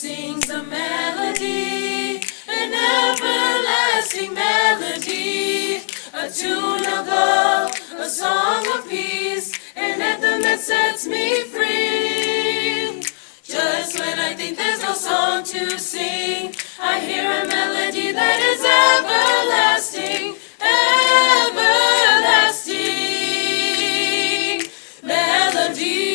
sings a melody, an everlasting melody, a tune of love, a song of peace, an anthem that sets me free. Just when I think there's no song to sing, I hear a melody that is everlasting, everlasting melody.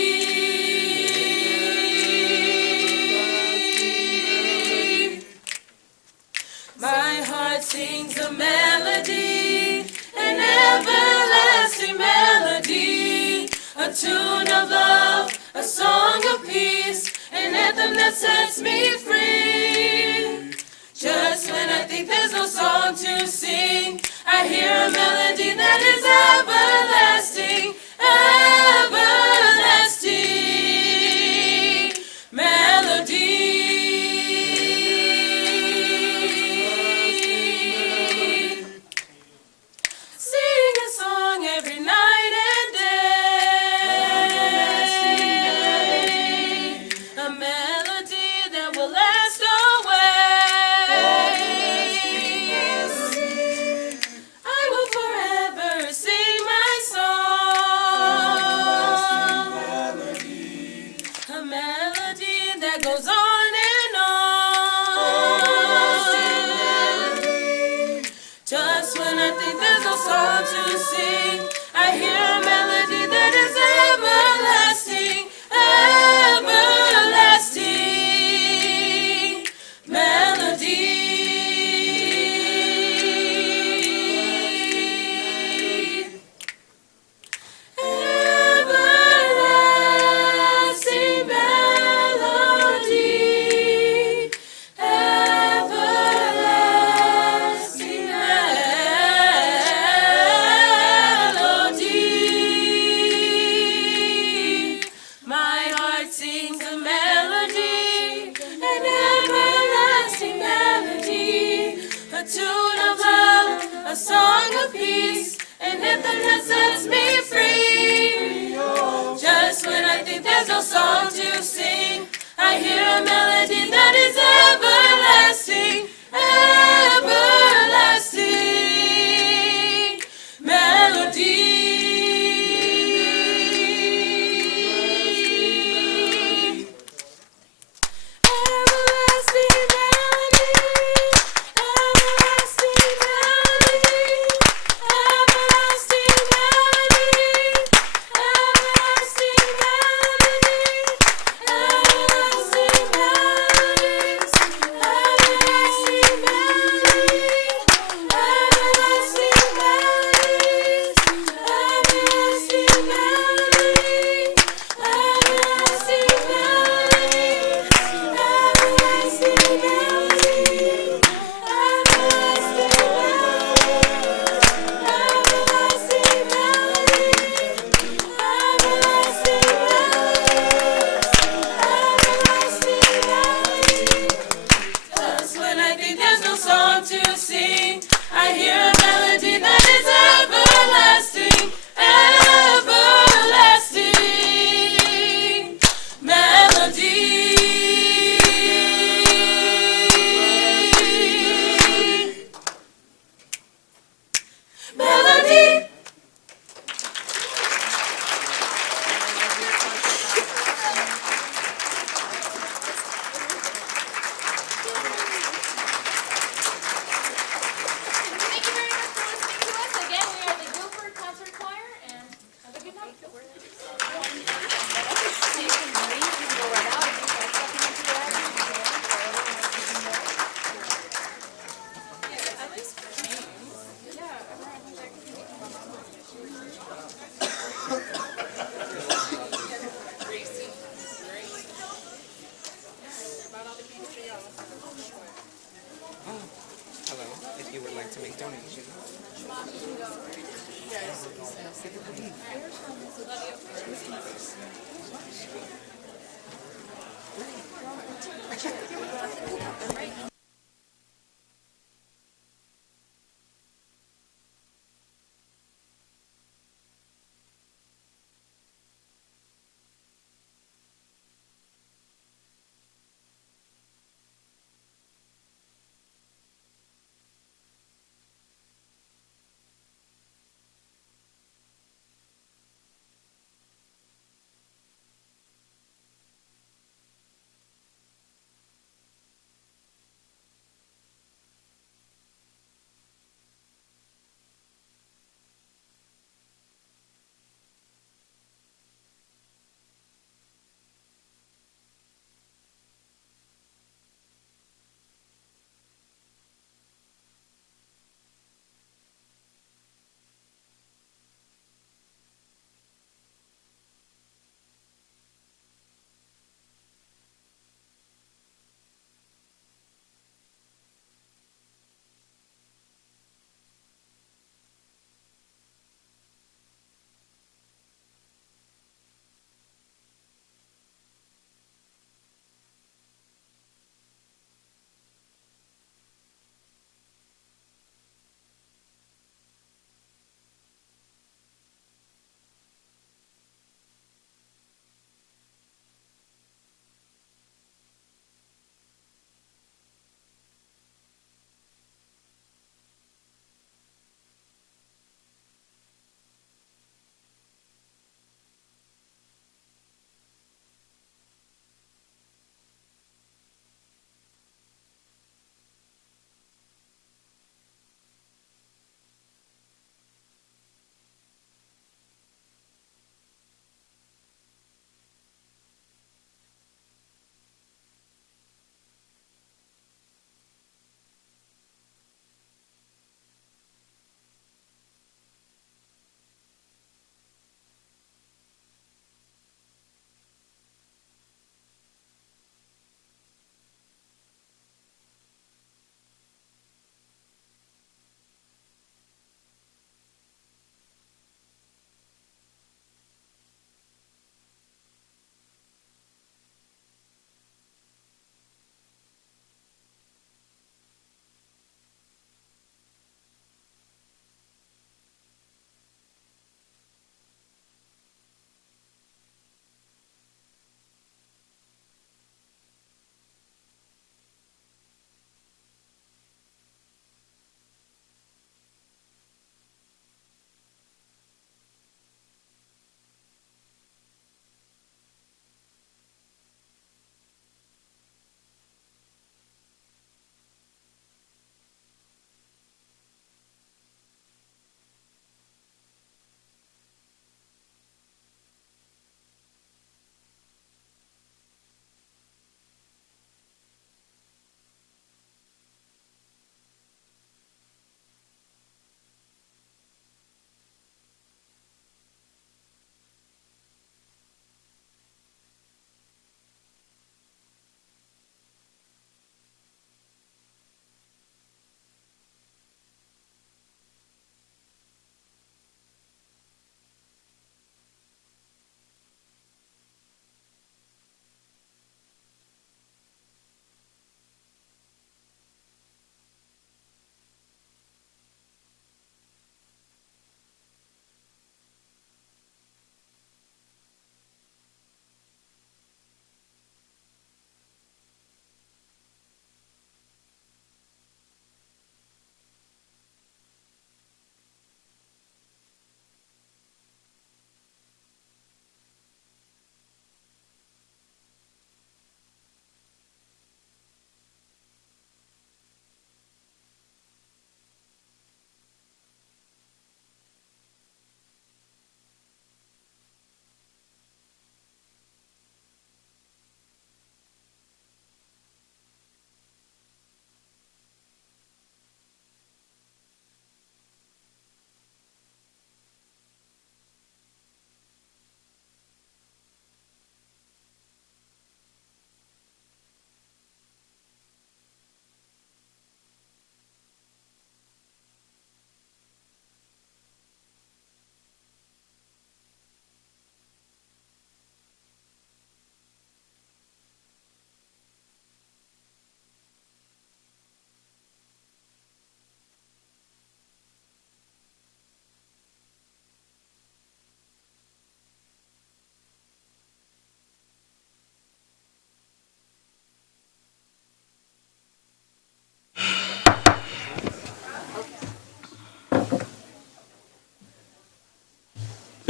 My heart sings a melody, an everlasting melody, a tune of love, a song of peace, an anthem that sets me free. Just when I think there's no song to sing, I hear a melody that is everlasting, everlasting melody. Sing a song every night and day, a melody that will last always. I will forever sing my song, a melody that goes on and on. Just when I think there's no song to sing, I hear a melody that is everlasting, everlasting melody. Everlasting melody, everlasting melody. My heart sings a melody, an everlasting melody, a tune of love, a song of peace, an anthem that sets me free. Just when I think there's no song to sing, I hear a melody that is everlasting, everlasting melody. Everlasting melody, everlasting melody, everlasting melody, everlasting melody, everlasting melodies, everlasting melody, everlasting melodies, everlasting melody, everlasting Just when I think there's no song to sing, I hear a melody that is everlasting, everlasting melody. Melody. Thank you very much for listening to us. Again, we are the Guilford Concert Choir, and have a good night. Hello, if you would like to make donations.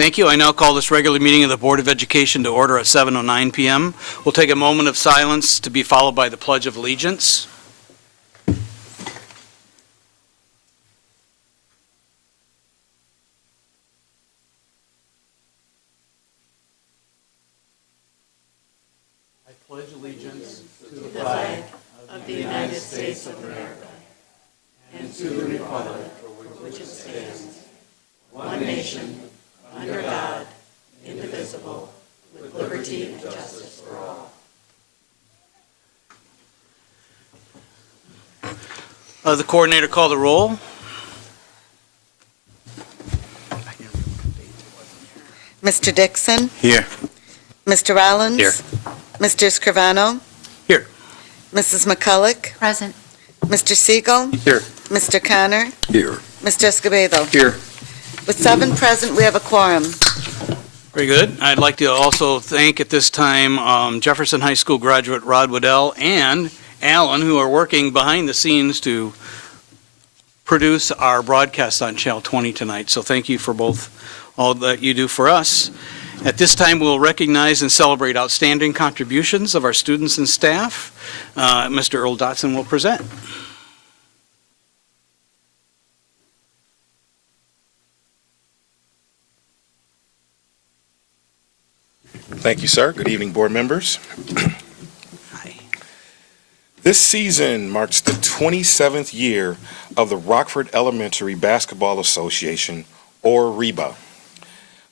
Thank you. I now call this regular meeting of the Board of Education to order at 7:09 PM. We'll take a moment of silence to be followed by the Pledge of Allegiance. I pledge allegiance to the flag of the United States of America and to the republic for which it stands, one nation, under God, indivisible, with liberty and justice for all. The coordinator call the roll. Mr. Dixon? Here. Mr. Rollins? Here. Mr. Scrivano? Here. Mrs. McCulloch? Present. Mr. Siegel? Here. Mr. Connor? Here. Mr. Escobedo? Here. With 7 present, we have a quorum. Very good. I'd like to also thank at this time Jefferson High School graduate Rod Waddell and Alan, who are working behind the scenes to produce our broadcast on Channel 20 tonight. So thank you for both, all that you do for us. At this time, we'll recognize and celebrate outstanding contributions of our students and staff. Mr. Earl Dotson will present. Thank you, sir. Good evening, board members. Hi. This season marks the 27th year of the Rockford Elementary Basketball Association, or REBA.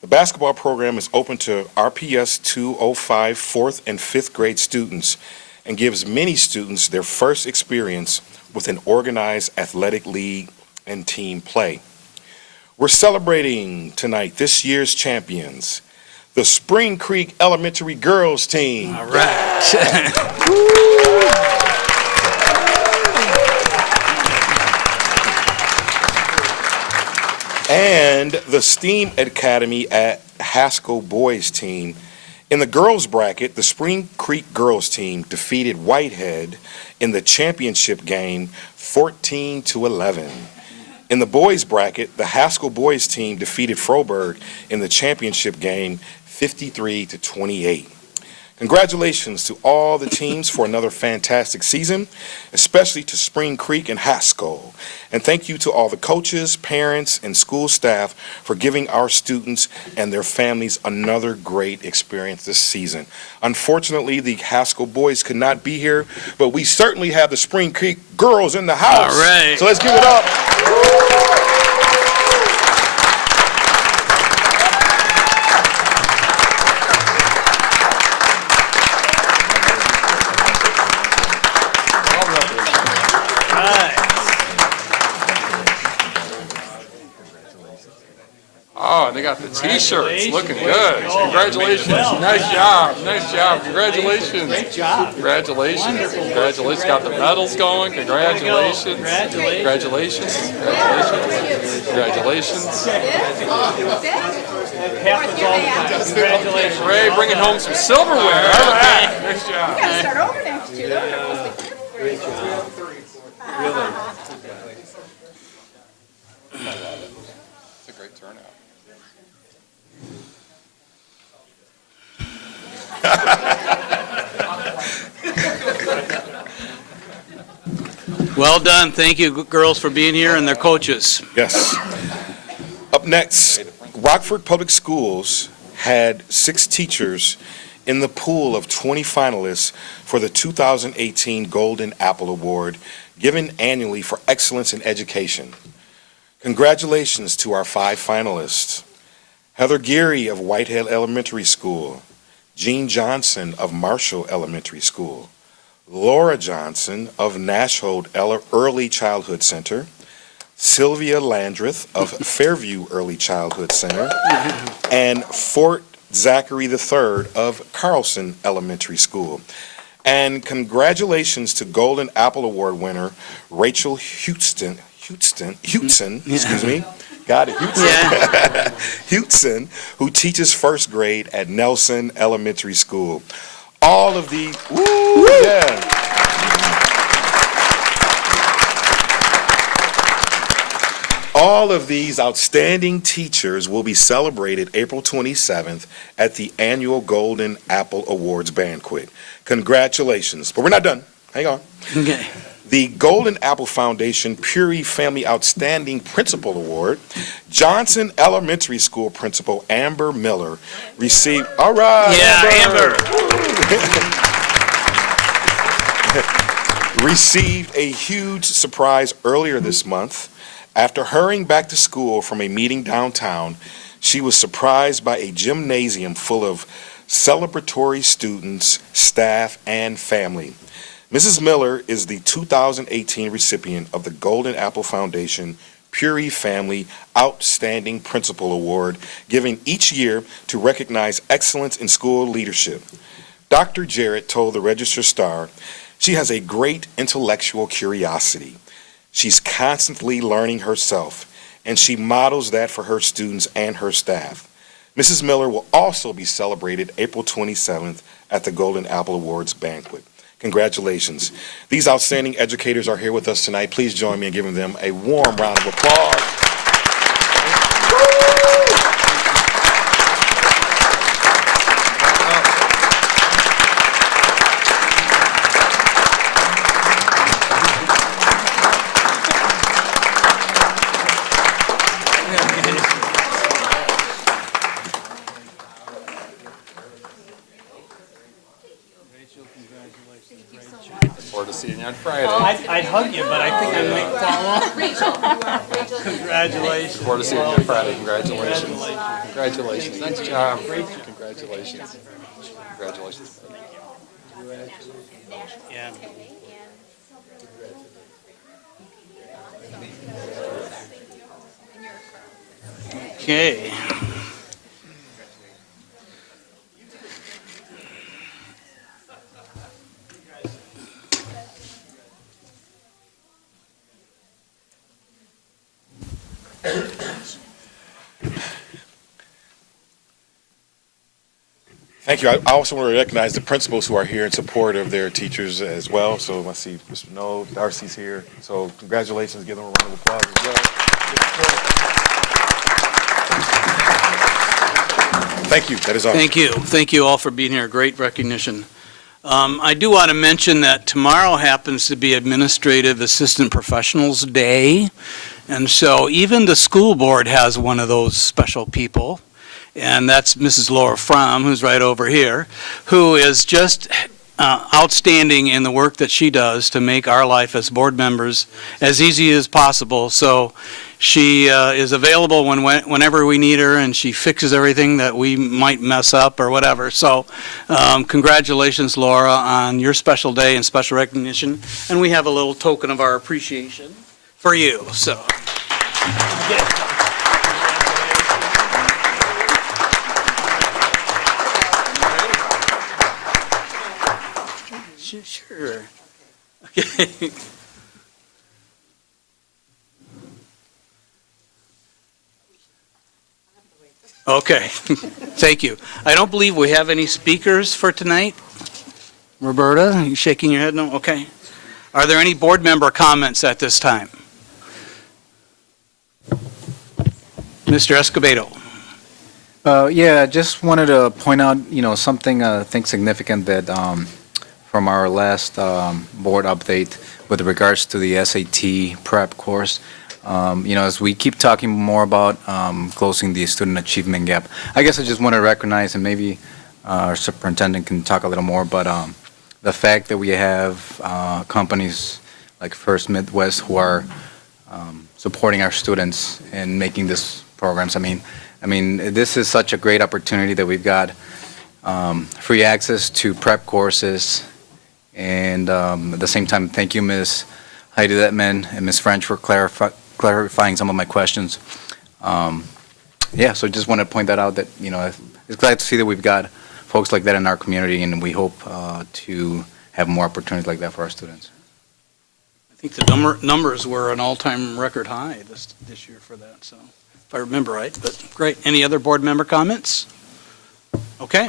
The basketball program is open to RPS 205 4th and 5th grade students and gives many students their first experience with an organized athletic league and team play. We're celebrating tonight this year's champions, the Spring Creek Elementary girls team. All right. And the STEAM Academy at Haskell boys team. In the girls bracket, the Spring Creek girls team defeated Whitehead in the championship game 14-11. In the boys bracket, the Haskell boys team defeated Froberg in the championship game 53-28. Congratulations to all the teams for another fantastic season, especially to Spring Creek and Haskell. And thank you to all the coaches, parents, and school staff for giving our students and their families another great experience this season. Unfortunately, the Haskell boys could not be here, but we certainly have the Spring Creek girls in the house. All right. So let's give it up. Oh, they got the T-shirts, looking good. Congratulations! Nice job, nice job. Congratulations! Great job! Congratulations! Congratulations! Got the medals going. Congratulations! Congratulations! Congratulations! Congratulations! Congratulations! Ray, bringing home some silverware. All right, nice job. Gotta start over next year. Great job. Really. It's a great turnout. Well done. Thank you, girls, for being here and their coaches. Yes. Up next, Rockford Public Schools had 6 teachers in the pool of 20 finalists for the 2018 Golden Apple Award, given annually for excellence in education. Congratulations to our 5 finalists: Heather Geary of Whitehead Elementary School, Jean Johnson of Marshall Elementary School, Laura Johnson of Nashholt Early Childhood Center, Sylvia Landreth of Fairview Early Childhood Center, and Fort Zachary III of Carlson Elementary School. And congratulations to Golden Apple Award winner Rachel Hutson, excuse me. Got it, Hutson. Yeah. Hutson, who teaches first grade at Nelson Elementary School. All of these, woo, yeah. All of these outstanding teachers will be celebrated April 27th at the annual Golden Apple Awards banquet. Congratulations. But we're not done. Hang on. Okay. The Golden Apple Foundation Puri Family Outstanding Principal Award, Johnson Elementary School Principal Amber Miller received. All right. Yeah, Amber. Received a huge surprise earlier this month. After hurrying back to school from a meeting downtown, she was surprised by a gymnasium full of celebratory students, staff, and family. Mrs. Miller is the 2018 recipient of the Golden Apple Foundation Puri Family Outstanding Principal Award, given each year to recognize excellence in school leadership. Dr. Jarrett told the Register Star she has a great intellectual curiosity. She's constantly learning herself, and she models that for her students and her staff. Mrs. Miller will also be celebrated April 27th at the Golden Apple Awards banquet. Congratulations. These outstanding educators are here with us tonight. Please join me in giving them a warm round of applause. Forward to seeing you on Friday. I'd hug you, but I think I might fall off. Rachel. Congratulations. Forward to seeing you on Friday. Congratulations. Congratulations. Nice job. Congratulations. Congratulations. Yeah. Okay. Thank you. I also want to recognize the principals who are here in support of their teachers as well. So I see Mr. Noel, Darcy's here. So congratulations. Give them a round of applause as well. Thank you. That is all. Thank you. Thank you all for being here. Great recognition. I do want to mention that tomorrow happens to be Administrative Assistant Professionals Day. And so even the school board has one of those special people. And that's Mrs. Laura Fromm, who's right over here, who is just outstanding in the work that she does to make our life as board members as easy as possible. So she is available whenever we need her, and she fixes everything that we might mess up or whatever. So congratulations, Laura, on your special day and special recognition. And we have a little token of our appreciation for you. So. Sure. Okay. Okay. Thank you. I don't believe we have any speakers for tonight. Roberta, are you shaking your head? No? Okay. Are there any board member comments at this time? Mr. Escobedo. Yeah, just wanted to point out, something I think significant that from our last board update with regards to the SAT prep course. As we keep talking more about closing the student achievement gap, I guess I just want to recognize, and maybe our superintendent can talk a little more, but the fact that we have companies like First Midwest who are supporting our students and making these programs. I mean, this is such a great opportunity that we've got free access to prep courses. And at the same time, thank you, Ms. Heidi Detman and Ms. French for clarifying some of my questions. So just want to point that out that, it's glad to see that we've got folks like that in our community, and we hope to have more opportunities like that for our students. I think the numbers were an all-time record high this year for that, so if I remember right. But great. Any other board member comments? Okay.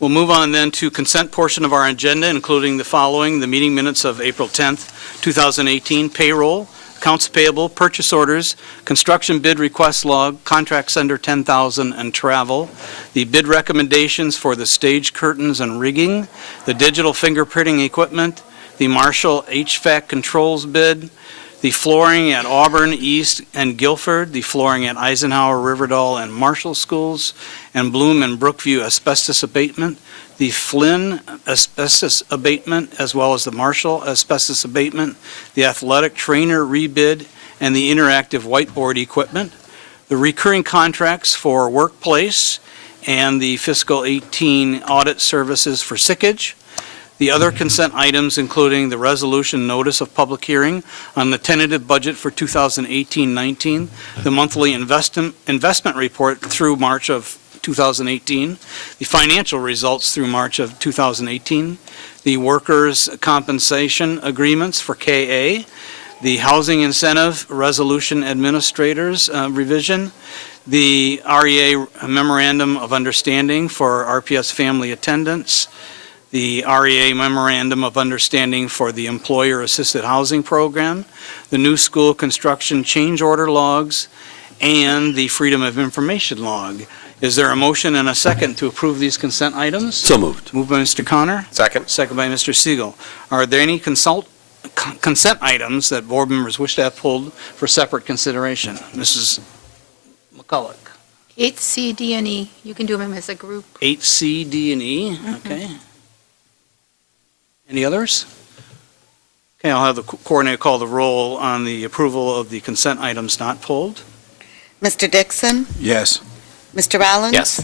We'll move on then to consent portion of our agenda, including the following: the meeting minutes of April 10th, 2018, payroll, accounts payable, purchase orders, construction bid request log, contracts under 10,000, and travel. The bid recommendations for the stage curtains and rigging, the digital fingerprinting equipment, the Marshall HVAC controls bid, the flooring at Auburn East and Guilford, the flooring at Eisenhower, Riverdale, and Marshall schools, and Bloom and Brookview asbestos abatement, the Flynn asbestos abatement, as well as the Marshall asbestos abatement, the athletic trainer rebid, and the interactive whiteboard equipment, the recurring contracts for workplace, and the fiscal 18 audit services for Sickage. The other consent items, including the resolution notice of public hearing on the tentative budget for 2018-19, the monthly investment report through March of 2018, the financial results through March of 2018, the workers' compensation agreements for KA, the housing incentive resolution administrators revision, the REA memorandum of understanding for RPS family attendance, the REA Memorandum of Understanding for the Employer Assisted Housing Program, the new school construction change order logs, and the Freedom of Information log. Is there a motion and a second to approve these consent items? So moved. Moved by Mr. Connor, Second. second by Mr. Siegel. Are there any consent items that board members wish to have pulled for separate consideration? Mrs. McCulloch. 8C, D, and E. You can do them as a group. 8C, D, and E, okay. Any others? Okay, I'll have the coordinator call the roll on the approval of the consent items not pulled. Mr. Dixon? Yes. Mr. Rollins? Yes.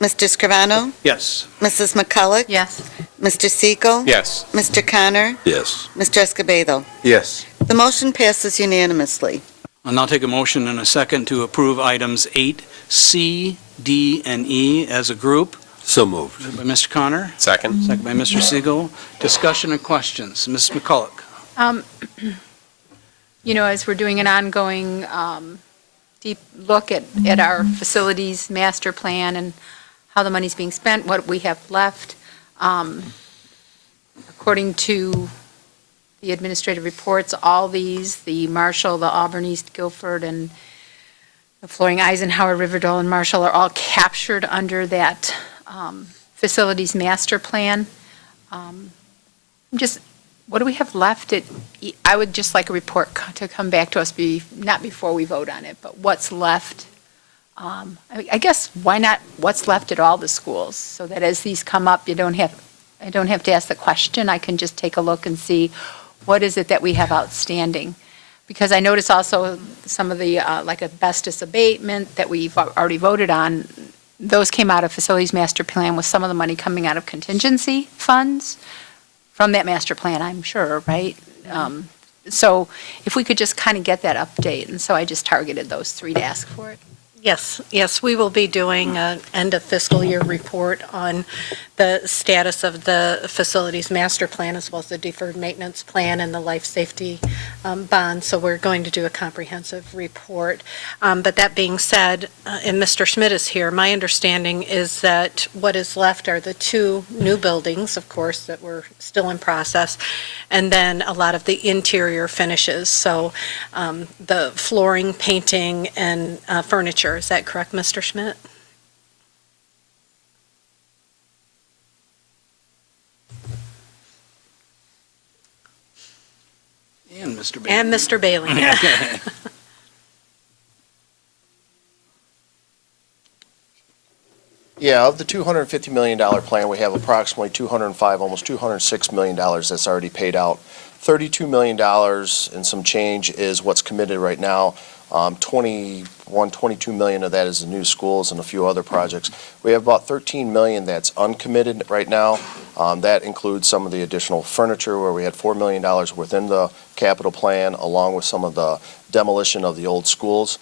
Mr. Scrivano? Yes. Mrs. McCulloch? Yes. Mr. Siegel? Yes. Mr. Connor? Yes. Mr. Escobedo? Yes. The motion passes unanimously. I'll now take a motion and a second to approve items 8C, D, and E as a group. So moved. Moved by Mr. Connor, Second. second by Mr. Siegel. Discussion and questions. Ms. McCulloch. As we're doing an ongoing deep look at our facilities master plan and how the money's being spent, what we have left, according to the administrative reports, all these, the Marshall, the Auburn East, Guilford, and the flooring Eisenhower, Riverdale, and Marshall are all captured under that facilities master plan. What do we have left? I would just like a report to come back to us, not before we vote on it, but what's left. I guess, why not what's left at all the schools? So that as these come up, I don't have to ask the question. I can just take a look and see what is it that we have outstanding. Because I notice also some of the, like asbestos abatement that we've already voted on, those came out of facilities master plan with some of the money coming out of contingency funds from that master plan, I'm sure, right? So if we could just kind of get that update, and so I just targeted those three to ask for it. Yes, we will be doing an end of fiscal year report on the status of the facilities master plan as well as the deferred maintenance plan and the life safety bond. So we're going to do a comprehensive report. But that being said, and Mr. Schmidt is here, my understanding is that what is left are the two new buildings, of course, that were still in process, and then a lot of the interior finishes. So the flooring, painting, and furniture. Is that correct, Mr. Schmidt? And Mr. Bailey. And Mr. Bailey. Okay. Yeah, of the $250 million plan, we have approximately $205, almost $206 million that's already paid out. $32 million and some change is what's committed right now. 22 million of that is the new schools and a few other projects. We have about 13 million that's uncommitted right now. That includes some of the additional furniture where we had $4 million within the capital plan, along with some of the demolition of the old schools.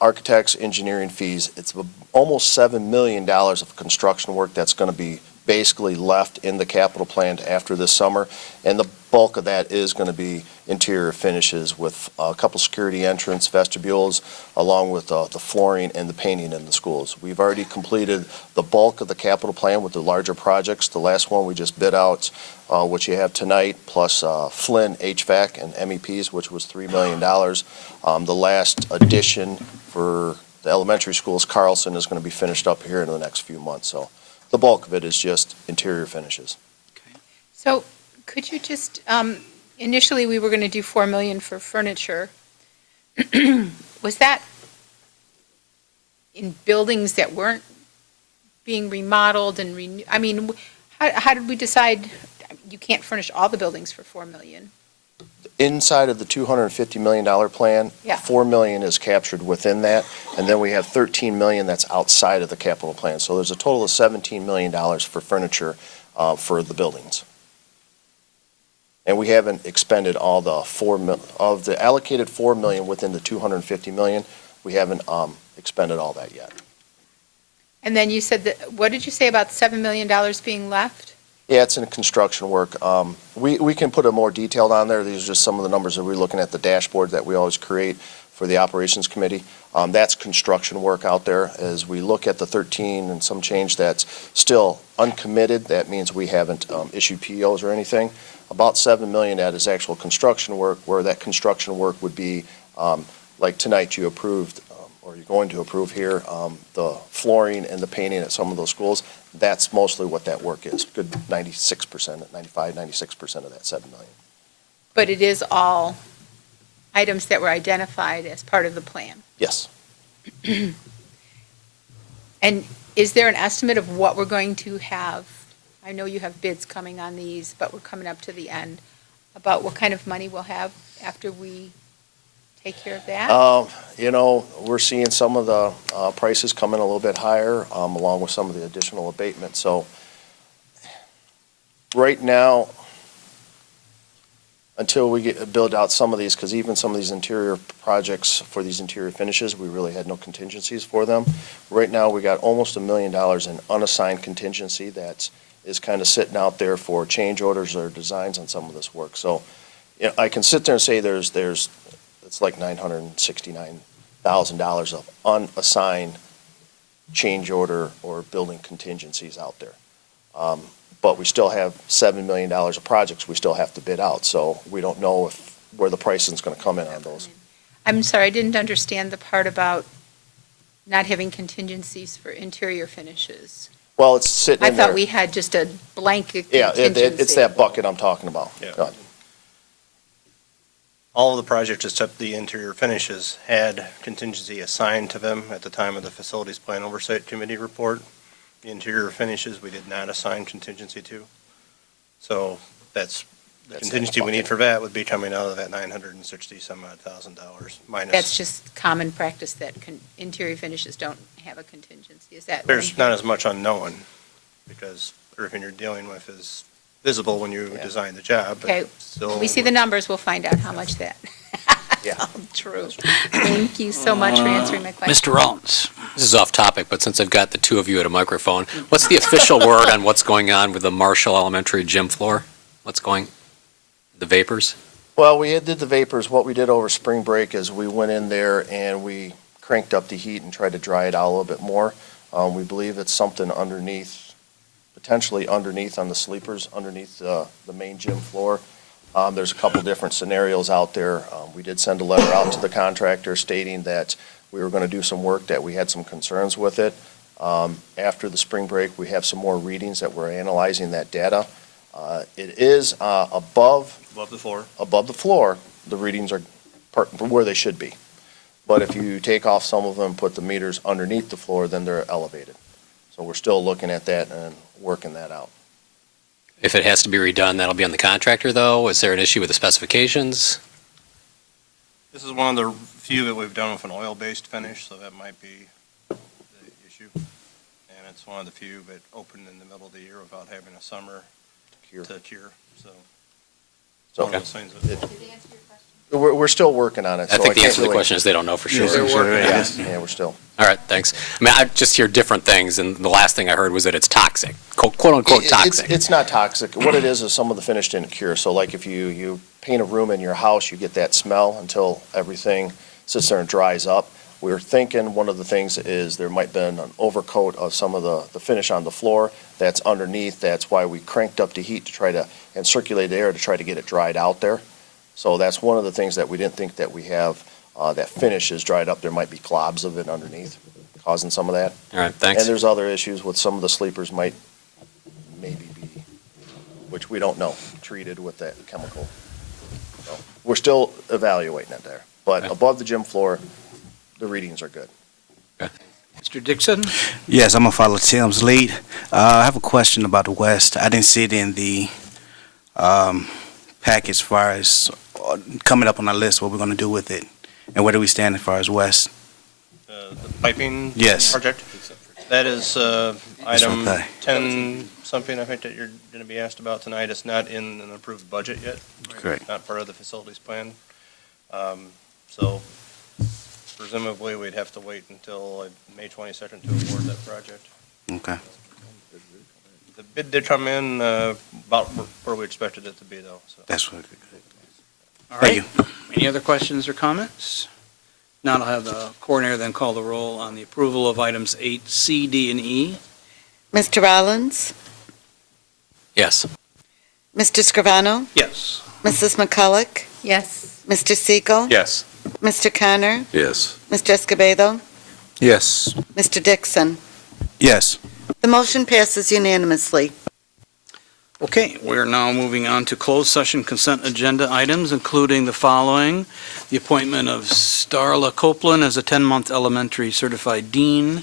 Architects, engineering fees, it's almost $7 million of construction work that's going to be basically left in the capital plan after this summer. And the bulk of that is going to be interior finishes with a couple security entrance vestibules, along with the flooring and the painting in the schools. We've already completed the bulk of the capital plan with the larger projects. The last one we just bid out, which you have tonight, plus Flynn HVAC and MEPs, which was $3 million. The last addition for the elementary schools, Carlson, is going to be finished up here in the next few months. So the bulk of it is just interior finishes. So could you just, initially, we were going to do 4 million for furniture. Was that in buildings that weren't being remodeled and I mean, how did we decide you can't furnish all the buildings for 4 million? Inside of the $250 million plan, Yeah. 4 million is captured within that, and then we have 13 million that's outside of the capital plan. So there's a total of $17 million for furniture for the buildings. And we haven't expended all the of the allocated 4 million within the 250 million. We haven't expended all that yet. And then you said that, what did you say about $7 million being left? Yeah, it's in construction work. We can put a more detailed on there. These are just some of the numbers that we're looking at, the dashboard that we always create for the operations committee. That's construction work out there. As we look at the 13 and some change that's still uncommitted, that means we haven't issued POs or anything. About 7 million that is actual construction work, where that construction work would be, like tonight you approved, or you're going to approve here, the flooring and the painting at some of those schools. That's mostly what that work is. Good 96%, 95, 96% of that 7 million. But it is all items that were identified as part of the plan. Yes. And is there an estimate of what we're going to have? I know you have bids coming on these, but we're coming up to the end, about what kind of money we'll have after we take care of that? You know, we're seeing some of the prices come in a little bit higher, along with some of the additional abatements. So right now, until we build out some of these, because even some of these interior projects for these interior finishes, we really had no contingencies for them. Right now, we got almost $1 million in unassigned contingency that is kind of sitting out there for change orders or designs on some of this work. So, you know, I can sit there and say it's like $969,000 of unassigned change order or building contingencies out there. But we still have $7 million of projects we still have to bid out, so we don't know where the pricing is going to come in on those. I'm sorry, I didn't understand the part about not having contingencies for interior finishes. Well, it's sitting I in there. thought we had just a blanket Yeah, contingency. it's that bucket I'm talking about. Yeah. Go ahead. All of the projects except the interior finishes had contingency assigned to them at the time of the Facilities Plan Oversight Committee report. The interior finishes, we did not assign contingency to. So that's the contingency we need for that would be coming out of that $960,000 minus. That's just common practice that interior finishes don't have a contingency, is that? There's not as much unknown because everything you're dealing with is visible when you design the job. but Okay, still- when we see the numbers, we'll find out how much that. Yeah. True. Thank you so much for answering my question. Mr. Rollins. This is off topic, but since I've got the two of you at a microphone, what's the official word on what's going on with the Marshall Elementary gym floor? The vapors? Well, we did the vapors. What we did over spring break is we went in there and we cranked up the heat and tried to dry it out a little bit more. We believe it's something underneath, potentially underneath on the sleepers, underneath the main gym floor. There's a couple different scenarios out there. We did send a letter out to the contractor stating that we were going to do some work, that we had some concerns with it. After the spring break, we have some more readings that we're analyzing that data. It is above Above the floor. the floor, the readings are where they should be. But if you take off some of them, put the meters underneath the floor, then they're elevated. So we're still looking at that and working that out. If it has to be redone, that'll be on the contractor, though? Is there an issue with the specifications? This is one of the few that we've done with an oil-based finish, so that might be the issue. And it's one of the few that opened in the middle of the year without having a summer to cure, so. So One of those things that- Did they answer your question? We're still working on it. I so think the can't answer to the really- question is they don't know for sure. Yeah, we're still. All right, thanks. I mean, I just hear different things, and the last thing I heard was that it's toxic, quote-unquote toxic. It's not toxic. What it is some of the finish didn't cure. So like if you paint a room in your house, you get that smell until everything sits there and dries up. We're thinking one of the things is there might have been an overcoat of some of the finish on the floor that's underneath. That's why we cranked up the heat to try to, and circulate the air to try to get it dried out there. So that's one of the things that we didn't think that we have, that finish is dried up. There might be globs of it underneath, causing some of that. All right, thanks. And there's other issues with some of the sleepers maybe be, which we don't know, treated with that chemical. So we're still evaluating it there. But Okay. above the gym floor, the readings are good. Mr. Dixon? Yes, I'm gonna follow Tim's lead. I have a question about the West. I didn't see it in the package as far as coming up on our list, what we're gonna do with it, and where do we stand as far as West? The piping Yes. project, that is item okay. 10 something, I think, that you're going to be asked about tonight. It's not in an approved budget yet. Correct. Not part of the facilities plan. So presumably, we'd have to wait until May 22nd to award that project. Okay. The bid did come in about where we expected it to be, though. So. That's what. All Thank right. Any other questions or comments? Now I'll have the coordinator then call the roll on the approval of items 8C, D, and E. Mr. Rollins? Yes. Mr. Scrivano? Yes. Mrs. McCulloch? Yes. Mr. Siegel? Yes. Mr. Connor? Yes. Mr. Escobedo? Yes. Mr. Dixon? Yes. The motion passes unanimously. Okay, we're now moving on to closed session consent agenda items, including the following: the appointment of Starla Copeland as a 10-month elementary certified dean.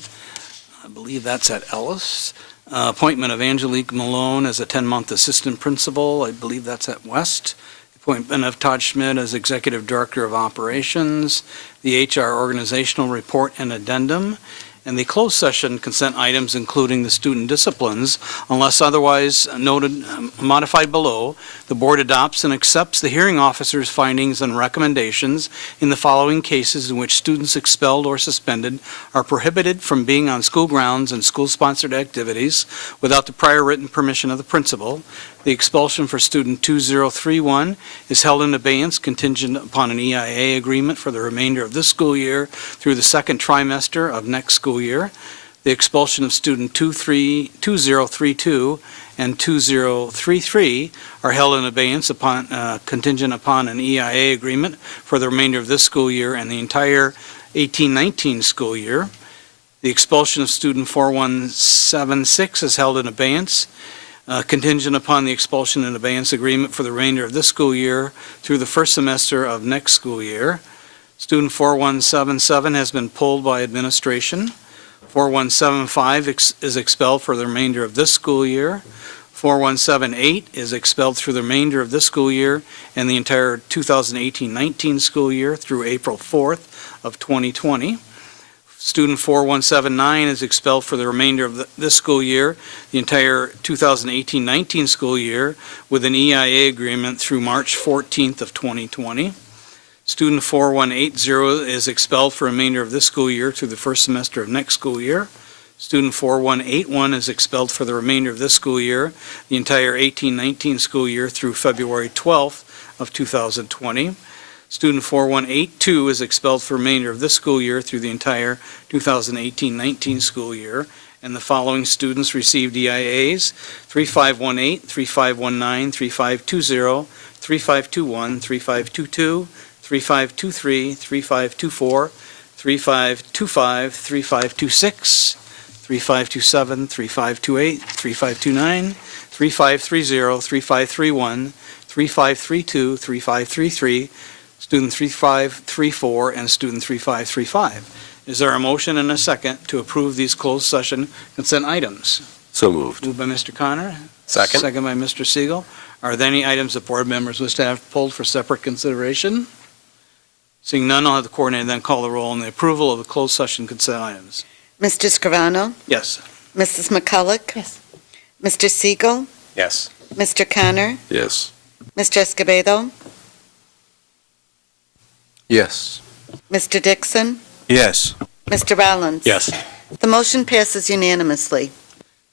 I believe that's at Ellis. Appointment of Angelique Malone as a 10-month assistant principal. I believe that's at West. Appointment of Todd Schmidt as executive director of operations. The HR organizational report and addendum. And the closed session consent items, including the student disciplines, unless otherwise noted, modified below, the board adopts and accepts the hearing officer's findings and recommendations in the following cases in which students expelled or suspended are prohibited from being on school grounds and school-sponsored activities without the prior written permission of the principal. The expulsion for student 2031 is held in abeyance contingent upon an EIA agreement for the remainder of this school year through the second trimester of next school year. The expulsion of student 2032 and 2033 are held in abeyance upon, contingent upon an EIA agreement for the remainder of this school year and the entire 18-19 school year. The expulsion of student 4176 is held in abeyance contingent upon the expulsion and abeyance agreement for the remainder of this school year through the first semester of next school year. Student 4177 has been pulled by administration. 4175 is expelled for the remainder of this school year. 4178 is expelled through the remainder of this school year and the entire 2018-19 school year through April 4th of 2020. Student 4179 is expelled for the remainder of this school year, the entire 2018-19 school year, with an EIA agreement through March 14th of 2020. Student 4180 is expelled for the remainder of this school year through the first semester of next school year. Student 4181 is expelled for the remainder of this school year, the entire 18-19 school year through February 12th of 2020. Student 4182 is expelled for the remainder of this school year through the entire 2018-19 school year. And the following students received EIAs: 3518, 3519, 3520, 3521, 3522, 3523, 3524, 3525, 3526, 3527, 3528, 3529, 3530, 3531, 3532, 3533, student 3534, and student 3535. Is there a motion and a second to approve these closed session consent items? So moved. Moved by Mr. Connor. Second. Second by Mr. Siegel. Are there any items that board members wish to have pulled for separate consideration? Seeing none, I'll have the coordinator then call the roll on the approval of the closed session consent items. Mr. Scrivano? Yes. Mrs. McCulloch? Yes. Mr. Siegel? Yes. Mr. Connor? Yes. Mr. Escobedo? Yes. Mr. Dixon? Yes. Mr. Rollins? Yes. The motion passes unanimously.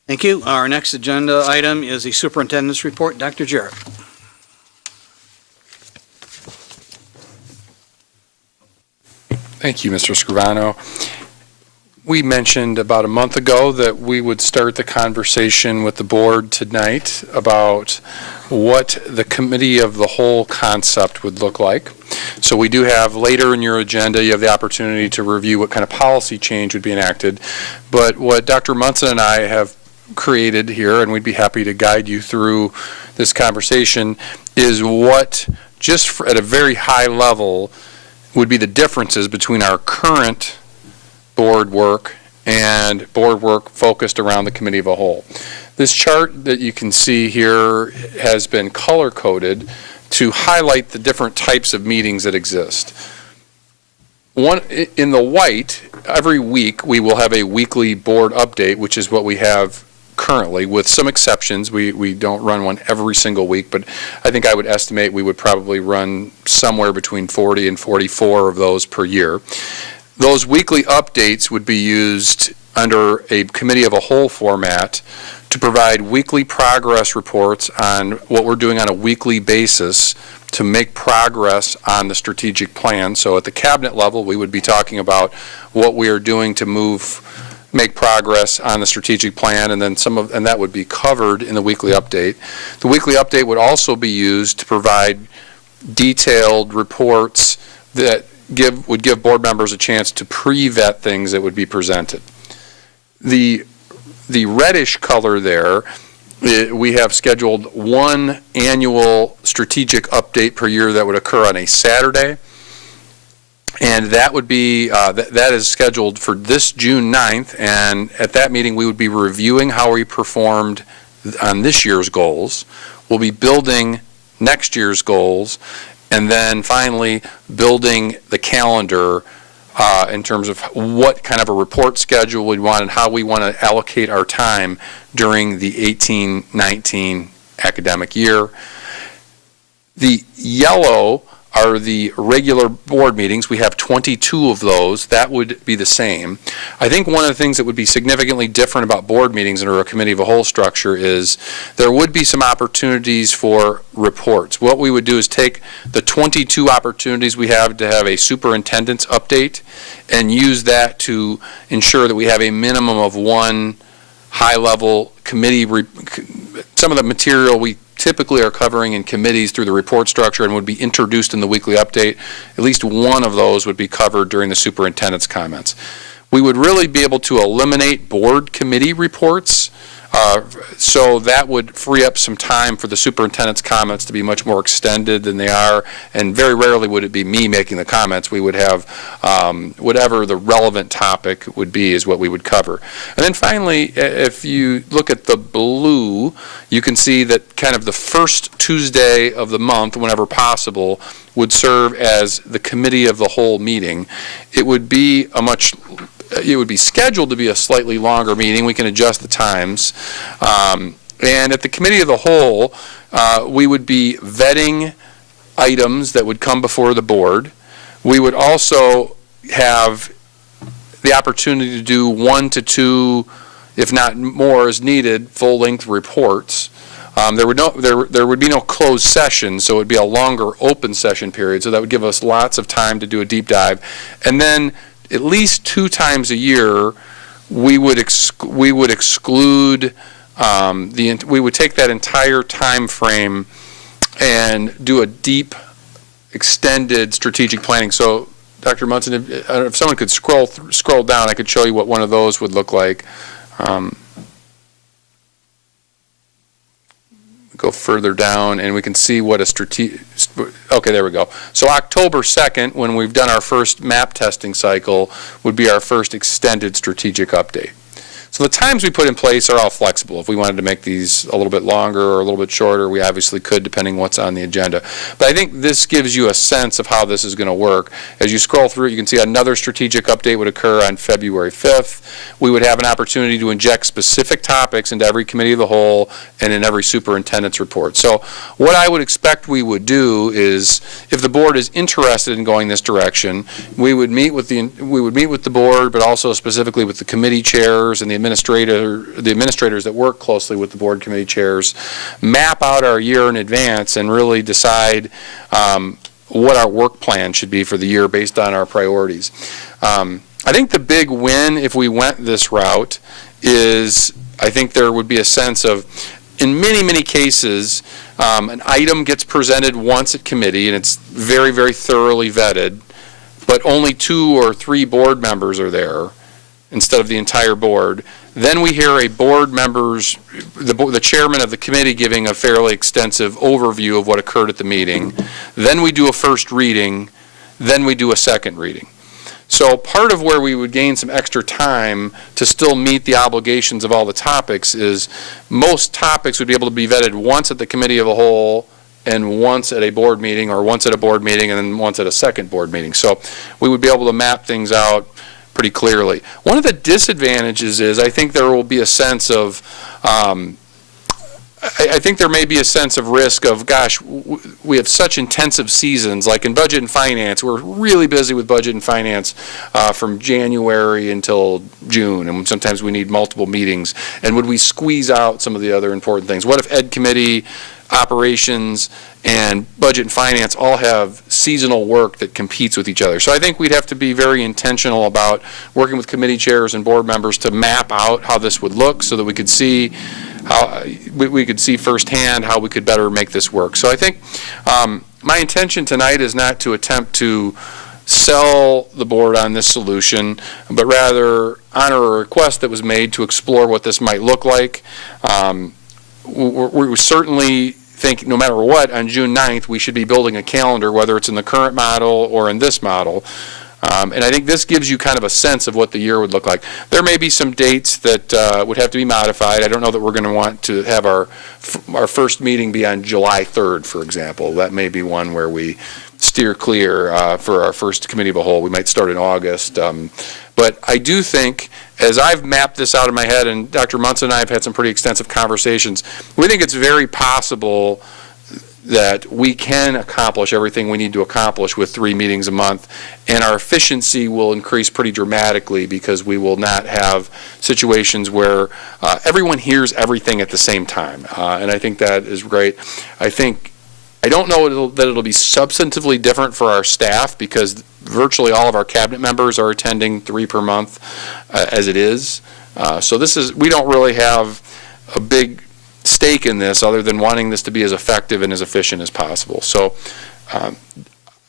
Thank you. Our next agenda item is the superintendent's report. Dr. Jarrett. Thank you, Mr. Scrivano. We mentioned about a month ago that we would start the conversation with the board tonight about what the committee of the whole concept would look like. So we do have later in your agenda, you have the opportunity to review what kind of policy change would be enacted. But what Dr. Munson and I have created here, and we'd be happy to guide you through this conversation, is what, just at a very high level, would be the differences between our current board work and board work focused around the committee of a whole. This chart that you can see here has been color-coded to highlight the different types of meetings that exist. One, in the white, every week we will have a weekly board update, which is what we have currently, with some exceptions. We don't run one every single week, but I think I would estimate we would probably run somewhere between 40 and 44 of those per year. Those weekly updates would be used under a committee of a whole format to provide weekly progress reports on what we're doing on a weekly basis to make progress on the strategic plan. So at the cabinet level, we would be talking about what we are doing to make progress on the strategic plan, and then and that would be covered in the weekly update. The weekly update would also be used to provide detailed reports that would give board members a chance to pre-vet things that would be presented. The reddish color there, we have scheduled one annual strategic update per year that would occur on a Saturday. And that would be, that is scheduled for this June 9th, and at that meeting we would be reviewing how we performed on this year's goals. We'll be building next year's goals, and then finally building the calendar in terms of what kind of a report schedule we want and how we want to allocate our time during the 18-19 academic year. The yellow are the regular board meetings. We have 22 of those. That would be the same. I think one of the things that would be significantly different about board meetings under a committee of a whole structure is there would be some opportunities for reports. What we would do is take the 22 opportunities we have to have a superintendent's update and use that to ensure that we have a minimum of one high-level committee. Some of the material we typically are covering in committees through the report structure and would be introduced in the weekly update. At least one of those would be covered during the superintendent's comments. We would really be able to eliminate board committee reports, so that would free up some time for the superintendent's comments to be much more extended than they are, and very rarely would it be me making the comments. We would have whatever the relevant topic would be is what we would cover. And then finally, if you look at the blue, you can see that kind of the first Tuesday of the month, whenever possible, would serve as the committee of the whole meeting. It would be scheduled to be a slightly longer meeting. We can adjust the times. And at the committee of the whole, we would be vetting items that would come before the board. We would also have the opportunity to do 1 to 2, if not more as needed, full-length reports. There would be no closed session, so it would be a longer open session period, so that would give us lots of time to do a deep dive. And then at least 2 times a year, we would exclude we would take that entire time frame and do a deep, extended strategic planning. So, Dr. Munson, if someone could scroll down, I could show you what one of those would look like. Go further down, and we can see what a strategic. Okay, there we go. So October 2nd, when we've done our first map testing cycle, would be our first extended strategic update. So the times we put in place are all flexible. If we wanted to make these a little bit longer or a little bit shorter, we obviously could, depending what's on the agenda. But I think this gives you a sense of how this is going to work. As you scroll through it, you can see another strategic update would occur on February 5th. We would have an opportunity to inject specific topics into every committee of the whole and in every superintendent's report. So what I would expect we would do is, if the board is interested in going this direction, we would meet with the board, but also specifically with the committee chairs and the administrators that work closely with the board committee chairs, map out our year in advance and really decide what our work plan should be for the year based on our priorities. I think the big win if we went this route is, I think there would be a sense of, in many, many cases, an item gets presented once at committee and it's very, very thoroughly vetted, but only 2 or 3 board members are there instead of the entire board. Then we hear a board member's, the chairman of the committee giving a fairly extensive overview of what occurred at the meeting. Then we do a first reading. Then we do a second reading. So part of where we would gain some extra time to still meet the obligations of all the topics is most topics would be able to be vetted once at the committee of the whole and once at a board meeting, or once at a board meeting and then once at a second board meeting. So we would be able to map things out pretty clearly. One of the disadvantages is I think there will be a sense of, I think there may be a sense of risk of, gosh, we have such intensive seasons, like in budget and finance. We're really busy with budget and finance from January until June, and sometimes we need multiple meetings. And would we squeeze out some of the other important things? What if Ed Committee, operations, and budget and finance all have seasonal work that competes with each other? So I think we'd have to be very intentional about working with committee chairs and board members to map out how this would look so that we could see how we could see firsthand how we could better make this work. So I think my intention tonight is not to attempt to sell the board on this solution, but rather honor a request that was made to explore what this might look like. We certainly think no matter what, on June 9th, we should be building a calendar, whether it's in the current model or in this model. And I think this gives you kind of a sense of what the year would look like. There may be some dates that would have to be modified. I don't know that we're going to want to have our first meeting be on July 3rd, for example. That may be one where we steer clear for our first committee of the whole. We might start in August. But I do think, as I've mapped this out in my head, and Dr. Munson and I have had some pretty extensive conversations, we think it's very possible that we can accomplish everything we need to accomplish with 3 meetings a month, and our efficiency will increase pretty dramatically because we will not have situations where everyone hears everything at the same time. And I think that is great. I don't know that it'll be substantively different for our staff because virtually all of our cabinet members are attending 3 per month as it is. So we don't really have a big stake in this other than wanting this to be as effective and as efficient as possible. So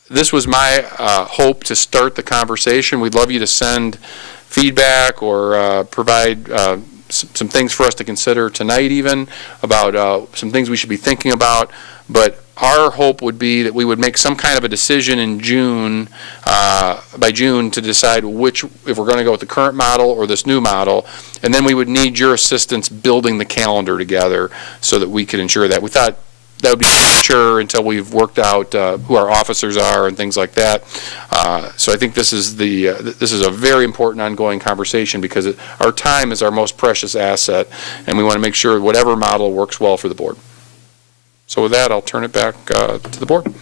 this was my hope to start the conversation. We'd love you to send feedback or provide some things for us to consider tonight even about some things we should be thinking about. But our hope would be that we would make some kind of a decision in June, by June, to decide if we're going to go with the current model or this new model, and then we would need your assistance building the calendar together so that we could ensure that. We thought that would be premature until we've worked out who our officers are and things like that. So I think this is a very important ongoing conversation because our time is our most precious asset, and we want to make sure whatever model works well for the board. So with that, I'll turn it back to the board.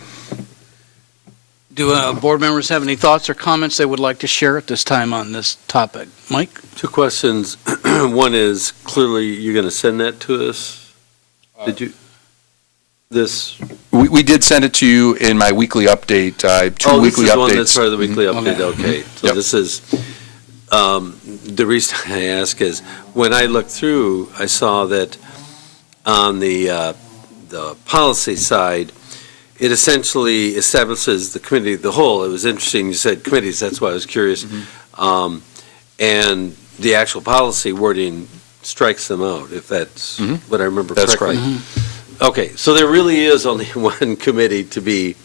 Do board members have any thoughts or comments they would like to share at this time on this topic? Mike? 2 questions. One is, clearly, you're going to send that to us? Did you? We did send it to you in my weekly update, 2 weekly updates. This is one that's part of the weekly update, okay. So Yep. This is, the reason I ask is, when I looked through, I saw that on the policy side, it essentially establishes the committee of the whole. It was interesting, you said committees, that's why I was curious. Mm-hmm. And the actual policy wording strikes them out, if that's what I remember That's correctly. correct. Okay, so there really is only one committee to be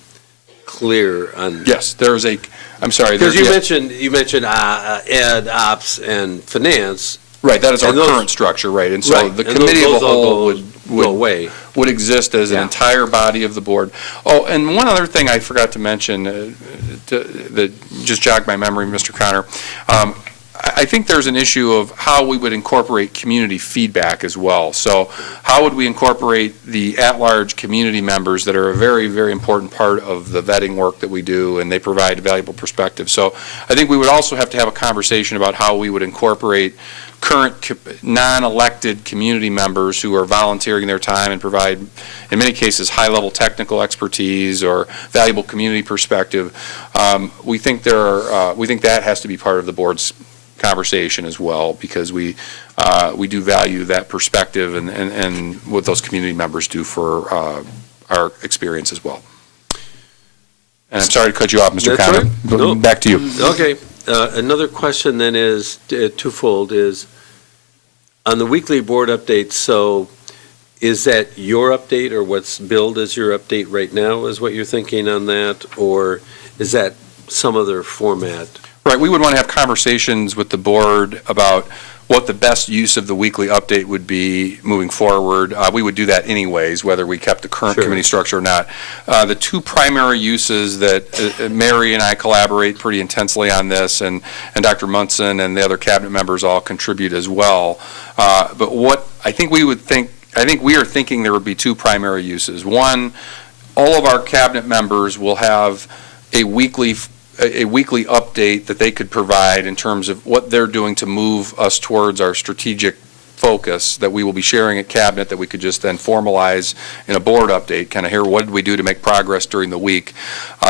clear on. Yes, there is I'm sorry. Because you mentioned Ed, Ops, and Finance, Right, that is our And those- current structure, right, and so Right, the and committee of the those all whole go would away. would exist as an Yeah. entire body of the board. Oh, and one other thing I forgot to mention, that just jogged my memory, Mr. Connor. I think there's an issue of how we would incorporate community feedback as well. So how would we incorporate the at-large community members that are a very, very important part of the vetting work that we do, and they provide valuable perspective. So I think we would also have to have a conversation about how we would incorporate current non-elected community members who are volunteering their time and provide, in many cases, high-level technical expertise or valuable community perspective. We think that has to be part of the board's conversation as well, because we do value that perspective and what those community members do for our experience as well. And I'm sorry to cut you off, Mr. That's Connor. right. No. Back to you. Okay, another question then is twofold, is on the weekly board updates, so is that your update or what's billed as your update right now is what you're thinking on that, or is that some other format? Right, we would want to have conversations with the board about what the best use of the weekly update would be moving forward. We would do that anyways, whether we kept the current Sure. committee structure or not. The two primary uses that Mary and I collaborate pretty intensely on this, and Dr. Munson and the other cabinet members all contribute as well. But what I think we are thinking there would be two primary uses. One, all of our cabinet members will have a weekly update that they could provide in terms of what they're doing to move us towards our strategic focus that we will be sharing at cabinet, that we could just then formalize in a board update, kind of hear what did we do to make progress during the week.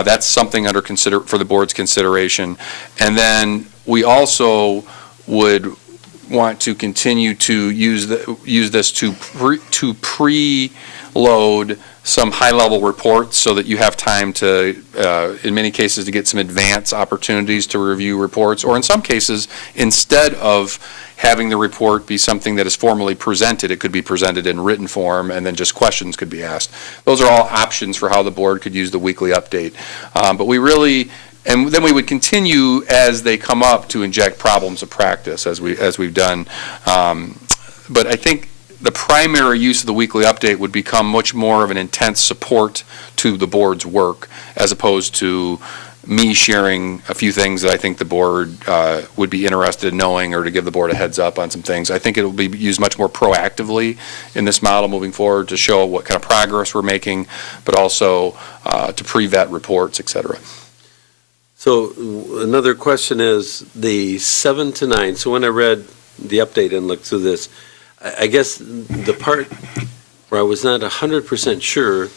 That's something for the board's consideration. And then we also would want to continue to use this to preload some high-level reports so that you have time to, in many cases, to get some advance opportunities to review reports, or in some cases, instead of having the report be something that is formally presented, it could be presented in written form, and then just questions could be asked. Those are all options for how the board could use the weekly update. But we really, and then we would continue as they come up to inject problems of practice as we've done. But I think the primary use of the weekly update would become much more of an intense support to the board's work, as opposed to me sharing a few things that I think the board would be interested in knowing, or to give the board a heads up on some things. I think it will be used much more proactively in this model moving forward to show what kind of progress we're making, but also to pre-vet reports, et cetera. So another question is the 7 to 9. So when I read the update and looked through this, I guess the part where I was not 100% sure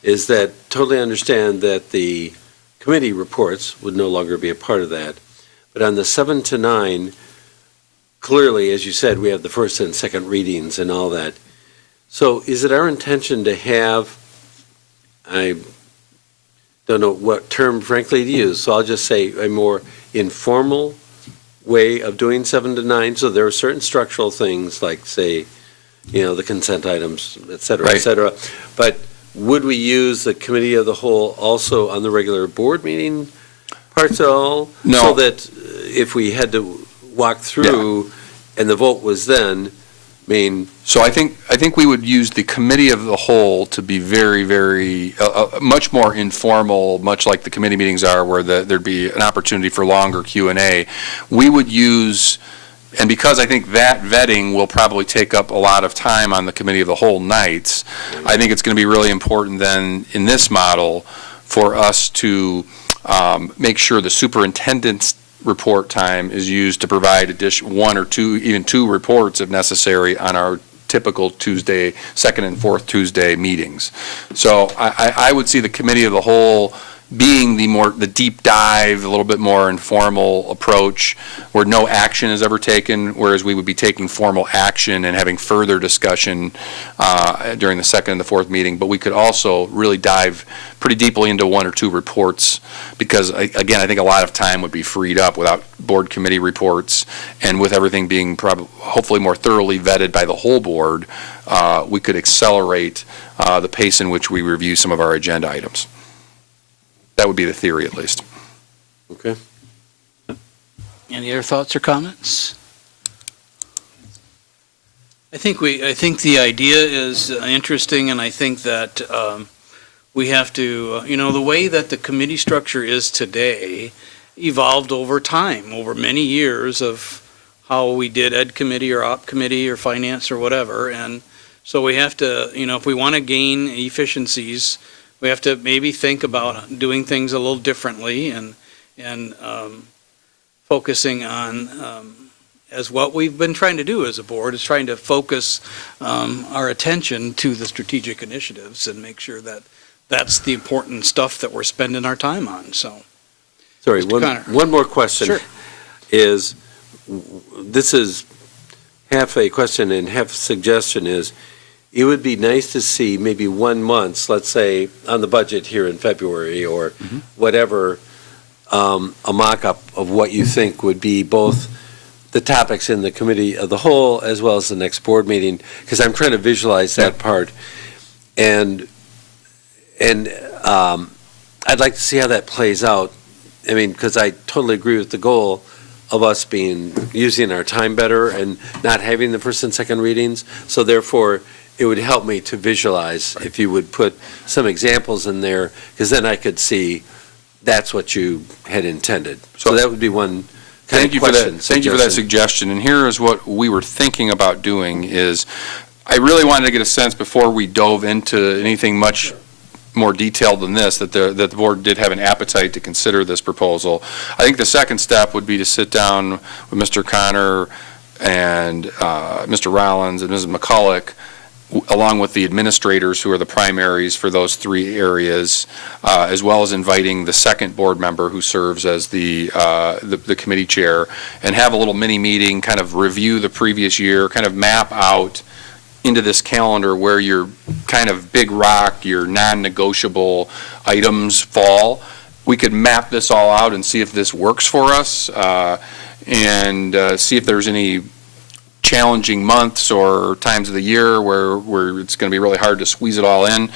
is that totally understand that the committee reports would no longer be a part of that. But on the 7 to 9, clearly, as you said, we have the first and second readings and all that. So is it our intention to have, I don't know what term frankly to use, so I'll just say a more informal way of doing 7 to 9? So there are certain structural things like, say, the consent items, et cetera, Right. et cetera. But would we use the committee of the whole also on the regular board meeting parts at all? No. So that if we had to walk through and the vote was then, So I think we would use the committee of the whole to be very, very, much more informal, much like the committee meetings are, where there'd be an opportunity for longer Q&A. We would use, and because I think that vetting will probably take up a lot of time on the committee of the whole nights, I think it's going to be really important then in this model for us to make sure the superintendent's report time is used to provide one or two, even two reports if necessary on our typical Tuesday, second and fourth Tuesday meetings. So I would see the committee of the whole being the deep dive, a little bit more informal approach where no action is ever taken, whereas we would be taking formal action and having further discussion during the second and the fourth meeting. But we could also really dive pretty deeply into one or two reports, because again, I think a lot of time would be freed up without board committee reports, and with everything being hopefully more thoroughly vetted by the whole board, we could accelerate the pace in which we review some of our agenda items. That would be the theory, at least. Okay. Any other thoughts or comments? I think the idea is interesting, and I think that we have to, the way that the committee structure is today evolved over time, over many years of how we did ed committee or op committee or finance or whatever. And so we have to, if we want to gain efficiencies, we have to maybe think about doing things a little differently and focusing on, as what we've been trying to do as a board, is trying to focus our attention to the strategic initiatives and make sure that that's the important stuff that we're spending our time on, so. Sorry, Mr. Connor. one more question. Sure. Is, this is half a question and half a suggestion, is it would be nice to see maybe 1 month, let's say, on the budget here in February or whatever, a mock-up of what you think would be both the topics in the committee of the whole as well as the next board meeting, because I'm trying to visualize that part. And I'd like to see how that plays out. I mean, because I totally agree with the goal of us using our time better and not having the first and second readings. So therefore, it would help me to visualize if you would put some examples in there, because then I could see that's what you had intended. So that would be one kind of question. Thank you for that suggestion. And here is what we were thinking about doing is, I really wanted to get a sense before we dove into anything much more detailed than this, that the board did have an appetite to consider this proposal. I think the second step would be to sit down with Mr. Connor and Mr. Rollins and Mrs. McCulloch, along with the administrators who are the primaries for those three areas, as well as inviting the second board member who serves as the committee chair, and have a little mini meeting, kind of review the previous year, kind of map out into this calendar where your kind of big rock, your non-negotiable items fall. We could map this all out and see if this works for us, and see if there's any challenging months or times of the year where it's going to be really hard to squeeze it all in.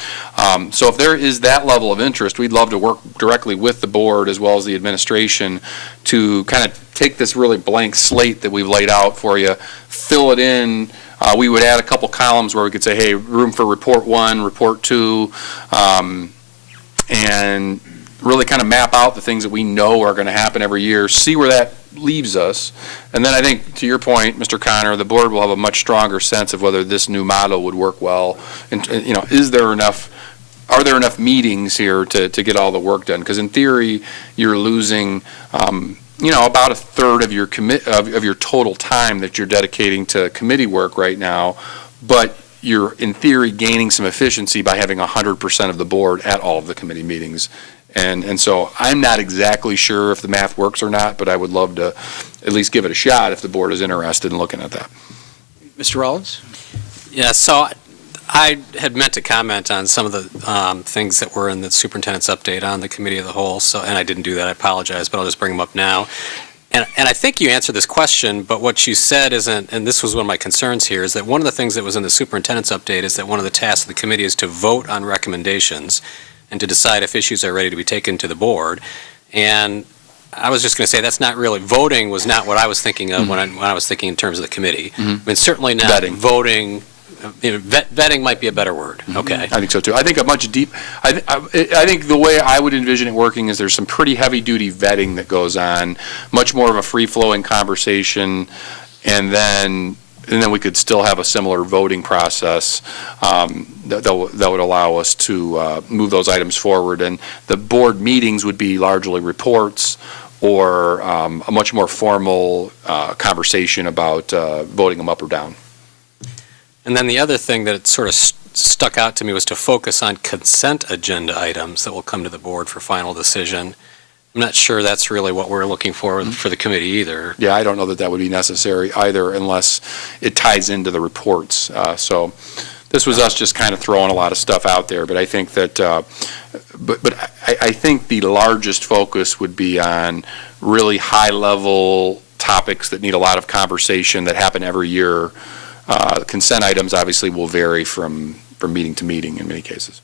So if there is that level of interest, we'd love to work directly with the board as well as the administration to kind of take this really blank slate that we've laid out for you, fill it in. We would add a couple columns where we could say, hey, room for report 1, report 2, and really kind of map out the things that we know are going to happen every year, see where that leaves us. And then I think, to your point, Mr. Connor, the board will have a much stronger sense of whether this new model would work well. And are there enough meetings here to get all the work done? Because in theory, you're losing about a third of your of your total time that you're dedicating to committee work right now, but you're in theory gaining some efficiency by having 100% of the board at all of the committee meetings. And so I'm not exactly sure if the math works or not, but I would love to at least give it a shot if the board is interested in looking at that. Mr. Rollins? Yeah, so I had meant to comment on some of the things that were in the superintendent's update on the committee of the whole, and I didn't do that. I apologize, but I'll just bring them up now. And I think you answered this question, but what you said isn't, and this was one of my concerns here, is that one of the things that was in the superintendent's update is that one of the tasks of the committee is to vote on recommendations and to decide if issues are ready to be taken to the board. And I was just going to say that's not really, voting was not what I was thinking of when I was thinking in terms of the committee. I mean, certainly not voting. Vetting might be a better word. Okay. I think so too. I think I think the way I would envision it working is there's some pretty heavy duty vetting that goes on, much more of a free flowing conversation, and then we could still have a similar voting process that would allow us to move those items forward. And the board meetings would be largely reports or a much more formal conversation about voting them up or down. And then the other thing that it sort of stuck out to me was to focus on consent agenda items that will come to the board for final decision. I'm not sure that's really what we're looking for the committee either. Yeah, I don't know that would be necessary either unless it ties into the reports. So this was us just kind of throwing a lot of stuff out there, but I think that, I think the largest focus would be on really high-level topics that need a lot of conversation that happen every year. Consent items obviously will vary from meeting to meeting in many cases.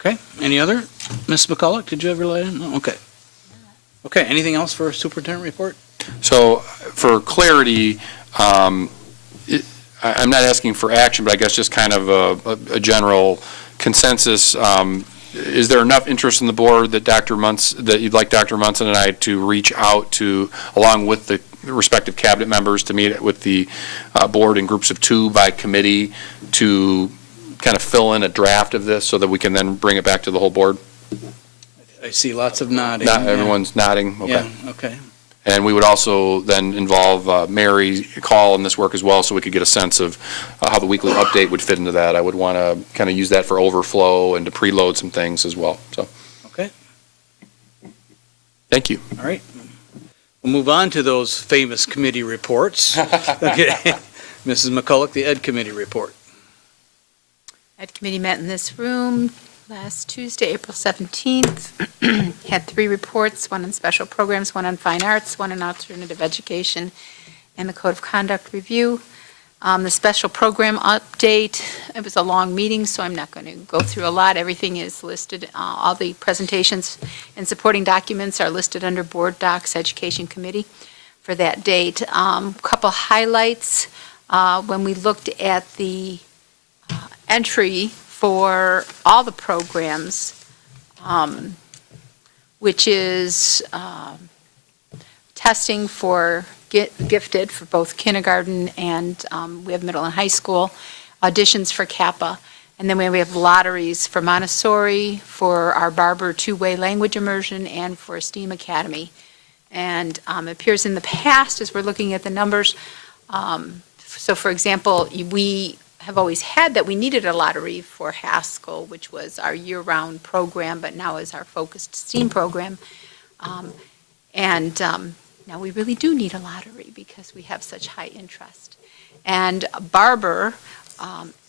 Okay, any other? Ms. McCulloch, did you ever lay in? No, okay. Okay, anything else for superintendent report? So for clarity, I'm not asking for action, but I guess just kind of a general consensus. Is there enough interest in the board that that you'd like Dr. Munson and I to reach out to, along with the respective cabinet members, to meet with the board in groups of 2 by committee to kind of fill in a draft of this so that we can then bring it back to the whole board? I see lots of nodding. Not everyone's nodding? Okay. Yeah, okay. And we would also then involve Mary Call in this work as well, so we could get a sense of how the weekly update would fit into that. I would want to kind of use that for overflow and to preload some things as well, so. Okay. Thank you. All right. We'll move on to those famous committee reports. Okay. Mrs. McCulloch, the Ed Committee report. Ed Committee met in this room last Tuesday, April 17th. Had 3 reports, one on special programs, one on fine arts, one on alternative education, and the Code of Conduct review. The special program update, it was a long meeting, so I'm not going to go through a lot. Everything is listed. All the presentations and supporting documents are listed under Board Docs Education Committee for that date. Couple highlights. When we looked at the entry for all the programs, which is testing for gifted for both kindergarten and we have middle and high school, auditions for Kappa, and then we have lotteries for Montessori, for our Barber two-way language immersion, and for STEAM Academy. And it appears in the past, as we're looking at the numbers, so for example, we have always had that we needed a lottery for Haskell, which was our year-round program, but now is our focused STEAM program. Now we really do need a lottery because we have such high interest. And Barber,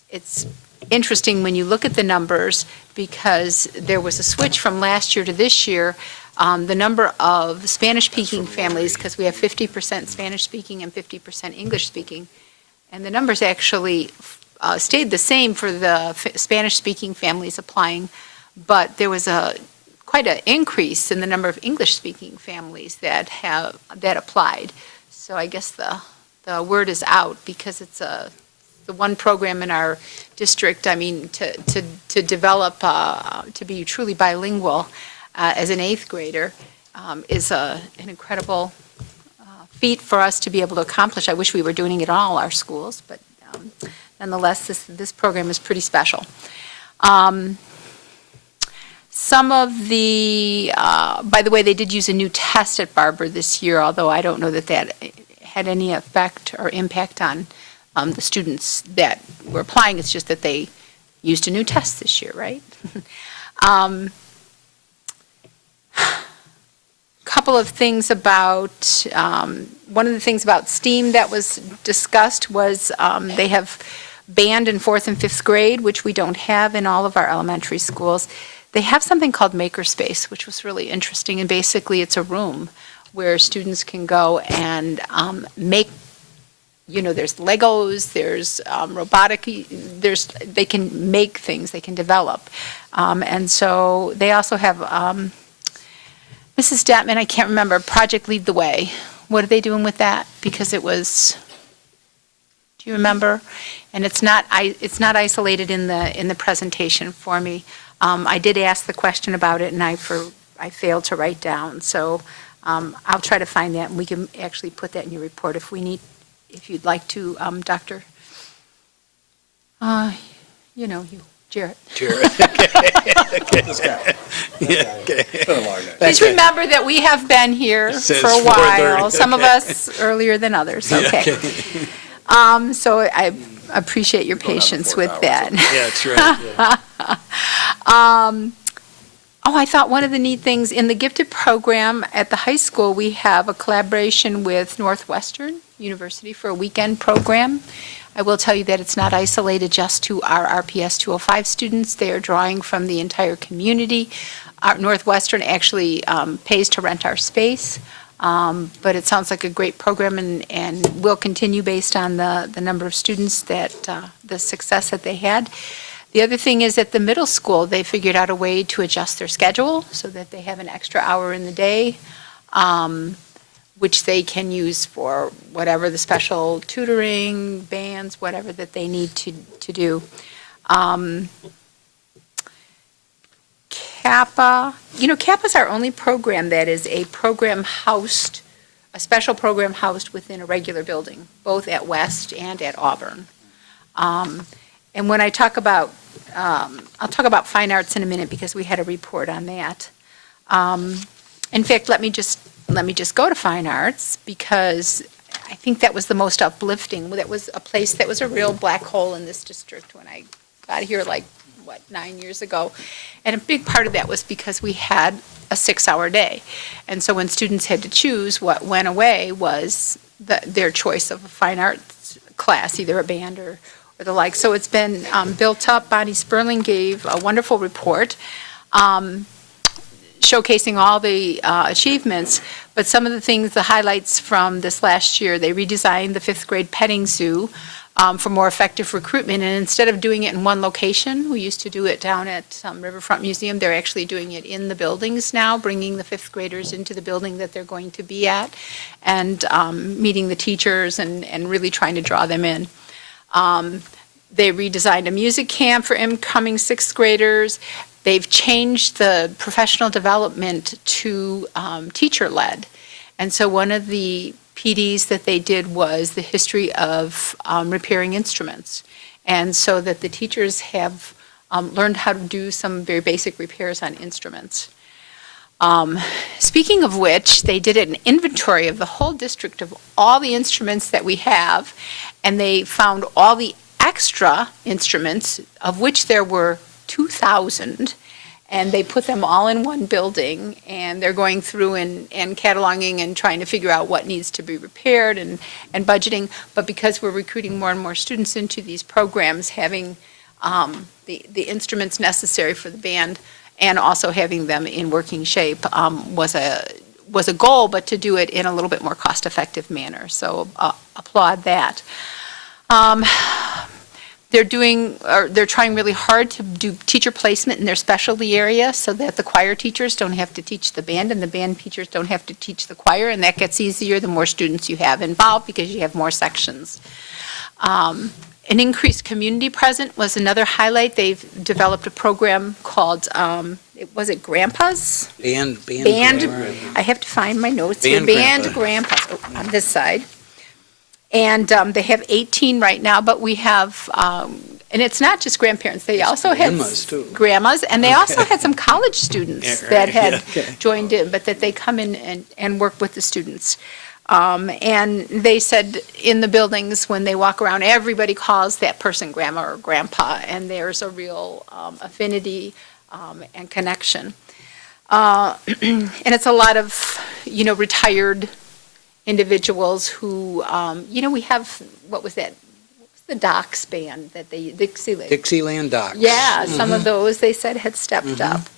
it's interesting when you look at the numbers because there was a switch from last year to this year. The number of Spanish-speaking families, because we have 50% Spanish-speaking and 50% English-speaking, and the numbers actually stayed the same for the Spanish-speaking families applying, but there was quite an increase in the number of English-speaking families that applied. So I guess the word is out because it's the one program in our district. I mean, to develop to be truly bilingual as an 8th grader is an incredible feat for us to be able to accomplish. I wish we were doing it in all our schools, but nonetheless, this program is pretty special. Some of the, by the way, they did use a new test at Barber this year, although I don't know that had any effect or impact on the students that were applying. It's just that they used a new test this year, right? Couple of things about, one of the things about STEAM that was discussed was they have band in 4th and 5th grade, which we don't have in all of our elementary schools. They have something called Makerspace, which was really interesting, and basically it's a room where students can go and make, there's Legos, there's robotic, they can make things, they can develop. And so they also have, Mrs. Detman, I can't remember, Project Lead the Way. What are they doing with that? Because it was, do you remember? And it's not isolated in the presentation for me. I did ask the question about it, and I failed to write down. So I'll try to find that, and we can actually put that in your report if you'd like to, Doctor. Jarrett. Please remember that we have been here for a while. Some of us earlier than others. Okay. So I appreciate your patience with that. Yeah, that's right. I thought one of the neat things in the gifted program at the high school, we have a collaboration with Northwestern University for a weekend program. I will tell you that it's not isolated just to our RPS 205 students. They are drawing from the entire community. Northwestern actually pays to rent our space, but it sounds like a great program and will continue based on the number of students the success that they had. The other thing is at the middle school, they figured out a way to adjust their schedule so that they have an extra hour in the day. which they can use for whatever the special tutoring, bands, whatever that they need to do. Kappa, Kappa's our only program that is a program housed, a special program housed within a regular building, both at West and at Auburn. And when I talk about, I'll talk about fine arts in a minute because we had a report on that. In fact, let me just go to fine arts because I think that was the most uplifting. That was a place that was a real black hole in this district when I got here 9 years ago. And a big part of that was because we had a 6-hour day. And so when students had to choose, what went away was their choice of a fine arts class, either a band or the like. So it's been built up. Bonnie Sperling gave a wonderful report showcasing all the achievements, but some of the things, the highlights from this last year, they redesigned the 5th grade petting zoo for more effective recruitment. And instead of doing it in one location, we used to do it down at Riverfront Museum, they're actually doing it in the buildings now, bringing the 5th graders into the building that they're going to be at and meeting the teachers and really trying to draw them in. They redesigned a music camp for incoming 6th graders. They've changed the professional development to teacher-led. And so one of the PDs that they did was the history of repairing instruments. And so that the teachers have learned how to do some very basic repairs on instruments. Speaking of which, they did an inventory of the whole district of all the instruments that we have, and they found all the extra instruments, of which there were 2,000, and they put them all in one building, and they're going through and cataloging and trying to figure out what needs to be repaired and budgeting. But because we're recruiting more and more students into these programs, having the instruments necessary for the band and also having them in working shape was a goal, but to do it in a little bit more cost-effective manner. So applaud that. They're trying really hard to do teacher placement in their specialty area so that the choir teachers don't have to teach the band and the band teachers don't have to teach the choir, and that gets easier the more students you have involved because you have more sections. An increased community present was another highlight. They've developed a program called, was it Grandpas? Band. I have to find my notes here. Band Band Grandpas, on this side. And they have 18 right now, but we have, and it's not just grandparents, they also have grandmas, too. Grandmas, and they also had some college students that had Okay. joined in, but that they come in and work with the students. And they said in the buildings, when they walk around, everybody calls that person grandma or grandpa, and there's a real affinity and connection. And it's a lot of, retired individuals who, we have, what was that? What was the Docks band that Dixieland Docks. Yeah, some of those, they said, had stepped up.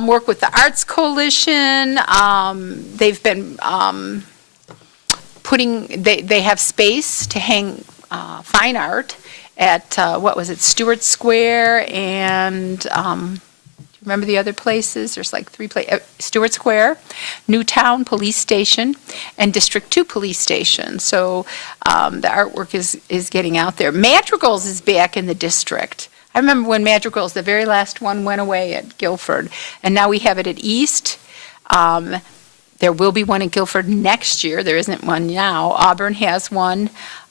Work with the Arts Coalition. They've been they have space to hang fine art at, Stewart Square and, remember the other places? There's like 3 places, Stewart Square, Newtown Police Station, and District 2 Police Station. So the artwork is getting out there. Madrigals is back in the district. I remember when Madrigals, the very last one, went away at Guilford, and now we have it at East. There will be one at Guilford next year. There isn't one now. Auburn has one.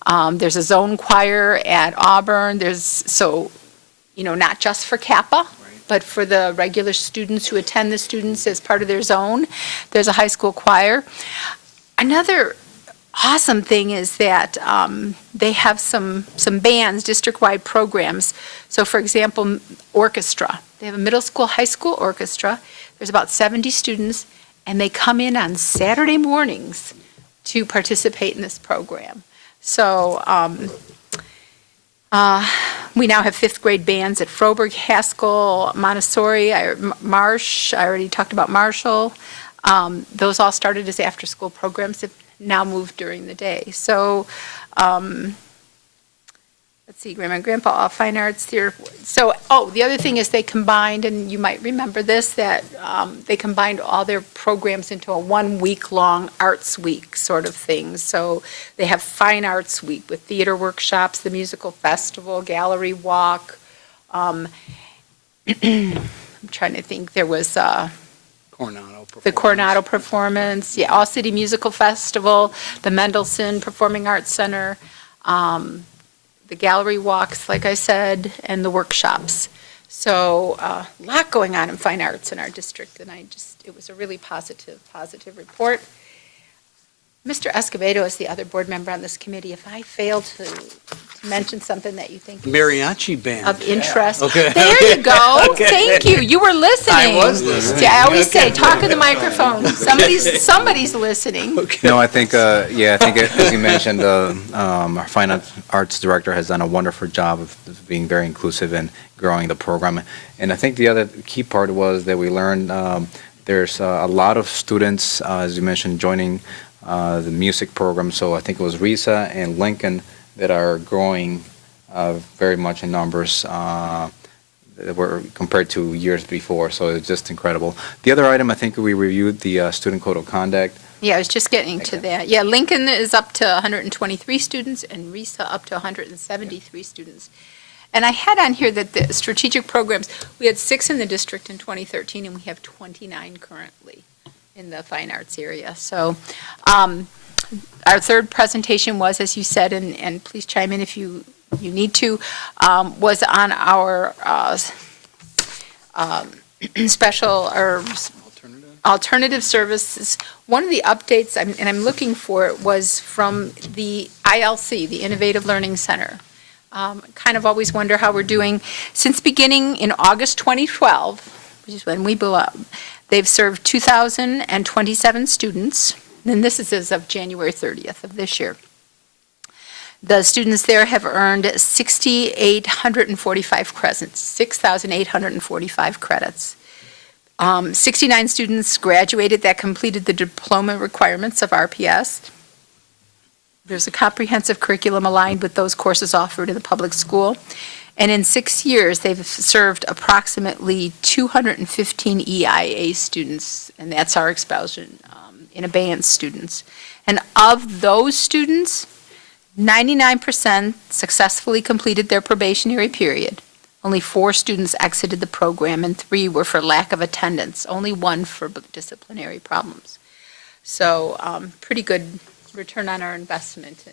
There's a zone choir at Auburn. Not just for Kappa, but for the regular students who attend the students as part of their zone. There's a high school choir. Another awesome thing is that they have some bands, district-wide programs. So for example, orchestra. They have a middle school, high school orchestra. There's about 70 students, and they come in on Saturday mornings to participate in this program. So we now have 5th grade bands at Froberg, Haskell, Montessori, Marsh. I already talked about Marshall. Those all started as after-school programs, have now moved during the day. So let's see, Grandma and Grandpa, all fine arts theater. So, the other thing is they combined, and you might remember this, that they combined all their programs into a 1 week long arts week sort of thing. So they have Fine Arts Week with theater workshops, the musical festival, gallery walk. I'm trying to think, there was the Coronado performance, yeah, All City Musical Festival, the Mendelssohn Performing Arts Center, the gallery walks, like I said, and the workshops. So a lot going on in fine arts in our district, and it was a really positive report. Mr. Escobedo is the other board member on this committee. If I fail to mention something that you think is Mariachi band. of interest. Okay. There you go. Okay. Thank you. You were listening. I was listening. See, I always say, Okay. talk in the microphone. Somebody's listening. No, I think, as you mentioned, our fine arts director has done a wonderful job of being very inclusive and growing the program. And I think the other key part was that we learned there's a lot of students, as you mentioned, joining the music program. So I think it was Risa and Lincoln that are growing very much in numbers that were compared to years before. So it's just incredible. The other item, I think we reviewed the student code of conduct. Yeah, I was just getting to that. Yeah, Lincoln is up to 123 students and Risa up to 173 students. And I had on here that the strategic programs, we had 6 in the district in 2013 and we have 29 currently in the fine arts area. So our third presentation was, as you said, and please chime in if you need to, was on our special or alternative services. One of the updates, I'm looking for it, was from the ILC, the Innovative Learning Center. Kind of always wonder how we're doing. Since beginning in August 2012, which is when we blew up, they've served 2,027 students, and this is as of January 30th of this year. The students there have earned 6,845 credits, 6,845 credits. 69 students graduated that completed the diploma requirements of RPS. There's a comprehensive curriculum aligned with those courses offered in the public school. And in 6 years, they've served approximately 215 EIA students, and that's our expulsion in abeyance students. And of those students, 99% successfully completed their probationary period. Only 4 students exited the program, and 3 were for lack of attendance, only 1 for disciplinary problems. So pretty good return on our investment.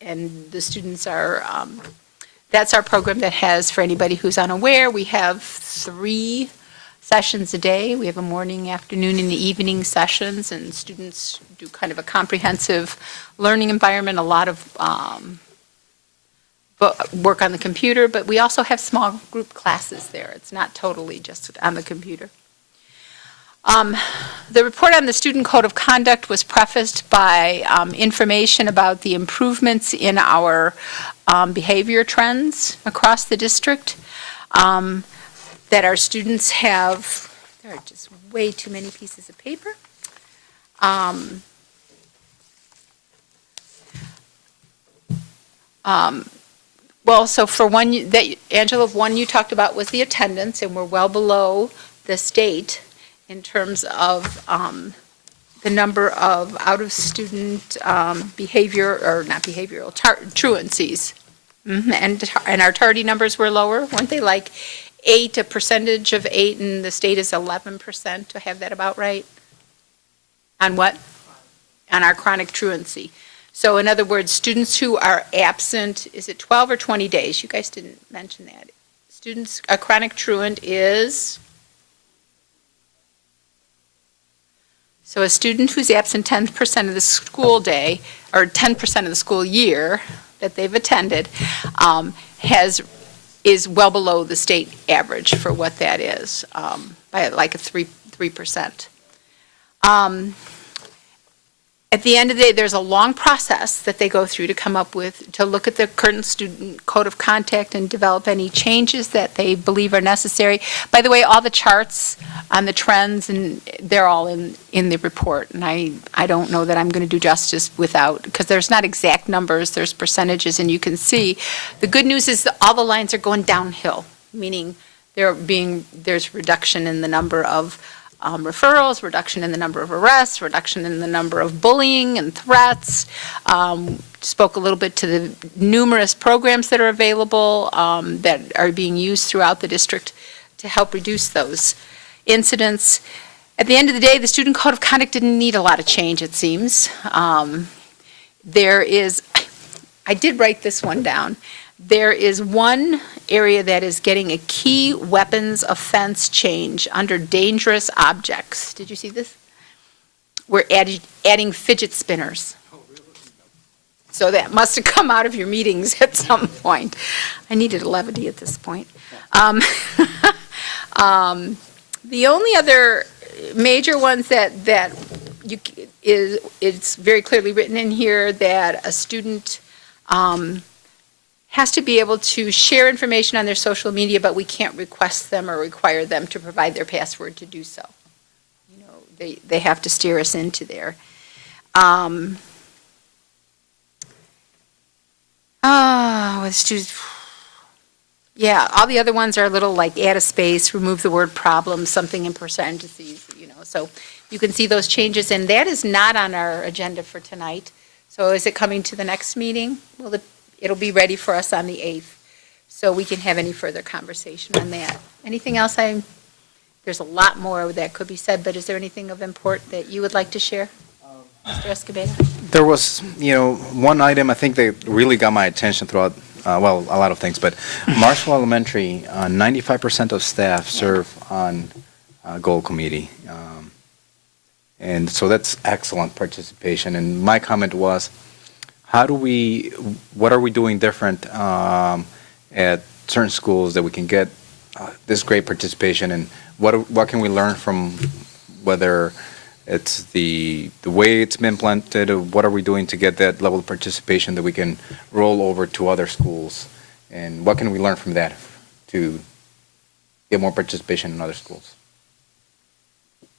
And the students are, that's our program that has, for anybody who's unaware, we have 3 sessions a day. We have a morning, afternoon, and the evening sessions, and students do kind of a comprehensive learning environment, a lot of work on the computer, but we also have small group classes there. It's not totally just on the computer. The report on the Student Code of Conduct was prefaced by information about the improvements in our behavior trends across the district, that our students have. There are just way too many pieces of paper. Well, so for one, Angela, one you talked about was the attendance, and we're well below the state in terms of the number of out-of-student behavior, or not behavioral, truancies. And our tardy numbers were lower, weren't they, like 8, a percentage of 8, and the state is 11%, to have that about right? On what? On our chronic truancy. So in other words, students who are absent, is it 12 or 20 days? You guys didn't mention that. Students, a chronic truant is? So a student who's absent 10% of the school day, or 10% of the school year that they've attended, is well below the state average for what that is, by like a 3%. At the end of the day, there's a long process that they go through to come up with, to look at the current student code of conduct and develop any changes that they believe are necessary. By the way, all the charts on the trends, and they're all in the report. And I don't know that I'm going to do justice without, because there's not exact numbers, there's percentages, and you can see. The good news is that all the lines are going downhill, meaning there's reduction in the number of referrals, reduction in the number of arrests, reduction in the number of bullying and threats. Spoke a little bit to the numerous programs that are available that are being used throughout the district to help reduce those incidents. At the end of the day, the student code of conduct didn't need a lot of change, it seems. I did write this one down. There is one area that is getting a key weapons offense change under dangerous objects. Did you see this? We're adding fidget spinners. So that must have come out of your meetings at some point. I needed a levity at this point. The only other major ones that it's very clearly written in here that a student has to be able to share information on their social media, but we can't request them or require them to provide their password to do so. You know, they have to steer us into there. Yeah, all the other ones are a little like add a space, remove the word problem, something in parentheses, so you can see those changes, and that is not on our agenda for tonight. So is it coming to the next meeting? It'll be ready for us on the 8th, so we can have any further conversation on that. Anything else? There's a lot more that could be said, but is there anything of import that you would like to share, Mr. Escobedo? There was, one item I think that really got my attention throughout, a lot of things, but Marshall Elementary, 95% of staff serve on Goal Committee. And so that's excellent participation. And my comment was, what are we doing different at certain schools that we can get this great participation, and what can we learn from, whether it's the way it's been implemented, or what are we doing to get that level of participation that we can roll over to other schools, and what can we learn from that to get more participation in other schools?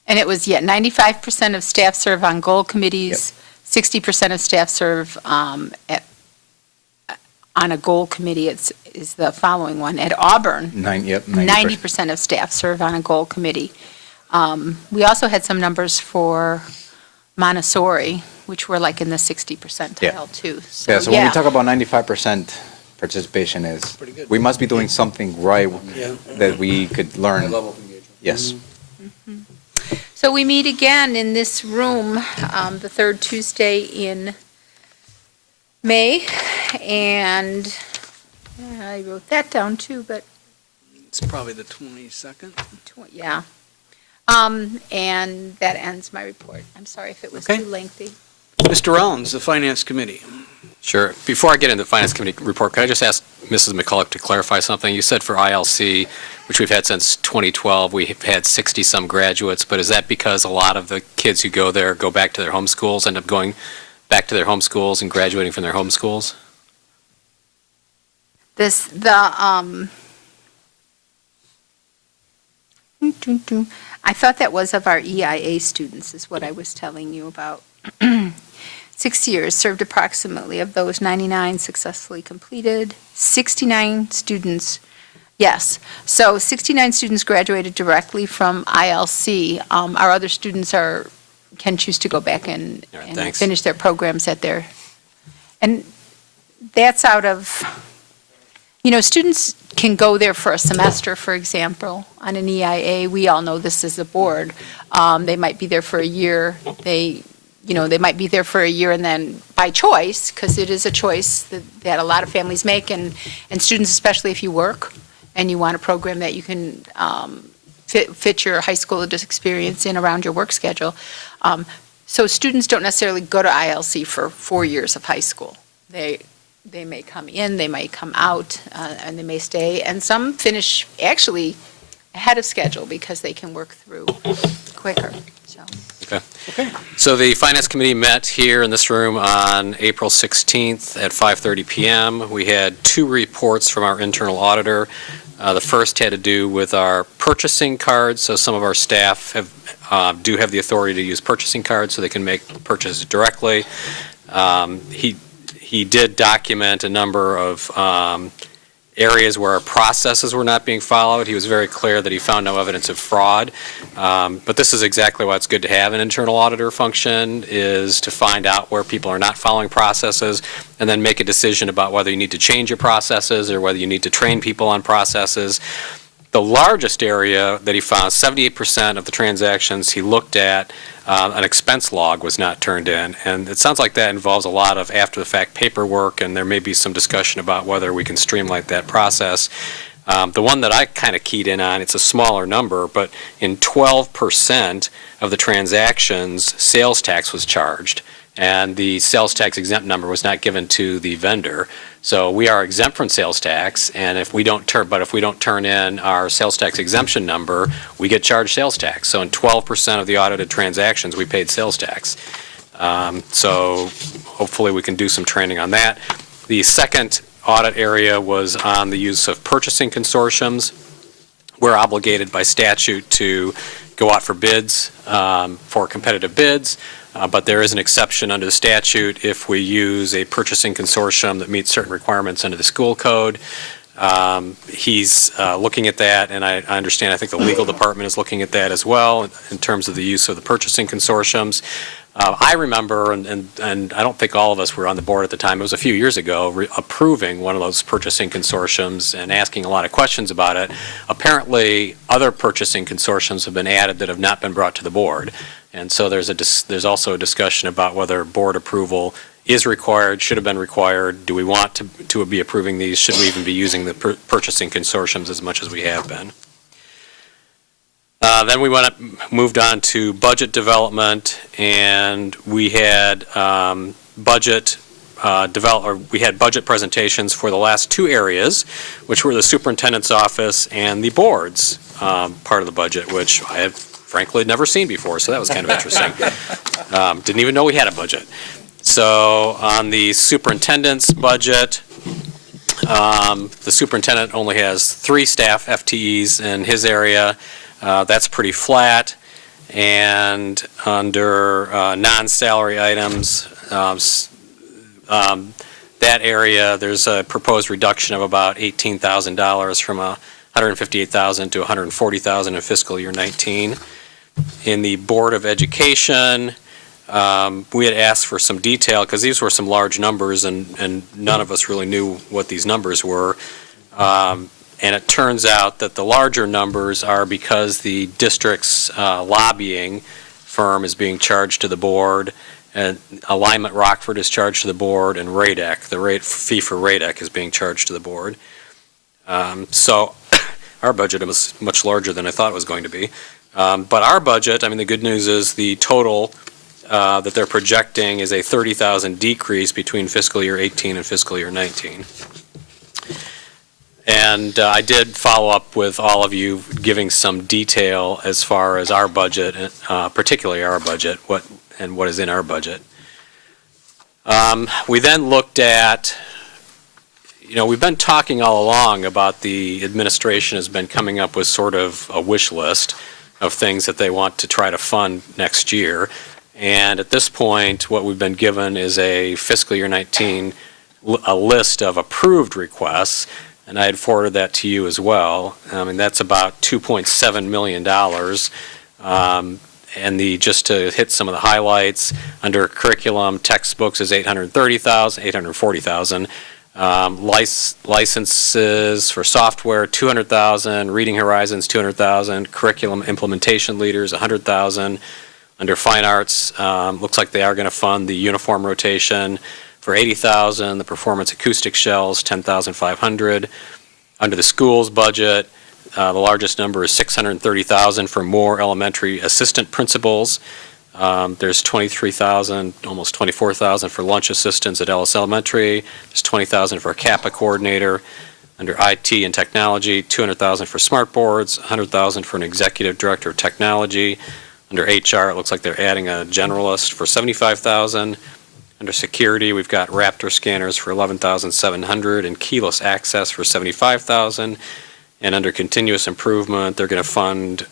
And it was, 95% of staff serve on goal committees. Yep. 60% of staff serve on a goal committee. Is the following one. At Auburn, 90% of staff serve on a goal committee. We also had some numbers for Montessori, which were like in the 60 percentile too. So, so when we talk about 95% participation, we must be doing something right that we could learn. Level of engagement. Yes. So we meet again in this room the third Tuesday in May, and I wrote that down too, but It's probably the 22nd. yeah. And that ends my report. I'm sorry if it was too lengthy. Mr. Rollins, the Finance Committee. Sure. Before I get into the Finance Committee report, could I just ask Mrs. McCulloch to clarify something? You said for ILC, which we've had since 2012, we've had 60-some graduates, but is that because a lot of the kids who go there go back to their home schools, end up going back to their home schools and graduating from their home schools? I thought that was of our EIA students, is what I was telling you about. 6 years, served approximately of those 99 successfully completed, 69 students, yes. So 69 students graduated directly from ILC. Our other students can choose to go back and finish their programs at their, and that's out of, students can go there for a semester, for example, on an EIA. We all know this as a board. They might be there for a year. They might be there for a year and then by choice, because it is a choice that a lot of families make, and students, especially if you work and you want a program that you can fit your high school experience in around your work schedule. So students don't necessarily go to ILC for 4 years of high school. They may come in, they may come out, and they may stay, and some finish actually ahead of schedule because they can work through quicker. So. So the Finance Committee met here in this room on April 16th at 5:30 PM. We had 2 reports from our internal auditor. The first had to do with our purchasing cards. So some of our staff do have the authority to use purchasing cards so they can make purchases directly. He did document a number of areas where our processes were not being followed. He was very clear that he found no evidence of fraud. But this is exactly why it's good to have an internal auditor function, is to find out where people are not following processes and then make a decision about whether you need to change your processes or whether you need to train people on processes. The largest area that he found, 78% of the transactions he looked at, an expense log was not turned in. And it sounds like that involves a lot of after-the-fact paperwork, and there may be some discussion about whether we can streamline that process. The one that I kind of keyed in on, it's a smaller number, but in 12% of the transactions, sales tax was charged, and the sales tax exempt number was not given to the vendor. So we are exempt from sales tax, and if we don't turn in our sales tax exemption number, we get charged sales tax. So in 12% of the audited transactions, we paid sales tax. So hopefully we can do some training on that. The second audit area was on the use of purchasing consortiums. We're obligated by statute to go out for bids, for competitive bids. But there is an exception under the statute if we use a purchasing consortium that meets certain requirements under the school code. He's looking at that, and I understand, I think the legal department is looking at that as well in terms of the use of the purchasing consortiums. I remember, and I don't think all of us were on the board at the time, it was a few years ago, approving one of those purchasing consortiums and asking a lot of questions about it. Apparently, other purchasing consortiums have been added that have not been brought to the board. And so there's also a discussion about whether board approval is required, should have been required. Do we want to be approving these? Should we even be using the purchasing consortiums as much as we have been? Then we moved on to budget development, and we had budget presentations for the last 2 areas, which were the superintendent's office and the board's part of the budget, which I have frankly never seen before, so that was kind of interesting. Didn't even know we had a budget. So on the superintendent's budget, the superintendent only has 3 staff FTEs in his area. That's pretty flat. And under non-salary items, that area, there's a proposed reduction of about $18,000 from $158,000 to $140,000 in fiscal year 19. In the Board of Education, we had asked for some detail because these were some large numbers, and none of us really knew what these numbers were. And it turns out that the larger numbers are because the district's lobbying firm is being charged to the board, and Alignment Rockford is charged to the board, and RADEC, the fee for RADEC, is being charged to the board. So our budget was much larger than I thought it was going to be. But our budget, I mean, the good news is the total that they're projecting is a $30,000 decrease between fiscal year 18 and fiscal year 19. And I did follow up with all of you, giving some detail as far as our budget, particularly our budget, what is in our budget. We then looked at, we've been talking all along about the administration has been coming up with sort of a wish list of things that they want to try to fund next year. And at this point, what we've been given is a fiscal year 19, a list of approved requests, and I had forwarded that to you as well. And that's about $2.7 million. And just to hit some of the highlights, under curriculum, textbooks is $840,000. Licenses for software, $200,000. Reading Horizons, $200,000. Curriculum implementation leaders, $100,000. Under fine arts, looks like they are going to fund the uniform rotation for $80,000. The performance acoustic shells, $10,500. Under the schools budget, the largest number is $630,000 for more elementary assistant principals. There's $23,000, almost $24,000 for lunch assistants at Ellis Elementary. There's $20,000 for a CAPA coordinator. Under IT and technology, $200,000 for smart boards, $100,000 for an executive director of technology. Under HR, it looks like they're adding a generalist for $75,000. Under security, we've got Raptor scanners for $11,700 and keyless access for $75,000. And under continuous improvement, they're going to fund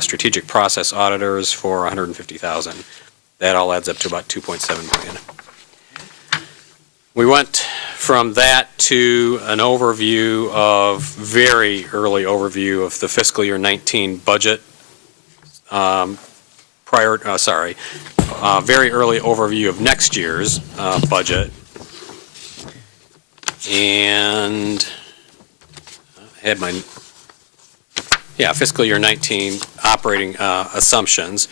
strategic process auditors for $150,000. That all adds up to about $2.7 million. We went from that to an overview of, very early overview of the fiscal year 19 budget. Very early overview of next year's budget. And I had my, fiscal year 19 operating assumptions.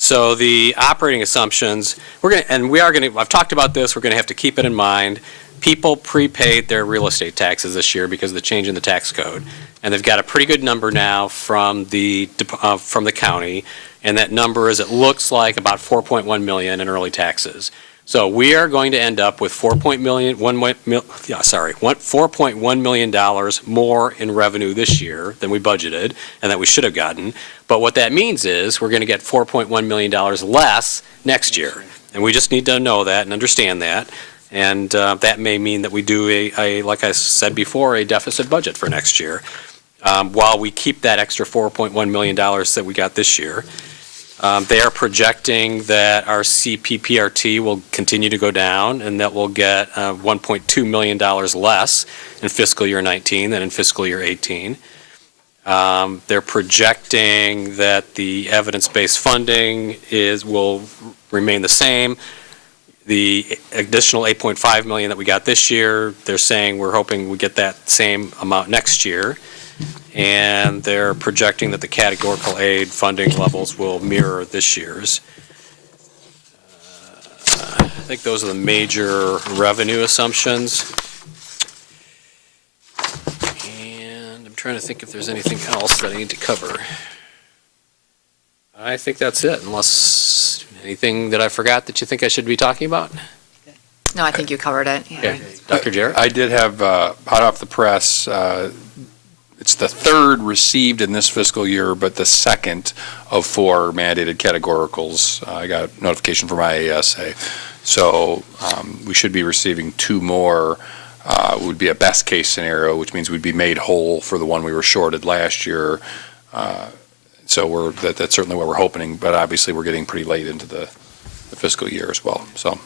So the operating assumptions, I've talked about this, we're going to have to keep it in mind. People prepaid their real estate taxes this year because of the change in the tax code. And they've got a pretty good number now from the county. And that number is, it looks like, about $4.1 million in early taxes. So we are going to end up with $4.1 million more in revenue this year than we budgeted and that we should have gotten. But what that means is we're going to get $4.1 million less next year. And we just need to know that and understand that. And that may mean that we do like I said before, a deficit budget for next year, while we keep that extra $4.1 million that we got this year. They are projecting that our CPPRT will continue to go down and that we'll get $1.2 million less in fiscal year 19 than in fiscal year 18. They're projecting that the evidence-based funding will remain the same. The additional $8.5 million that we got this year, they're saying we're hoping we get that same amount next year. And they're projecting that the categorical aid funding levels will mirror this year's. I think those are the major revenue assumptions. And I'm trying to think if there's anything else that I need to cover. I think that's it, unless anything that I forgot that you think I should be talking about? No, I think you covered it. Yeah. Okay. Dr. Jarrett? I did have, hot off the press, it's the third received in this fiscal year, but the second of 4 mandated categoricals. I got a notification from IASA. So we should be receiving 2 more. Would be a best case scenario, which means we'd be made whole for the one we were shorted last year. So that's certainly what we're hoping, but obviously we're getting pretty late into the fiscal year as well. So.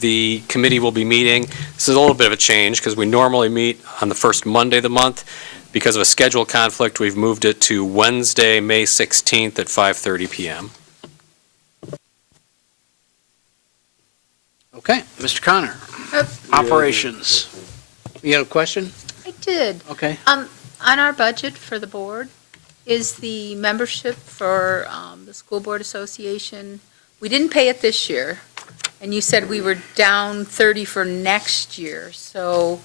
The committee will be meeting. This is a little bit of a change because we normally meet on the first Monday of the month. Because of a schedule conflict, we've moved it to Wednesday, May 16th at 5:30 p.m. Okay, Mr. Connor, operations. You have a question? I did. Okay. On our budget for the board, is the membership for the School Board Association, we didn't pay it this year, and you said we were down 30 for next year, so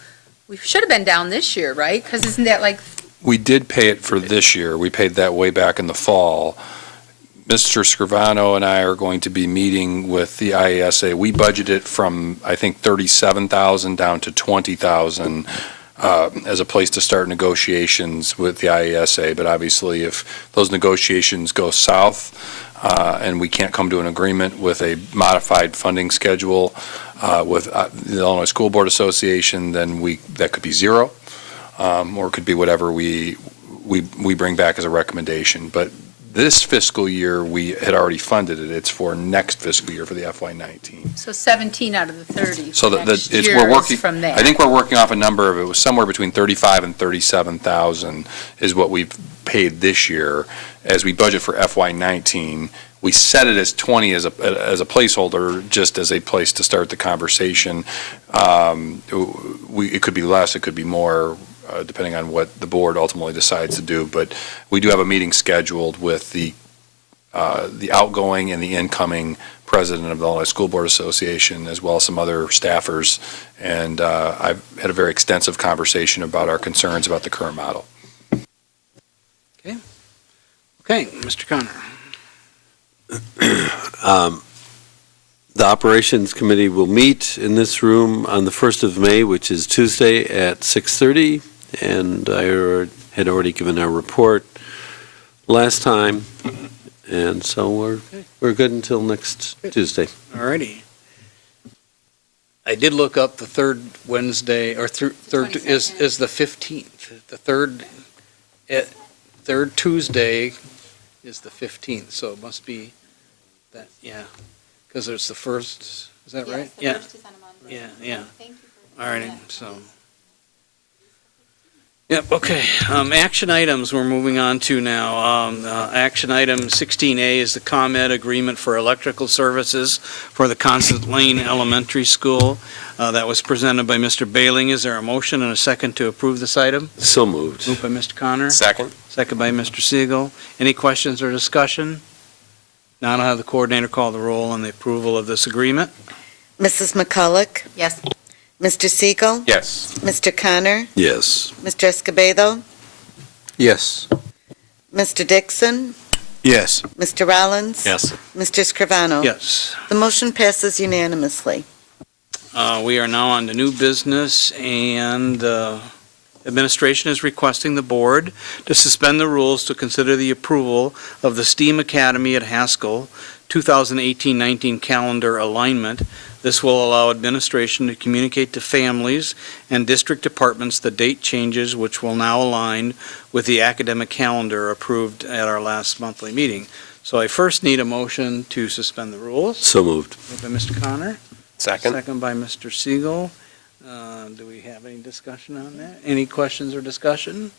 we should have been down this year, right? Because isn't that like... We did pay it for this year. We paid that way back in the fall. Mr. Scrivano and I are going to be meeting with the IASA. We budgeted from, I think, $37,000 down to $20,000 as a place to start negotiations with the IASA. But obviously, if those negotiations go south and we can't come to an agreement with a modified funding schedule with the Illinois School Board Association, then that could be zero, or it could be whatever we bring back as a recommendation. But this fiscal year, we had already funded it. It's for next fiscal year for the FY19. So 17 out of the 30 So next year we're working is from there. I think we're working off a number of, it was somewhere between 35 and 37,000 is what we've paid this year. As we budget for FY19, we set it as 20 as a placeholder, just as a place to start the conversation. It could be less, it could be more, depending on what the board ultimately decides to do. But we do have a meeting scheduled with the outgoing and the incoming president of the Illinois School Board Association, as well as some other staffers. And I've had a very extensive conversation about our concerns about the current model. Okay, Mr. Connor. The Operations Committee will meet in this room on the 1st of May, which is Tuesday at 6:30, and I had already given our report last time, and so we're good until next Tuesday. All righty. I did look up the third Wednesday, or third is the 15th. The third Tuesday is the 15th, so it must be that, yeah, because there's the first, is that right? Yeah. Yeah. All righty, so. Yep, okay. Action items we're moving on to now. Action item 16A is the ComEd agreement for electrical services for the Constant Lane Elementary School. That was presented by Mr. Bailing. Is there a motion and a second to approve this item? So moved. Moved by Mr. Connor. Second. Second by Mr. Siegel. Any questions or discussion? Now I'll have the coordinator call the roll on the approval of this agreement. Mrs. McCulloch? Yes. Mr. Siegel? Yes. Mr. Connor? Yes. Mr. Escobedo? Yes. Mr. Dixon? Yes. Mr. Rollins? Yes. Mr. Scrivano? Yes. The motion passes unanimously. We are now on to new business, and administration is requesting the board to suspend the rules to consider the approval of the STEAM Academy at Haskell 2018-19 calendar alignment. This will allow administration to communicate to families and district departments the date changes, which will now align with the academic calendar approved at our last monthly meeting. So I first need a motion to suspend the rules. So moved. Moved by Mr. Connor. Second. Second by Mr. Siegel. Do we have any discussion on that? Any questions or discussion?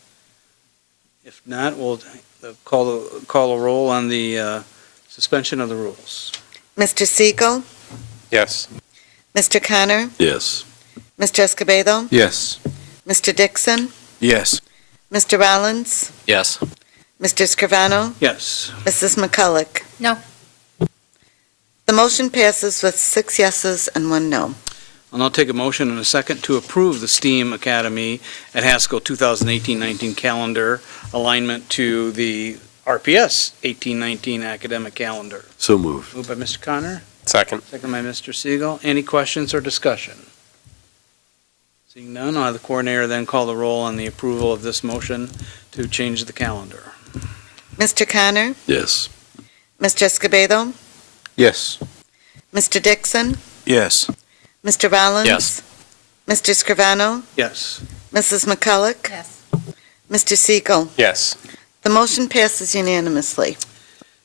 If not, we'll call a roll on the suspension of the rules. Mr. Siegel? Yes. Mr. Connor? Yes. Mr. Escobedo? Yes. Mr. Dixon? Yes. Mr. Rollins? Yes. Mr. Scrivano? Yes. Mrs. McCulloch? No. The motion passes with 6 yeses and 1 no. I'll now take a motion and a second to approve the STEAM Academy at Haskell 2018-19 calendar alignment to the RPS 18-19 academic calendar. So moved. Moved by Mr. Connor. Second. Second by Mr. Siegel. Any questions or discussion? Seeing none, I'll have the coordinator then call the roll on the approval of this motion to change the calendar. Mr. Connor? Yes. Mr. Escobedo? Yes. Mr. Dixon? Yes. Mr. Rollins? Yes. Mr. Scrivano? Yes. Mrs. McCulloch? Yes. Mr. Siegel? Yes. The motion passes unanimously.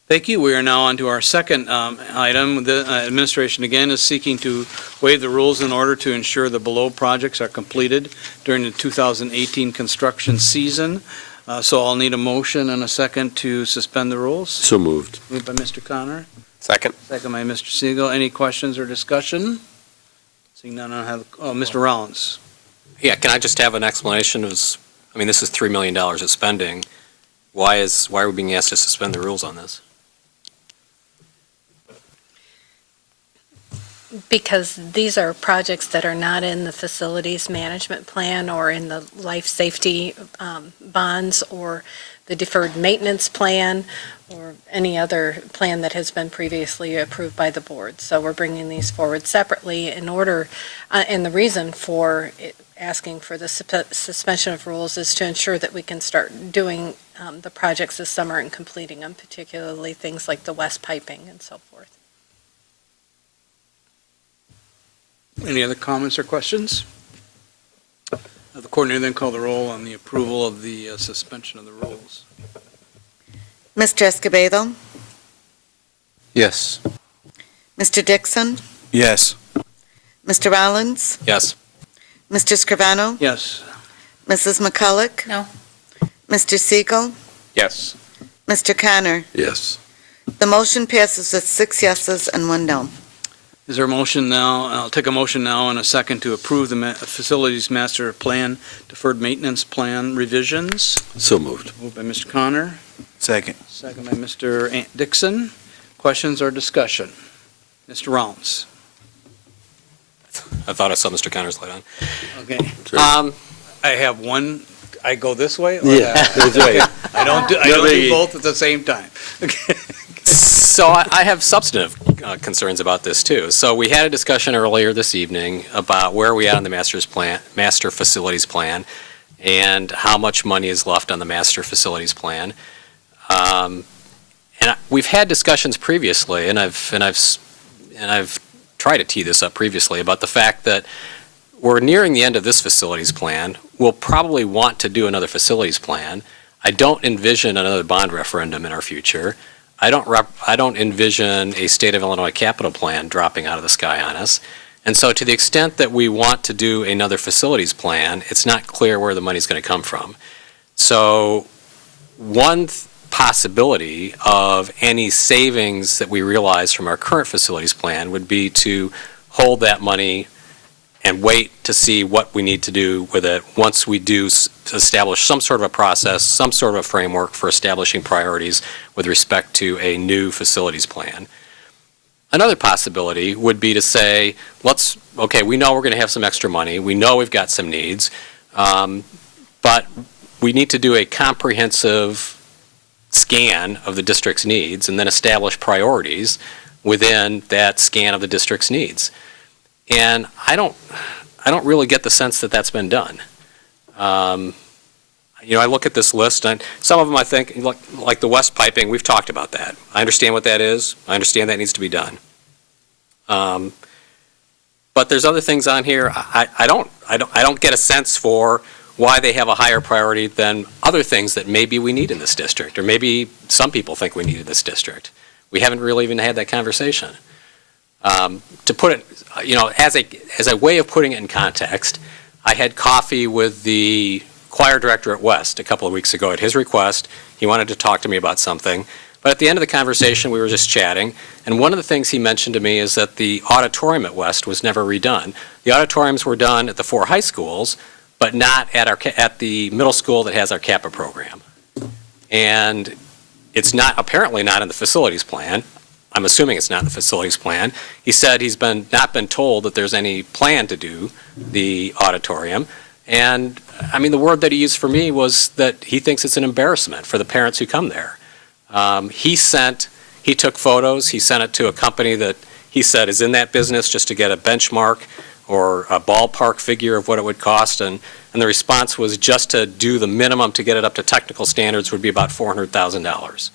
Thank you. We are now on to our second item. The administration again is seeking to waive the rules in order to ensure the below projects are completed during the 2018 construction season. So I'll need a motion and a second to suspend the rules. So moved. Moved by Mr. Connor. Second. Second by Mr. Siegel. Any questions or discussion? Seeing none, I'll have, Mr. Rollins. Yeah, can I just have an explanation of, I mean, this is $3 million of spending. Why are we being asked to suspend the rules on this? Because these are projects that are not in the facilities management plan or in the life safety bonds or the deferred maintenance plan or any other plan that has been previously approved by the board. So we're bringing these forward separately in order, and the reason for asking for the suspension of rules is to ensure that we can start doing the projects this summer and completing them, particularly things like the west piping and so forth. Any other comments or questions? The coordinator then call the roll on the approval of the suspension of the rules. Mr. Escobedo? Yes. Mr. Dixon? Yes. Mr. Rollins? Yes. Mr. Scrivano? Yes. Mrs. McCulloch? No. Mr. Siegel? Yes. Mr. Connor? Yes. The motion passes with 6 yeses and 1 no. Is there a motion now? I'll take a motion now and a second to approve the Facilities Master Plan Deferred Maintenance Plan revisions. So moved. Moved by Mr. Connor. Second. Second by Mr. Dixon. Questions or discussion? Mr. Rollins. I thought I saw Mr. Connor's light on. Okay. Sure. I have one. I go this way? Or Yeah, that's right. I don't do biggie. both at the same time. Okay. So I have substantive concerns about this too. So we had a discussion earlier this evening about where we at on the master facilities plan, and how much money is left on the master facilities plan. We've had discussions previously, and I've tried to tee this up previously about the fact that we're nearing the end of this facilities plan. We'll probably want to do another facilities plan. I don't envision another bond referendum in our future. I don't envision a state of Illinois capital plan dropping out of the sky on us. And so to the extent that we want to do another facilities plan, it's not clear where the money's going to come from. So one possibility of any savings that we realize from our current facilities plan would be to hold that money and wait to see what we need to do with it once we do establish some sort of a process, some sort of a framework for establishing priorities with respect to a new facilities plan. Another possibility would be to say, okay, we know we're going to have some extra money. We know we've got some needs, but we need to do a comprehensive scan of the district's needs and then establish priorities within that scan of the district's needs. And I don't really get the sense that that's been done. I look at this list, and some of them I think, like the West piping, we've talked about that. I understand what that is. I understand that needs to be done. But there's other things on here. I don't get a sense for why they have a higher priority than other things that maybe we need in this district, or maybe some people think we need in this district. We haven't really even had that conversation. To put it, as a way of putting it in context, I had coffee with the choir director at West a couple of weeks ago at his request. He wanted to talk to me about something. But at the end of the conversation, we were just chatting, and one of the things he mentioned to me is that the auditorium at West was never redone. The auditoriums were done at the 4 high schools, but not at the middle school that has our CAPA program. And it's apparently not in the facilities plan. I'm assuming it's not in the facilities plan. He said he's not been told that there's any plan to do the auditorium. And the word that he used for me was that he thinks it's an embarrassment for the parents who come there. He took photos, he sent it to a company that he said is in that business just to get a benchmark or a ballpark figure of what it would cost. And the response was just to do the minimum to get it up to technical standards would be about $400,000.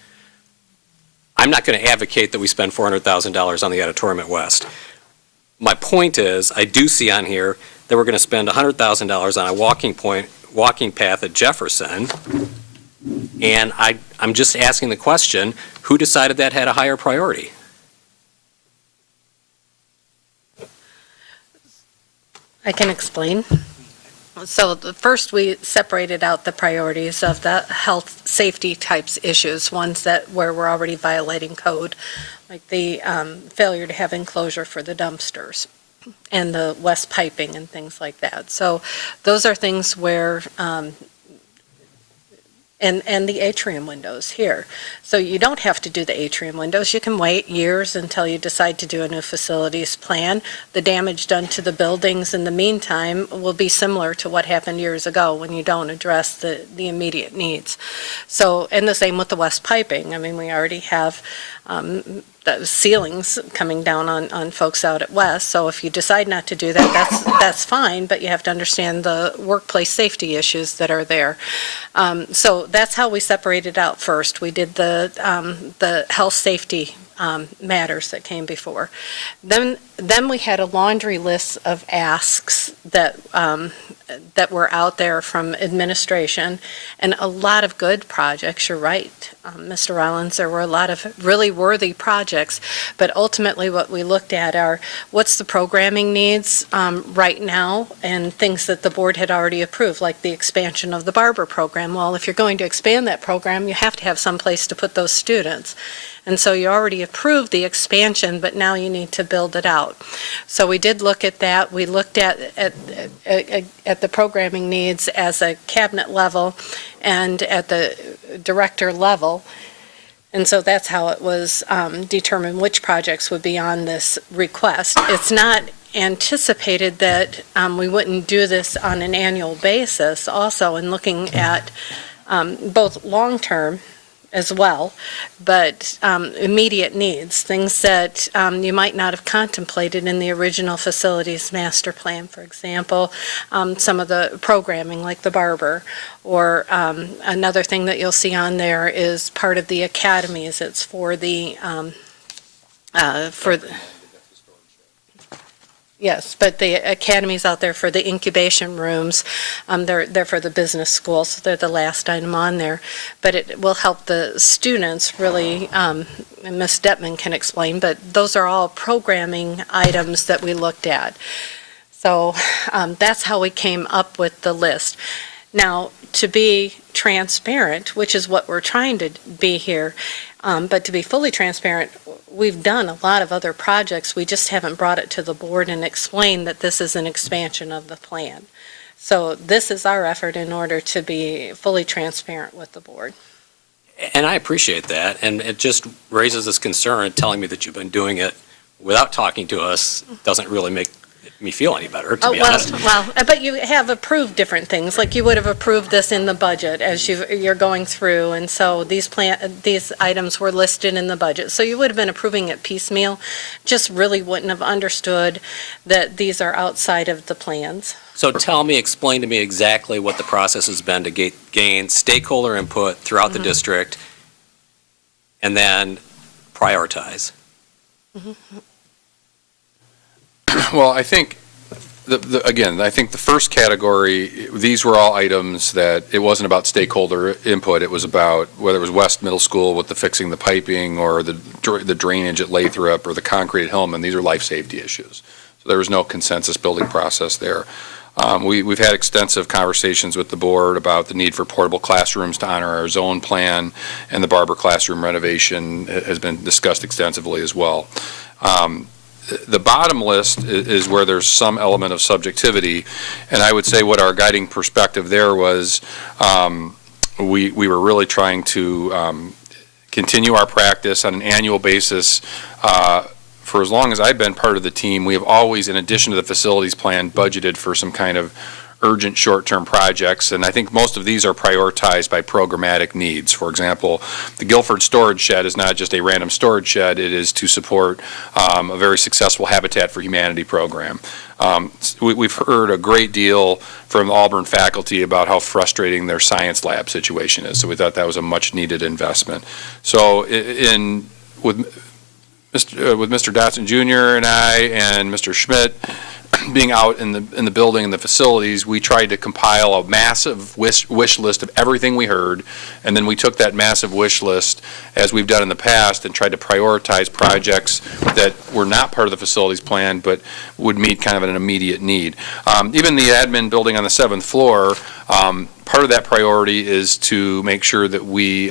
I'm not going to advocate that we spend $400,000 on the auditorium at West. My point is, I do see on here that we're going to spend $100,000 on a walking path at Jefferson, and I'm just asking the question, who decided that had a higher priority? I can explain. So first we separated out the priorities of the health safety types issues, ones where we're already violating code, like the failure to have enclosure for the dumpsters and the West piping and things like that. So those are things where and the atrium windows here. So you don't have to do the atrium windows. You can wait years until you decide to do a new facilities plan. The damage done to the buildings in the meantime will be similar to what happened years ago when you don't address the immediate needs. So, and the same with the West piping. We already have the ceilings coming down on folks out at West. So if you decide not to do that, that's fine, but you have to understand the workplace safety issues that are there. So that's how we separated out first. We did the health safety matters that came before. Then we had a laundry list of asks that were out there from administration, and a lot of good projects. You're right, Mr. Rollins, there were a lot of really worthy projects, but ultimately what we looked at are what's the programming needs right now, and things that the board had already approved, like the expansion of the barber program. Well, if you're going to expand that program, you have to have some place to put those students. And so you already approved the expansion, but now you need to build it out. So we did look at that. We looked at the programming needs as a cabinet level and at the director level. And so that's how it was determined which projects would be on this request. It's not anticipated that we wouldn't do this on an annual basis also, in looking at both long-term as well, but immediate needs, things that you might not have contemplated in the original facilities master plan. For example, some of the programming like the barber, or another thing that you'll see on there is part of the academies. It's for the yes, but the academies out there for the incubation rooms, they're for the business schools, so they're the last item on there. But it will help the students really, and Ms. Detman can explain, but those are all programming items that we looked at. So that's how we came up with the list. Now, to be transparent, which is what we're trying to be here, but to be fully transparent, we've done a lot of other projects. We just haven't brought it to the board and explained that this is an expansion of the plan. So this is our effort in order to be fully transparent with the board. And I appreciate that, and it just raises this concern. Telling me that you've been doing it without talking to us doesn't really make me feel any better, to be honest. Well, but you have approved different things, like you would have approved this in the budget as you're going through, and so these items were listed in the budget. So you would have been approving it piecemeal, just really wouldn't have understood that these are outside of the plans. So explain to me exactly what the process has been to gain stakeholder input throughout the district, and then prioritize. Well, I think, again, I think the first category, these were all items that it wasn't about stakeholder input. It was about whether it was West Middle School with the fixing the piping, or the drainage at Lathrop, or the concrete at Hillman. These are life safety issues. So there was no consensus building process there. We've had extensive conversations with the board about the need for portable classrooms to honor our zone plan, and the Barber classroom renovation has been discussed extensively as well. The bottom list is where there's some element of subjectivity, and I would say what our guiding perspective there was, we were really trying to continue our practice on an annual basis. For as long as I've been part of the team, we have always, in addition to the facilities plan, budgeted for some kind of urgent short-term projects, and I think most of these are prioritized by programmatic needs. For example, the Guilford storage shed is not just a random storage shed, it is to support a very successful Habitat for Humanity program. We've heard a great deal from the Auburn faculty about how frustrating their science lab situation is, so we thought that was a much-needed investment. So with Mr. Dotson Jr. and I and Mr. Schmidt being out in the building and the facilities, we tried to compile a massive wish list of everything we heard, and then we took that massive wish list, as we've done in the past, and tried to prioritize projects that were not part of the facilities plan but would meet kind of an immediate need. Even the admin building on the 7th floor, part of that priority is to make sure that we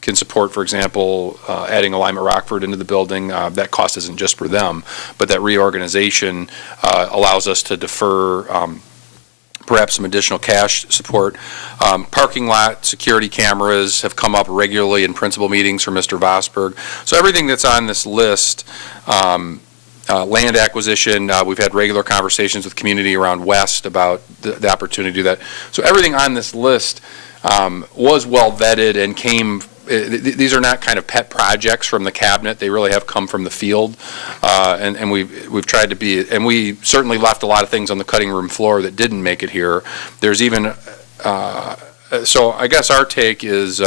can support, for example, adding Alignment Rockford into the building. That cost isn't just for them, but that reorganization allows us to defer perhaps some additional cash support. Parking lot security cameras have come up regularly in principal meetings from Mr. Vosberg. So everything that's on this list, land acquisition, we've had regular conversations with community around West about the opportunity to do that. So everything on this list was well vetted and came. These are not kind of pet projects from the cabinet. They really have come from the field, and we've tried to be. And we certainly left a lot of things on the cutting room floor that didn't make it here. There's even. So I guess our take is.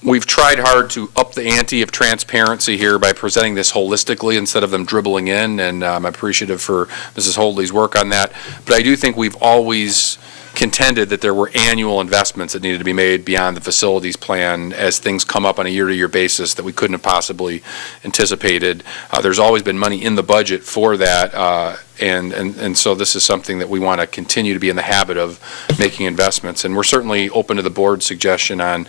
We've tried hard to up the ante of transparency here by presenting this holistically instead of them dribbling in, and I'm appreciative for Mrs. Holdley's work on that. But I do think we've always contended that there were annual investments that needed to be made beyond the facilities plan as things come up on a year-to-year basis that we couldn't have possibly anticipated. There's always been money in the budget for that, and so this is something that we want to continue to be in the habit of making investments. And we're certainly open to the board's suggestion on,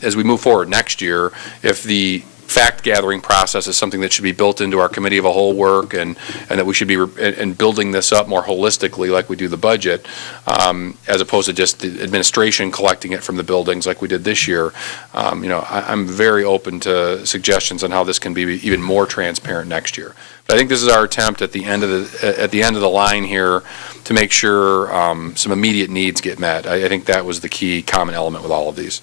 as we move forward next year, if the fact-gathering process is something that should be built into our committee of a whole work, and that we should be and building this up more holistically like we do the budget, as opposed to just the administration collecting it from the buildings like we did this year. I'm very open to suggestions on how this can be even more transparent next year. But I think this is our attempt at the end of the line here to make sure some immediate needs get met. I think that was the key common element with all of these.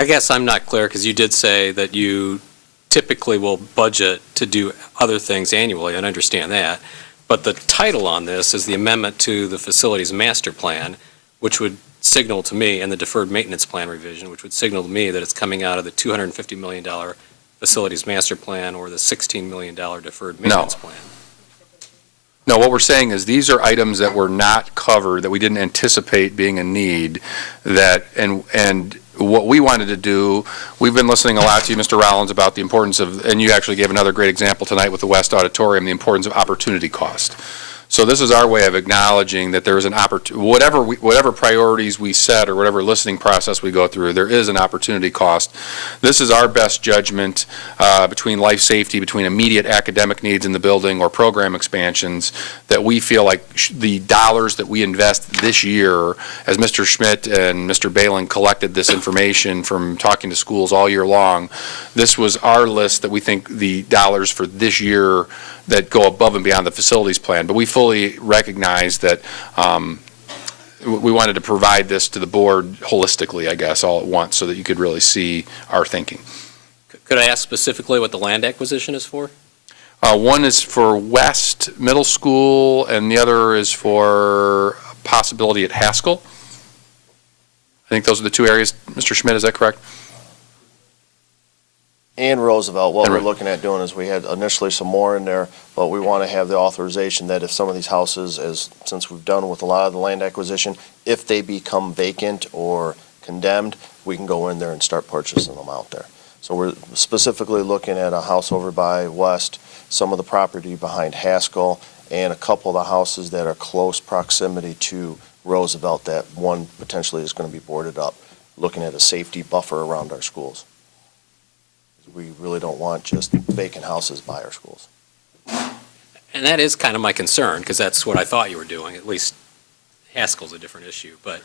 I guess I'm not clear, because you did say that you typically will budget to do other things annually, and I understand that. But the title on this is the amendment to the facilities master plan, which would signal to me, and the deferred maintenance plan revision, which would signal to me that it's coming out of the $250 million facilities master plan or the $16 million deferred maintenance plan. No, what we're saying is these are items that were not covered, that we didn't anticipate being a need, that, and what we wanted to do, we've been listening a lot to you, Mr. Rollins, about the importance of, and you actually gave another great example tonight with the West Auditorium, the importance of opportunity cost. So this is our way of acknowledging that there is an whatever priorities we set or whatever listening process we go through, there is an opportunity cost. This is our best judgment between life safety, between immediate academic needs in the building or program expansions, that we feel like the dollars that we invest this year, as Mr. Schmidt and Mr. Balin collected this information from talking to schools all year long, this was our list that we think the dollars for this year that go above and beyond the facilities plan. But we fully recognize that we wanted to provide this to the board holistically, I guess, all at once, so that you could really see our thinking. Could I ask specifically what the land acquisition is for? One is for West Middle School, and the other is for possibility at Haskell. I think those are the two areas. Mr. Schmidt, is that correct? And Roosevelt, what we're looking at doing is we had initially some more in there, but we want to have the authorization that if some of these houses, since we've done with a lot of the land acquisition, if they become vacant or condemned, we can go in there and start purchasing them out there. So we're specifically looking at a house over by West, some of the property behind Haskell, and a couple of the houses that are close proximity to Roosevelt, that one potentially is going to be boarded up, looking at a safety buffer around our schools. We really don't want just vacant houses by our schools. And that is kind of my concern, because that's what I thought you were doing. At least Haskell's a different issue. But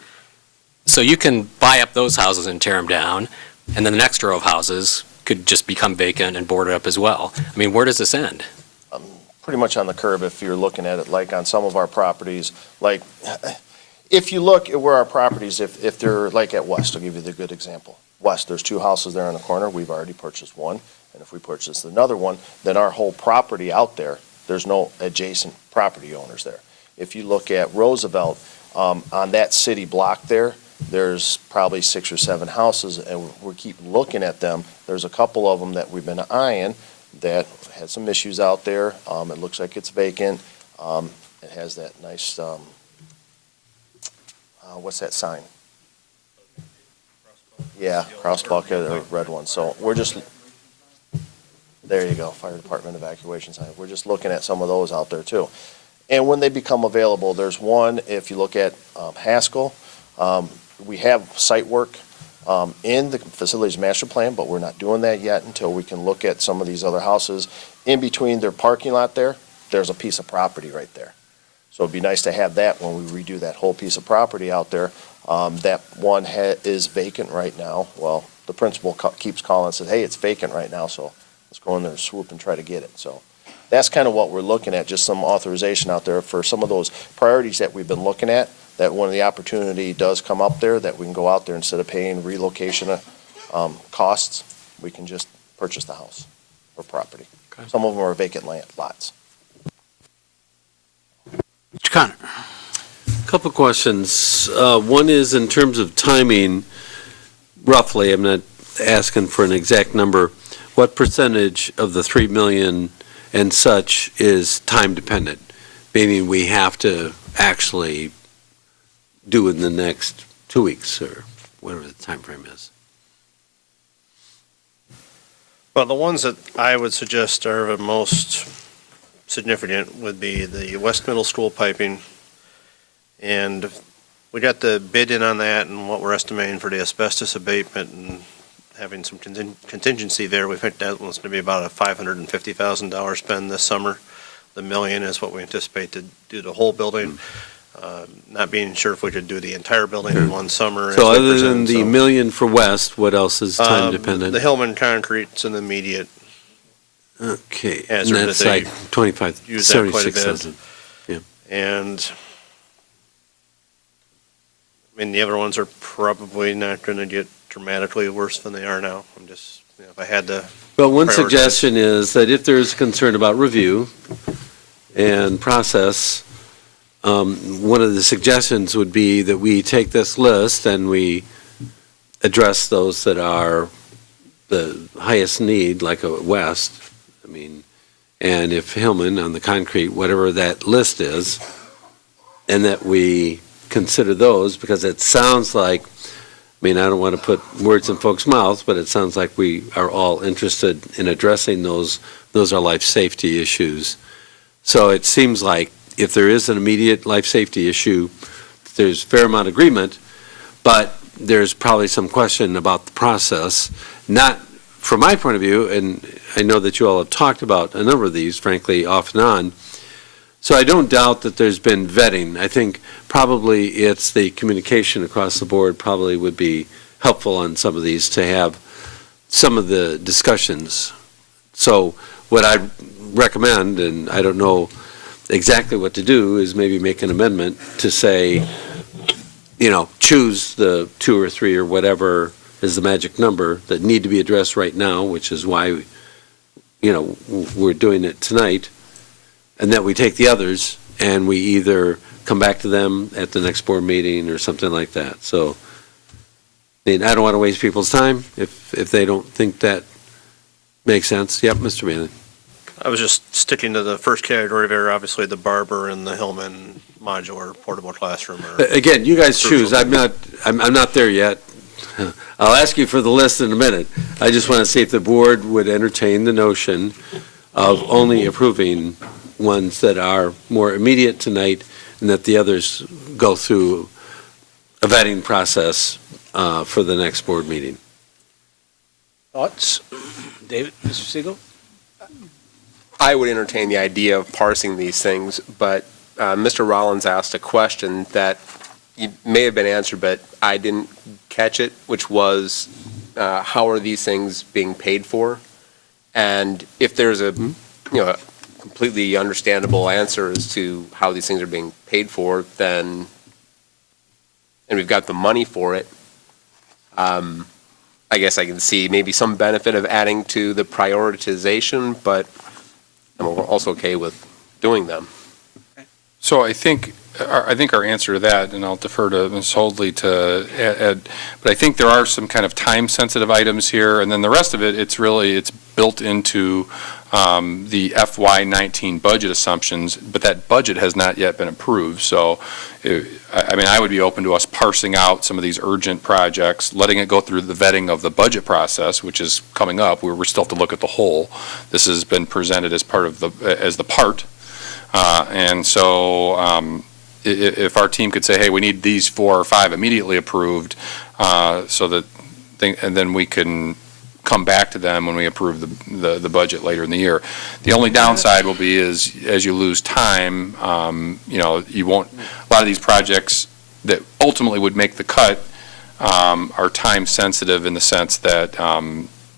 so you can buy up those houses and tear them down, and then the next row of houses could just become vacant and boarded up as well. I mean, where does this end? Pretty much on the curb if you're looking at it, like on some of our properties. Like, if you look at where our properties, if they're like at West, I'll give you the good example. West, there's two houses there in the corner. We've already purchased one. And if we purchase another one, then our whole property out there, there's no adjacent property owners there. If you look at Roosevelt, on that city block there, there's probably 6 or 7 houses, and we keep looking at them. There's a couple of them that we've been eyeing that had some issues out there. It looks like it's vacant. It has that nice, what's that sign? Yeah, cross bucket or red one. So we're just, there you go, fire department evacuation sign. We're just looking at some of those out there too. And when they become available, there's one, if you look at Haskell, we have site work in the facilities master plan, but we're not doing that yet until we can look at some of these other houses. In between their parking lot there, there's a piece of property right there. So it'd be nice to have that when we redo that whole piece of property out there. That one is vacant right now. Well, the principal keeps calling and says, hey, it's vacant right now, so let's go in there and swoop and try to get it. So that's kind of what we're looking at, just some authorization out there for some of those priorities that we've been looking at, that when the opportunity does come up there, that we can go out there instead of paying relocation costs, we can just purchase the house or property. Okay. Some of them are vacant land lots. Mr. Connor. Couple questions. One is in terms of timing, roughly, I'm not asking for an exact number, what percentage of the 3 million and such is time dependent? Meaning we have to actually do in the next 2 weeks or whatever the time frame is. Well, the ones that I would suggest are the most significant would be the West Middle School piping. And we got the bid in on that and what we're estimating for the asbestos abatement and having some contingency there. We think that one's going to be about a $550,000 spend this summer. The $1 million is what we anticipate to do the whole building. Not being sure if we could do the entire building in one summer. So other than the $1 million for West, what else is time dependent? The Hillman Concrete's an immediate. Okay, and that's like 76,000. Yeah. And I mean, the other ones are probably not going to get dramatically worse than they are now. I'm just, if I had to. But one prioritize. suggestion is that if there's concern about review and process, one of the suggestions would be that we take this list and we address those that are the highest need, like a West. I mean, and if Hillman on the concrete, whatever that list is, and that we consider those, because it sounds like, I mean, I don't want to put words in folks' mouths, but it sounds like we are all interested in addressing those. Those are life safety issues. So it seems like if there is an immediate life safety issue, there's a fair amount of agreement, but there's probably some question about the process, not from my point of view, and I know that you all have talked about a number of these, frankly, off and on. So I don't doubt that there's been vetting. I think probably it's the communication across the board probably would be helpful on some of these to have some of the discussions. So what I recommend, and I don't know exactly what to do, is maybe make an amendment to say, you know, choose the 2 or 3 or whatever is the magic number that need to be addressed right now, which is why, you know, we're doing it tonight, and that we take the others and we either come back to them at the next board meeting or something like that. So, I mean, I don't want to waste people's time if they don't think that makes sense. Yep, Mr. Bailey. I was just sticking to the first category there, obviously the Barber and the Hillman modular portable classroom. Again, you guys choose. I'm not there yet. I'll ask you for the list in a minute. I just want to see if the board would entertain the notion of only approving ones that are more immediate tonight, and that the others go through a vetting process for the next board meeting. Thoughts? David, Mr. Siegel? I would entertain the idea of parsing these things, but Mr. Rollins asked a question that may have been answered, but I didn't catch it, which was, how are these things being paid for? And if there's a, a completely understandable answer as to how these things are being paid for, then, and we've got the money for it, I guess I can see maybe some benefit of adding to the prioritization, but I'm also okay with doing them. So I think our answer to that, and I'll defer to Ms. Holdley to add, but I think there are some kind of time-sensitive items here, and then the rest of it, it's built into the FY19 budget assumptions, but that budget has not yet been approved. So, I would be open to us parsing out some of these urgent projects, letting it go through the vetting of the budget process, which is coming up. We're still have to look at the whole. This has been presented as part of the part. And so if our team could say, hey, we need these 4 or 5 immediately approved, so that and then we can come back to them when we approve the budget later in the year. The only downside will be is as you lose time, you won't, a lot of these projects that ultimately would make the cut are time sensitive in the sense that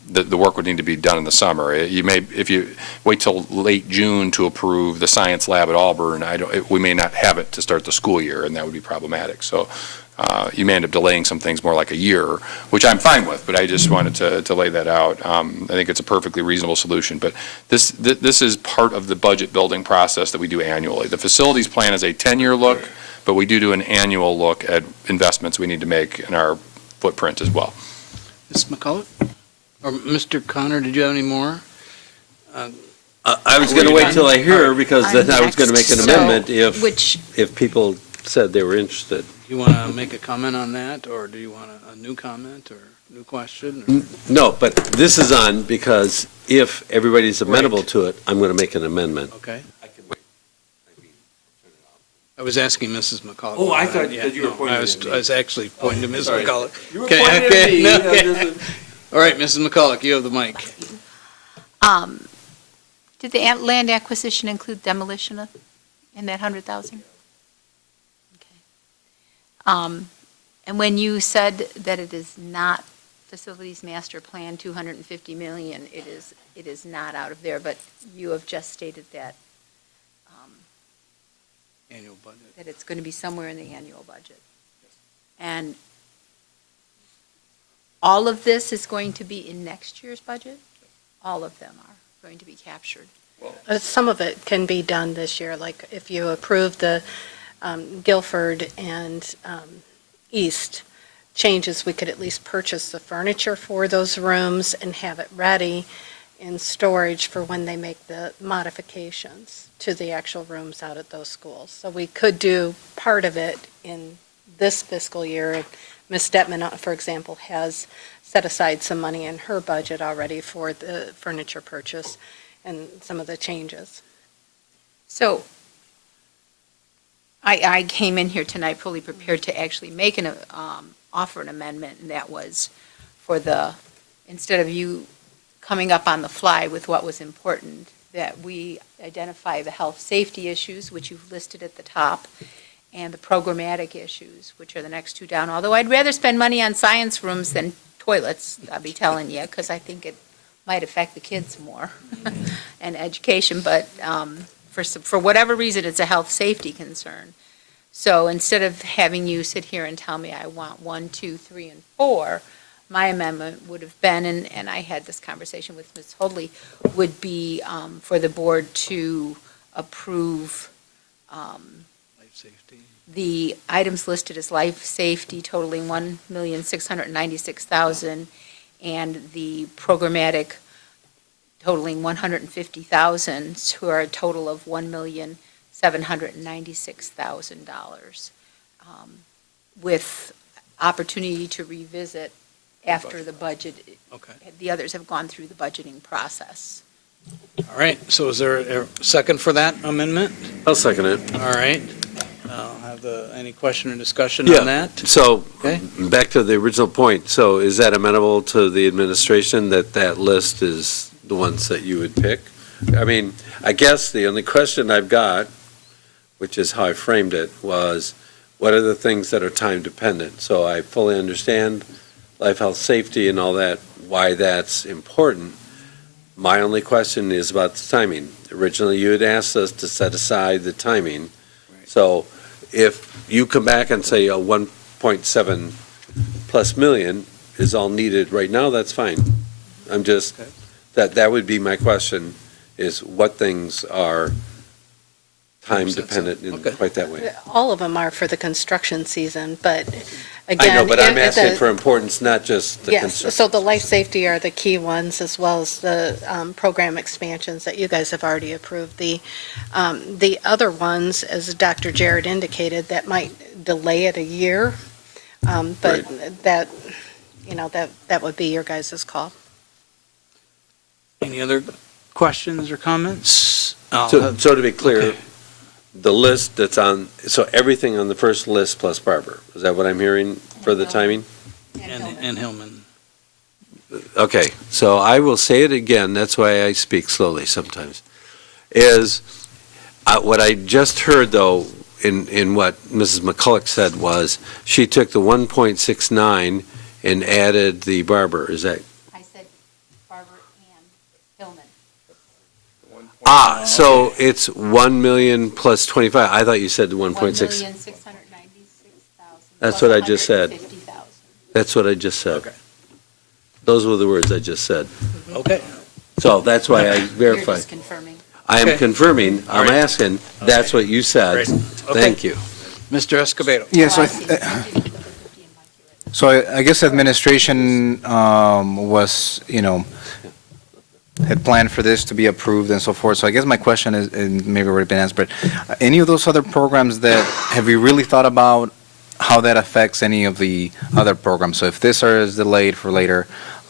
the work would need to be done in the summer. If you wait till late June to approve the science lab at Auburn, we may not have it to start the school year, and that would be problematic. So you may end up delaying some things more like a year, which I'm fine with, but I just wanted to lay that out. I think it's a perfectly reasonable solution, but this is part of the budget building process that we do annually. The facilities plan is a 10-year look, but we do an annual look at investments we need to make in our footprint as well. Ms. McCullough? Or Mr. Connor, did you have any more? I was going to wait till I hear, because then I was going to make an amendment if people said they were interested. Do you want to make a comment on that, or do you want a new comment or new question? Or? No, but this is on because if everybody's amenable to it, I'm going to make an amendment. Okay. I was asking Mrs. McCullough. Oh, I thought you were pointing I was actually pointing to Mrs. Sorry. McCullough. You were pointing at me. Okay. All right, Mrs. McCullough, you have the mic. Did the land acquisition include demolition in that 100,000? Okay. And when you said that it is not facilities master plan 250 million, it is not out of there, but you have just stated that annual budget, that it's going to be somewhere in the annual budget. And all of this is going to be in next year's budget? All of them are going to be captured? Some of it can be done this year, like if you approve the Guilford and East changes, we could at least purchase the furniture for those rooms and have it ready in storage for when they make the modifications to the actual rooms out at those schools. So we could do part of it in this fiscal year. Ms. Detman, for example, has set aside some money in her budget already for the furniture purchase and some of the changes. So I came in here tonight fully prepared to actually make offer an amendment, and that was for instead of you coming up on the fly with what was important, that we identify the health safety issues, which you've listed at the top, and the programmatic issues, which are the next two down. Although I'd rather spend money on science rooms than toilets, I'll be telling you, because I think it might affect the kids more and education. But for whatever reason, it's a health safety concern. So instead of having you sit here and tell me I want 1, 2, 3, and 4, my amendment would have been, and I had this conversation with Ms. Hoadley, would be for the board to approve the items listed as life safety totaling $1,696,000 and the programmatic totaling $150,000, to a total of $1,796,000, with opportunity to revisit after the budget. Okay. The others have gone through the budgeting process. All right, so is there a second for that amendment? I'll second it. All right. Have any question or discussion Yeah. on that? So, Okay. back to the original point, so is that amenable to the administration, that list is the ones that you would pick? I mean, I guess the only question I've got, which is how I framed it, was what are the things that are time dependent? So I fully understand life, health, safety and all that, why that's important. My only question is about the timing. Originally, you had asked us to set aside the timing. So if you come back and say a 1.7 plus million is all needed right now, that's fine. I'm just, that would be my question, is what things are time dependent in quite that way. All of them are for the construction season, but I again. know, but I'm at asking the- for importance, not just the Yes, construction. so the life safety are the key ones, as well as the program expansions that you guys have already approved. The other ones, as Dr. Jarrett indicated, that might delay it a year, but that would be your guys' call. Any other questions or comments? So to be clear, the list that's on, so everything on the first list plus Barber, is that what I'm hearing for the timing? And Hillman. Okay, so I will say it again, that's why I speak slowly sometimes, is what I just heard, though, in what Mrs. McCulloch said was, she took the 1.69 and added the Barber, is that? I said Barber and Hillman. So it's 1 million plus 25, I thought you said 1.6. $1,696,000. That's what I just said. That's what I just said. Okay. Those were the words I just said. Okay. So that's why I You're verified. just confirming. I am Okay. confirming, All I'm right. asking, that's what you said. Great. Thank you. Mr. Escobedo. Yeah, so I guess administration was, had planned for this to be approved and so forth. So I guess my question is, and maybe already been answered, but any of those other programs that, have you really thought about how that affects any of the other programs? So if this is delayed for later,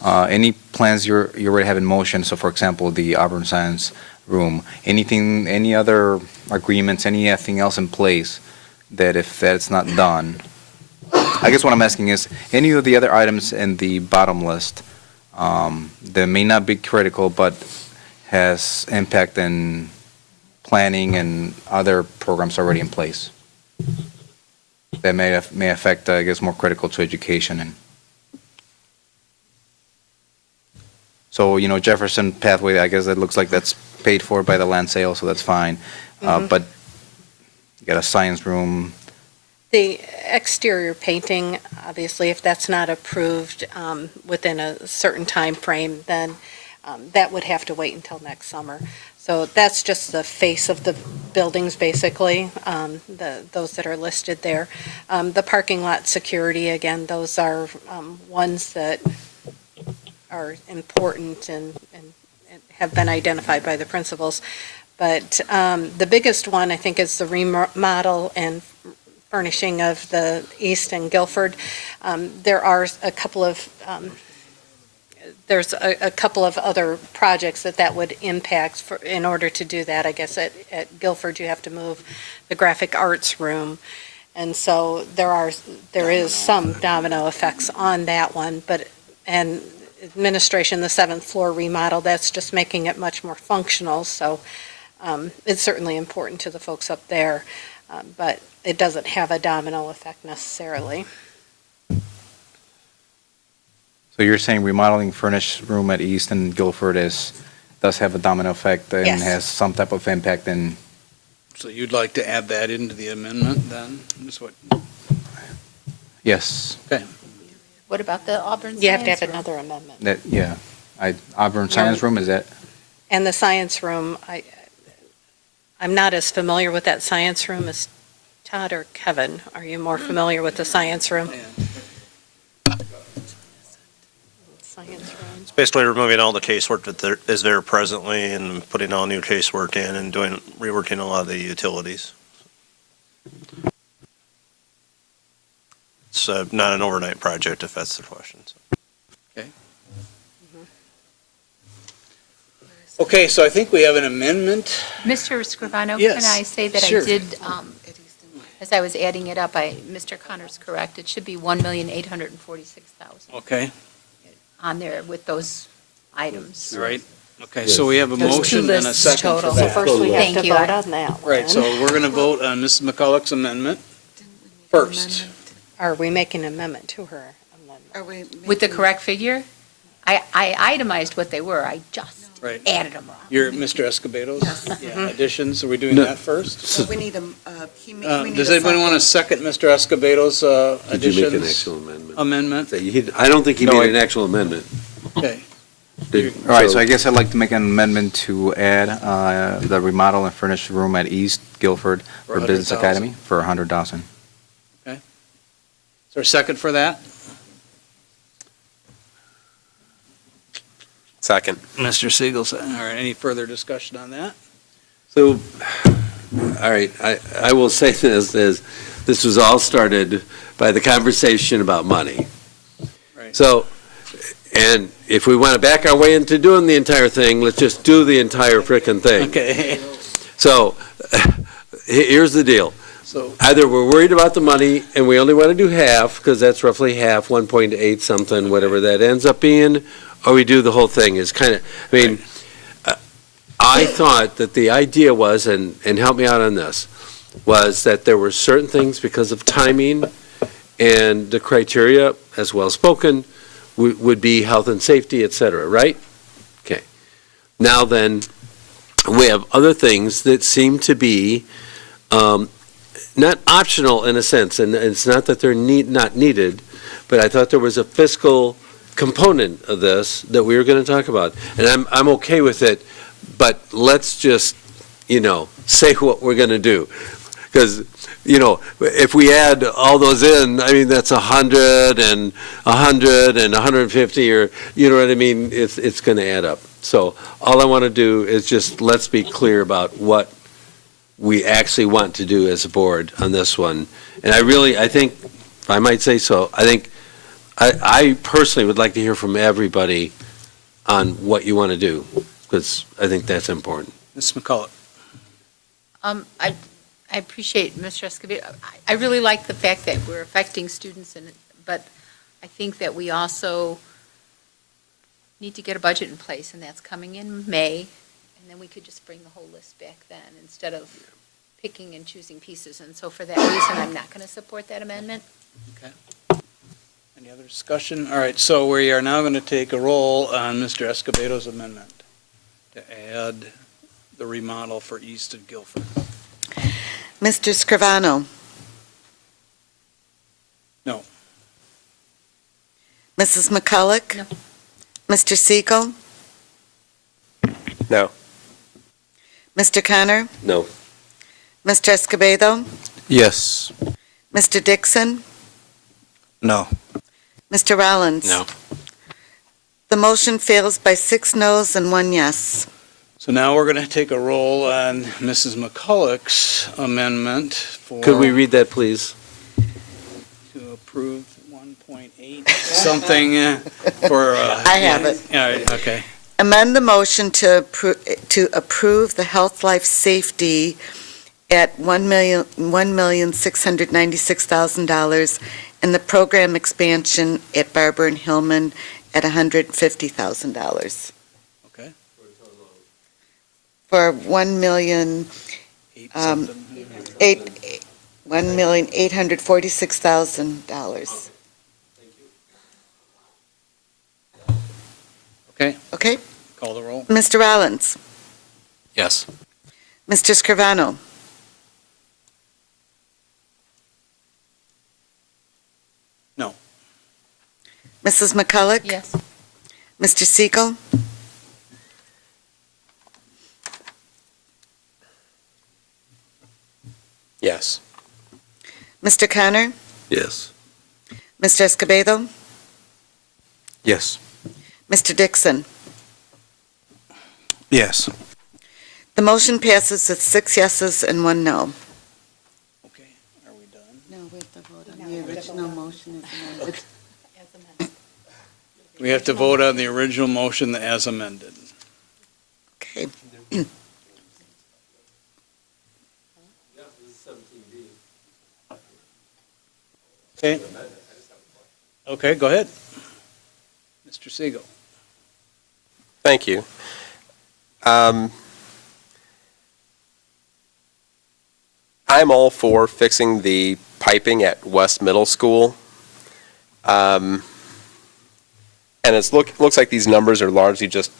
any plans you already have in motion? So for example, the Auburn Science Room, anything, any other agreements, anything else in place that if that's not done? I guess what I'm asking is, any of the other items in the bottom list that may not be critical but has impact in planning and other programs already in place that may affect, I guess, more critical to education. And so, Jefferson Pathway, I guess it looks like that's paid for by the land sale, so that's fine. But you got a science room, The exterior painting, obviously, if that's not approved within a certain time frame, then that would have to wait until next summer. So that's just the face of the buildings, basically, those that are listed there. The parking lot security, again, those are ones that are important and have been identified by the principals. But the biggest one, I think, is the remodel and furnishing of the East and Guilford. There are a couple of there's a couple of other projects that would impact in order to do that. I guess at Guilford, you have to move the graphic arts room. And so there is some domino effects on that one, and administration, the 7th floor remodel, that's just making it much more functional. So it's certainly important to the folks up there, but it doesn't have a domino effect necessarily. So you're saying remodeling furnished room at East and Guilford does have a domino effect and Yes. has some type of impact in, So you'd like to add that into the amendment then? Is what, yes, What about the Auburn You have to have Science Room? another amendment. that, yeah. Auburn Science Room, is that? And the science room, I'm not as familiar with that science room as Todd or Kevin. Are you more familiar with the science room? Science room. It's basically removing all the casework that is there presently and putting all new casework in and reworking a lot of the utilities. It's not an overnight project, if that's the question. okay, so I think we have an amendment. Mr. Scrivano, Yes, can I say that sure. I did, as I was adding it up, Mr. Connor's correct, it should be 1,846,000 Okay, on there with those items. all right. Okay, so we have a Those two motion and a lists second total. for So that. First, we have Thank to you. vote on that one. Right, so we're going to vote on Mrs. McCulloch's amendment first. Are we making an amendment to her amendment? Are we With the making- correct figure? I itemized what they were, I just Right. added them wrong. You're Mr. Escobedo's Mhm. additions, are we doing No. that first? So we need a, we need Does a anybody want to second Mr. Escobedo's Did you make an additions? actual amendment? Amendment? I don't think he No, made I- an actual amendment. Okay. All right, so I guess I'd like to make an amendment to add the remodel and furnished room at East Guilford For for Business 100,000. Academy for 100,000. Is there a second for that? Second. Mr. Siegel, all right, any further discussion on that? So, all right, I will say this, this was all started by the conversation about money. Right. So, and if we want to back our way into doing the entire thing, let's just do the entire frickin' thing. Okay, So, here's the deal. so, Either we're worried about the money and we only want to do half, because that's roughly half, 1.8 something, whatever that ends up being, or we do the whole thing is kind of, I mean, I thought that the idea was, and help me out on this, was that there were certain things because of timing and the criteria, as well spoken, would be health and safety, et cetera, right? Okay. Now then, we have other things that seem to be not optional in a sense, and it's not that they're not needed, but I thought there was a fiscal component of this that we were going to talk about. And I'm okay with it, but let's just, say what we're going to do. Because, if we add all those in, I mean, that's 100 and 100 and 150, or, you know what I mean? It's going to add up. So all I want to do is just, let's be clear about what we actually want to do as a board on this one. And I think, if I might say so, I personally would like to hear from everybody on what you want to do, because I think that's important. Ms. McCulloch. I appreciate Mr. Escobedo. I really like the fact that we're affecting students, but I think that we also need to get a budget in place, and that's coming in May, and then we could just bring the whole list back then, instead of picking and choosing pieces. And so for that reason, I'm not going to support that amendment. Okay. Any other discussion? All right, so we are now going to take a roll on Mr. Escobedo's amendment to add the remodel for East of Guilford. Mr. Scrivano, Mrs. McCulloch? No. Mr. Siegel? No. Mr. Connor? No. Mr. Escobedo? Yes. Mr. Dixon? No. Mr. Rollins? No. The motion fails by 6 noes and 1 yes. So now we're going to take a roll on Mrs. McCulloch's amendment for... Could we read that, please? To approve 1.8 something for... I have it. All right, okay. Amend the motion to approve the health, life, safety at $1,696,000 and the program expansion at Barber and Hillman at $150,000. Okay. For $1,846,000. Okay. Okay? Call the roll. Mr. Rollins? Yes. Mr. Scrivano? No. Mrs. McCulloch? Yes. Mr. Siegel? Yes. Mr. Connor? Yes. Mr. Escobedo? Yes. Mr. Dixon? Yes. The motion passes with 6 yeses and 1 no. Okay, are we done? No, we have to vote on the original motion as amended. We have to vote on the original motion as amended. Okay. Okay. Okay, go ahead. Mr. Siegel. Thank you. I'm all for fixing the piping at West Middle School. And it looks like these numbers are largely just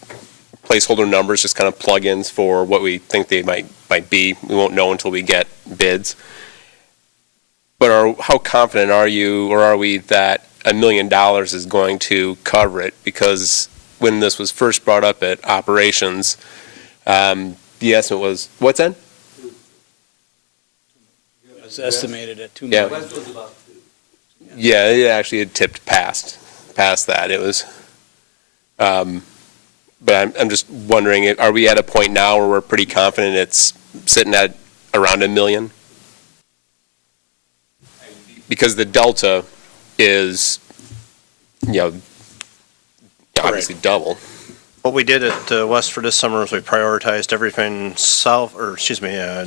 placeholder numbers, just kind of plug-ins for what we think they might be. We won't know until we get bids. But how confident are you, or are we, that $1 million is going to cover it? Because when this was first brought up at operations, the estimate was, what's that? It was estimated at $2 Yeah. million. Yeah, it actually had tipped past that. It was, but I'm just wondering, are we at a point now where we're pretty confident it's sitting at around $1 million? Because the delta is, obviously double. What we did at West for this summer is we prioritized everything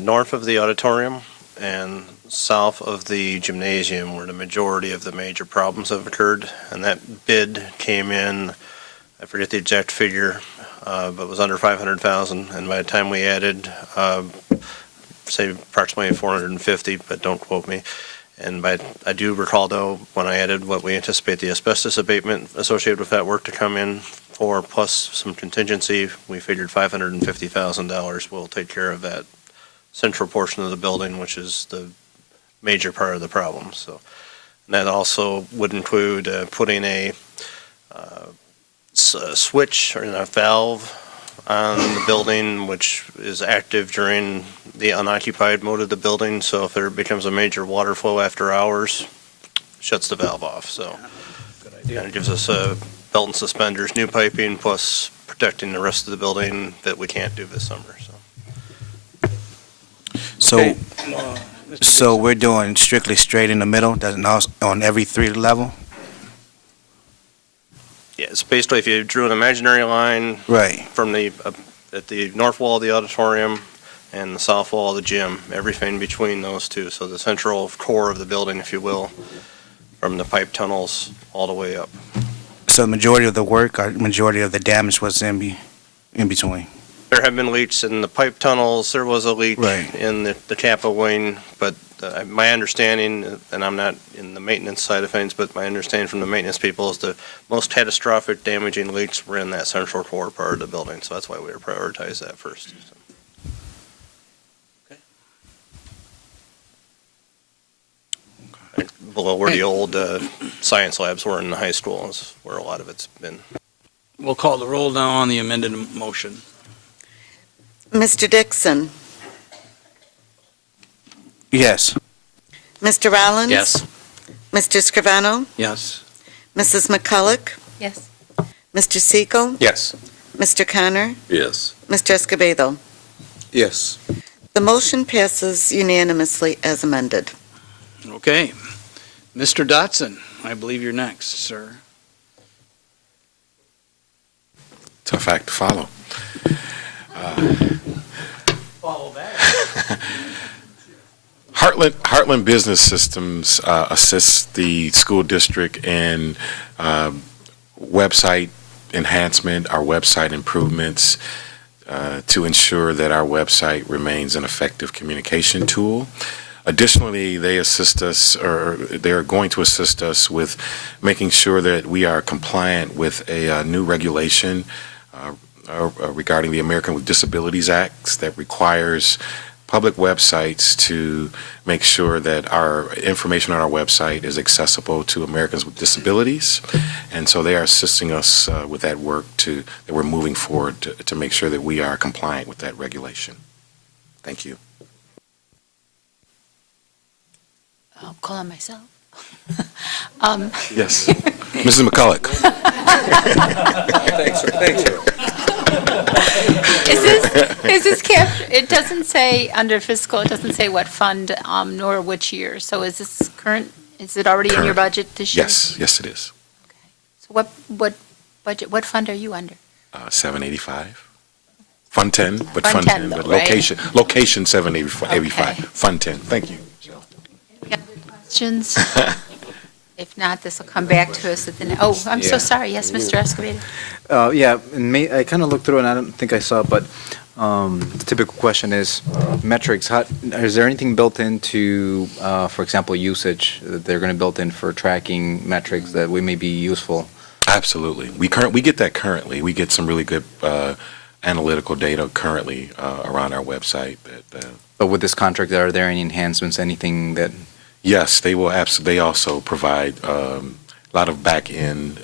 north of the auditorium and south of the gymnasium, where the majority of the major problems have occurred. And that bid came in, I forget the exact figure, but it was under 500,000. And by the time we added, say approximately 450, but don't quote me. And I do recall, though, when I added what we anticipate the asbestos abatement associated with that work to come in for, plus some contingency, we figured $550,000 will take care of that central portion of the building, which is the major part of the problem. So, and that also would include putting a switch or a valve on the building, which is active during the unoccupied mode of the building. So if there becomes a major water flow after hours, shuts the valve off. So it kind of gives us a belt and suspenders, new piping, plus protecting the rest of the building that we can't do this summer. So, so we're doing strictly straight in the middle, doesn't on every 3 level? Yeah, it's basically if you drew an imaginary line Right. from at the north wall of the auditorium and the south wall of the gym, everything between those two. So the central core of the building, if you will, from the pipe tunnels all the way up. So the majority of the work, or majority of the damage was in between? There have been leaks in the pipe tunnels. There was a leak Right. in the Kappa wing, but my understanding, and I'm not in the maintenance side of things, but my understanding from the maintenance people is the most catastrophic damaging leaks were in that central core part of the building. So that's why we prioritized that first. I Well, where the old science labs were in the high school is where a lot of it's been. We'll call the roll now on the amended motion. Mr. Dixon? Yes. Mr. Rollins? Yes. Mr. Scrivano? Yes. Mrs. McCulloch? Yes. Mr. Siegel? Yes. Mr. Connor? Yes. Mr. Escobedo? Yes. The motion passes unanimously as amended. Okay. Mr. Dotson, I believe you're next, sir. Tough act to follow. Follow back. Heartland Business Systems assists the school district in website enhancement, our website improvements, to ensure that our website remains an effective communication tool. Additionally, they assist us, or they're going to assist us with making sure that we are compliant with a new regulation regarding the American with Disabilities Act that requires public websites to make sure that our information on our website is accessible to Americans with disabilities. And so they are assisting us with that work that we're moving forward to make sure that we are compliant with that regulation. Thank you. I'll call on myself. Yes. Mrs. McCulloch. Thank you. Is this it doesn't say under fiscal, it doesn't say what fund, nor which year. So is this current, is it already in your budget this year? Yes, it is. So what budget, what fund are you under? 785. Fund 10, but Fund Fund 10 10, but though, right? location 785. Okay. Fund 10. Thank you. Any other questions? If not, this will come back to us at the, I'm so Yeah. sorry. Yes, Mr. Escobedo. Yeah, and I kind of looked through and I don't think I saw, but the typical question is metrics. Is there anything built into, for example, usage that they're going to build in for tracking metrics that may be useful? Absolutely. We get that currently. We get some really good analytical data currently around our website. But with this contract, are there any enhancements, anything that? Yes, they will. They also provide a lot of back-end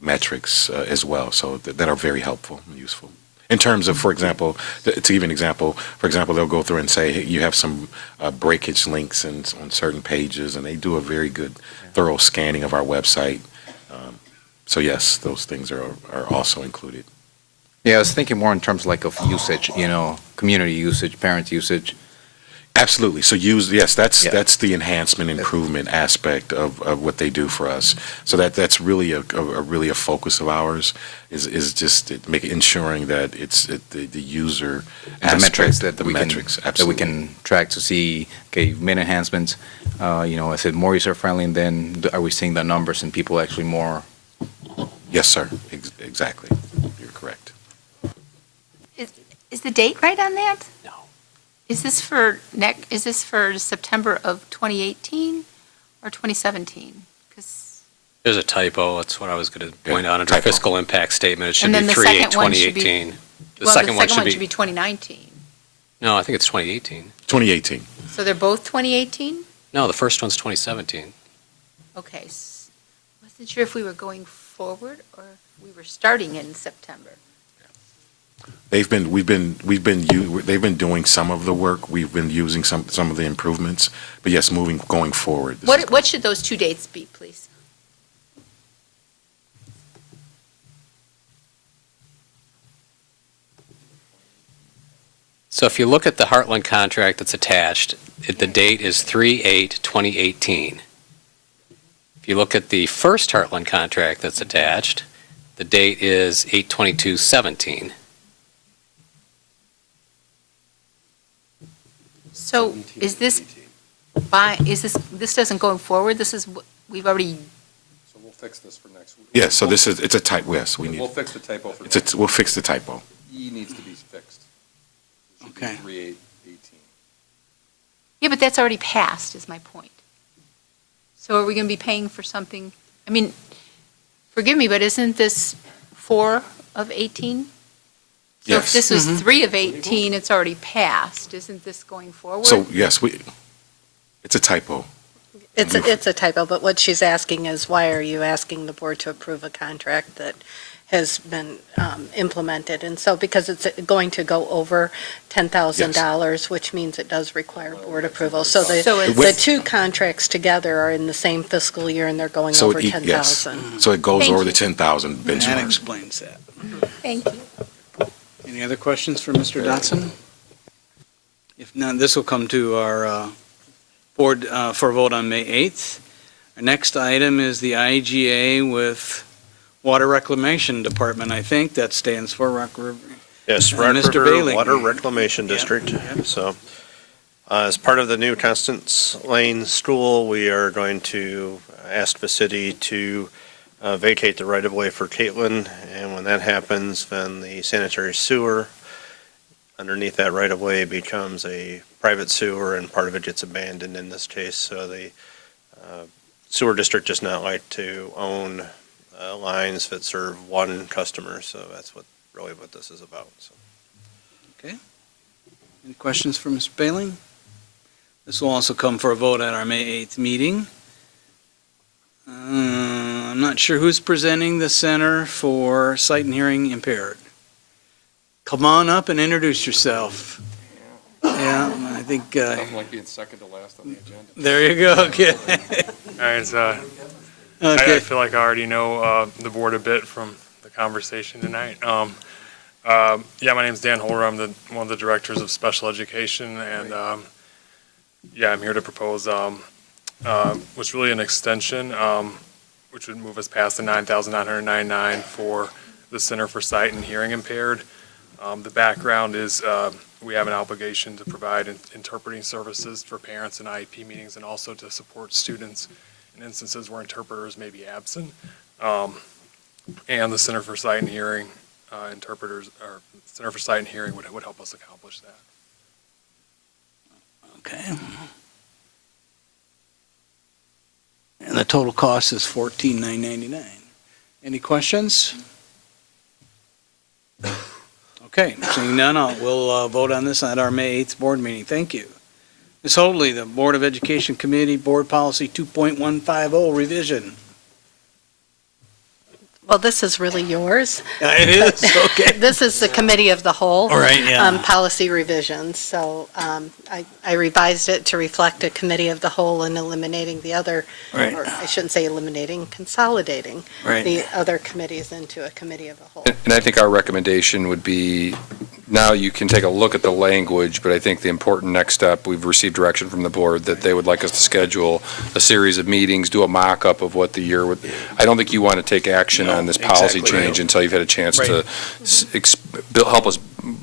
metrics as well, so that are very helpful and useful. In terms of, for example, to give you an example, they'll go through and say, hey, you have some breakage links on certain pages, and they do a very good, thorough scanning of our website. So yes, those things are also included. Yeah, I was thinking more in terms like of usage, community usage, parent usage. Absolutely. So that's the enhancement, improvement aspect of what they do for us. So that's really a focus of ours is just ensuring that it's the user The metrics aspect, that we absolutely. can track to see, okay, you've made enhancements, is it more user-friendly, and then are we seeing the numbers and people actually more? Yes, sir. Exactly. You're correct. Is the date right on that? No. Is this for September of 2018 or 2017? There's a typo. That's what I was going to point out under typo. fiscal impact statement. It should And be then the 3/8/2018. second one should be- The Well, second one should be 2019. No, I think it's 2018. 2018. So they're both 2018? No, the first one's 2017. Okay. Wasn't sure if we were going forward or if we were starting in September. They've been doing some of the work. We've been using some of the improvements. But yes, going forward. What should those two dates be, please? So if you look at the Heartland contract that's attached, the date is 3/8/2018. If you look at the first Heartland contract that's attached, the date is 8/22/17. So is this doesn't going forward? We've already, So we'll fix this for next week. Yes, so it's a typo. Yes, we need. We'll fix the typo for We'll fix the typo. E needs to be fixed. Okay. 3/8/18. yeah, but that's already passed, is my point. So are we going to be paying for something, I mean, forgive me, but isn't this 4 of 18? So if Yes. this was 3 of 18, it's already passed. Isn't this going forward? So yes, it's a typo. It's a typo, but what she's asking is, why are you asking the board to approve a contract that has been implemented? And so, because it's going to go over $10,000, which means it does require board approval. So the two contracts together are in the same fiscal year, and they're going So over it, yes. 10,000. So it goes Thank over you. the 10,000 That benchmark. explains that. Thank you. Any other questions for Mr. Dotson? If not, this will come to our board for a vote on May 8th. Our next item is the IGA with Water Reclamation Department, I think. That stands for Rock River. Yes, And Rock Mr. River Bailey. Water Reclamation District. So, as part of the new Constance Lane School, we are going to ask the city to vacate the right-of-way for Caitlin, and when that happens, then the sanitary sewer underneath that right-of-way becomes a private sewer, and part of it gets abandoned in this case. So the sewer district does not like to own lines that serve one customer, so that's really what this is about. So. Any questions for Mr. Bailey? This will also come for a vote at our May 8th meeting. I'm not sure who's presenting the Center for Sight and Hearing Impaired. Come on up and introduce yourself. Yeah, I think, Nothing like being second to last on the agenda. there you go, okay. All right, so Okay. I feel like I already know the board a bit from the conversation tonight. My name's Dan Holder. I'm one of the directors of special education, and I'm here to propose what's really an extension, which would move us past the $9,999 for the Center for Sight and Hearing Impaired. The background is we have an obligation to provide interpreting services for parents in IEP meetings, and also to support students in instances where interpreters may be absent. And the Center for Sight and Hearing interpreters, or Center for Sight and Hearing would help us accomplish that. Okay. And the total cost is $14,999. Any questions? Okay, seeing none, we'll vote on this at our May 8th board meeting. Thank you. Ms. Hoadley, the Board of Education Committee, Board Policy 2.150 revision. Well, this is really yours. It is, okay. This is the committee of the whole. All right, yeah. Policy revisions. So I revised it to reflect a committee of the whole and eliminating the other, Right. or I shouldn't say eliminating, consolidating Right. the other committees into a committee of the whole. And I think our recommendation would be, now you can take a look at the language, but I think the important next step, we've received direction from the board that they would like us to schedule a series of meetings, do a mock-up of what the year would, I don't think you want to take action on this policy exactly. change until you've had a chance Right. to help us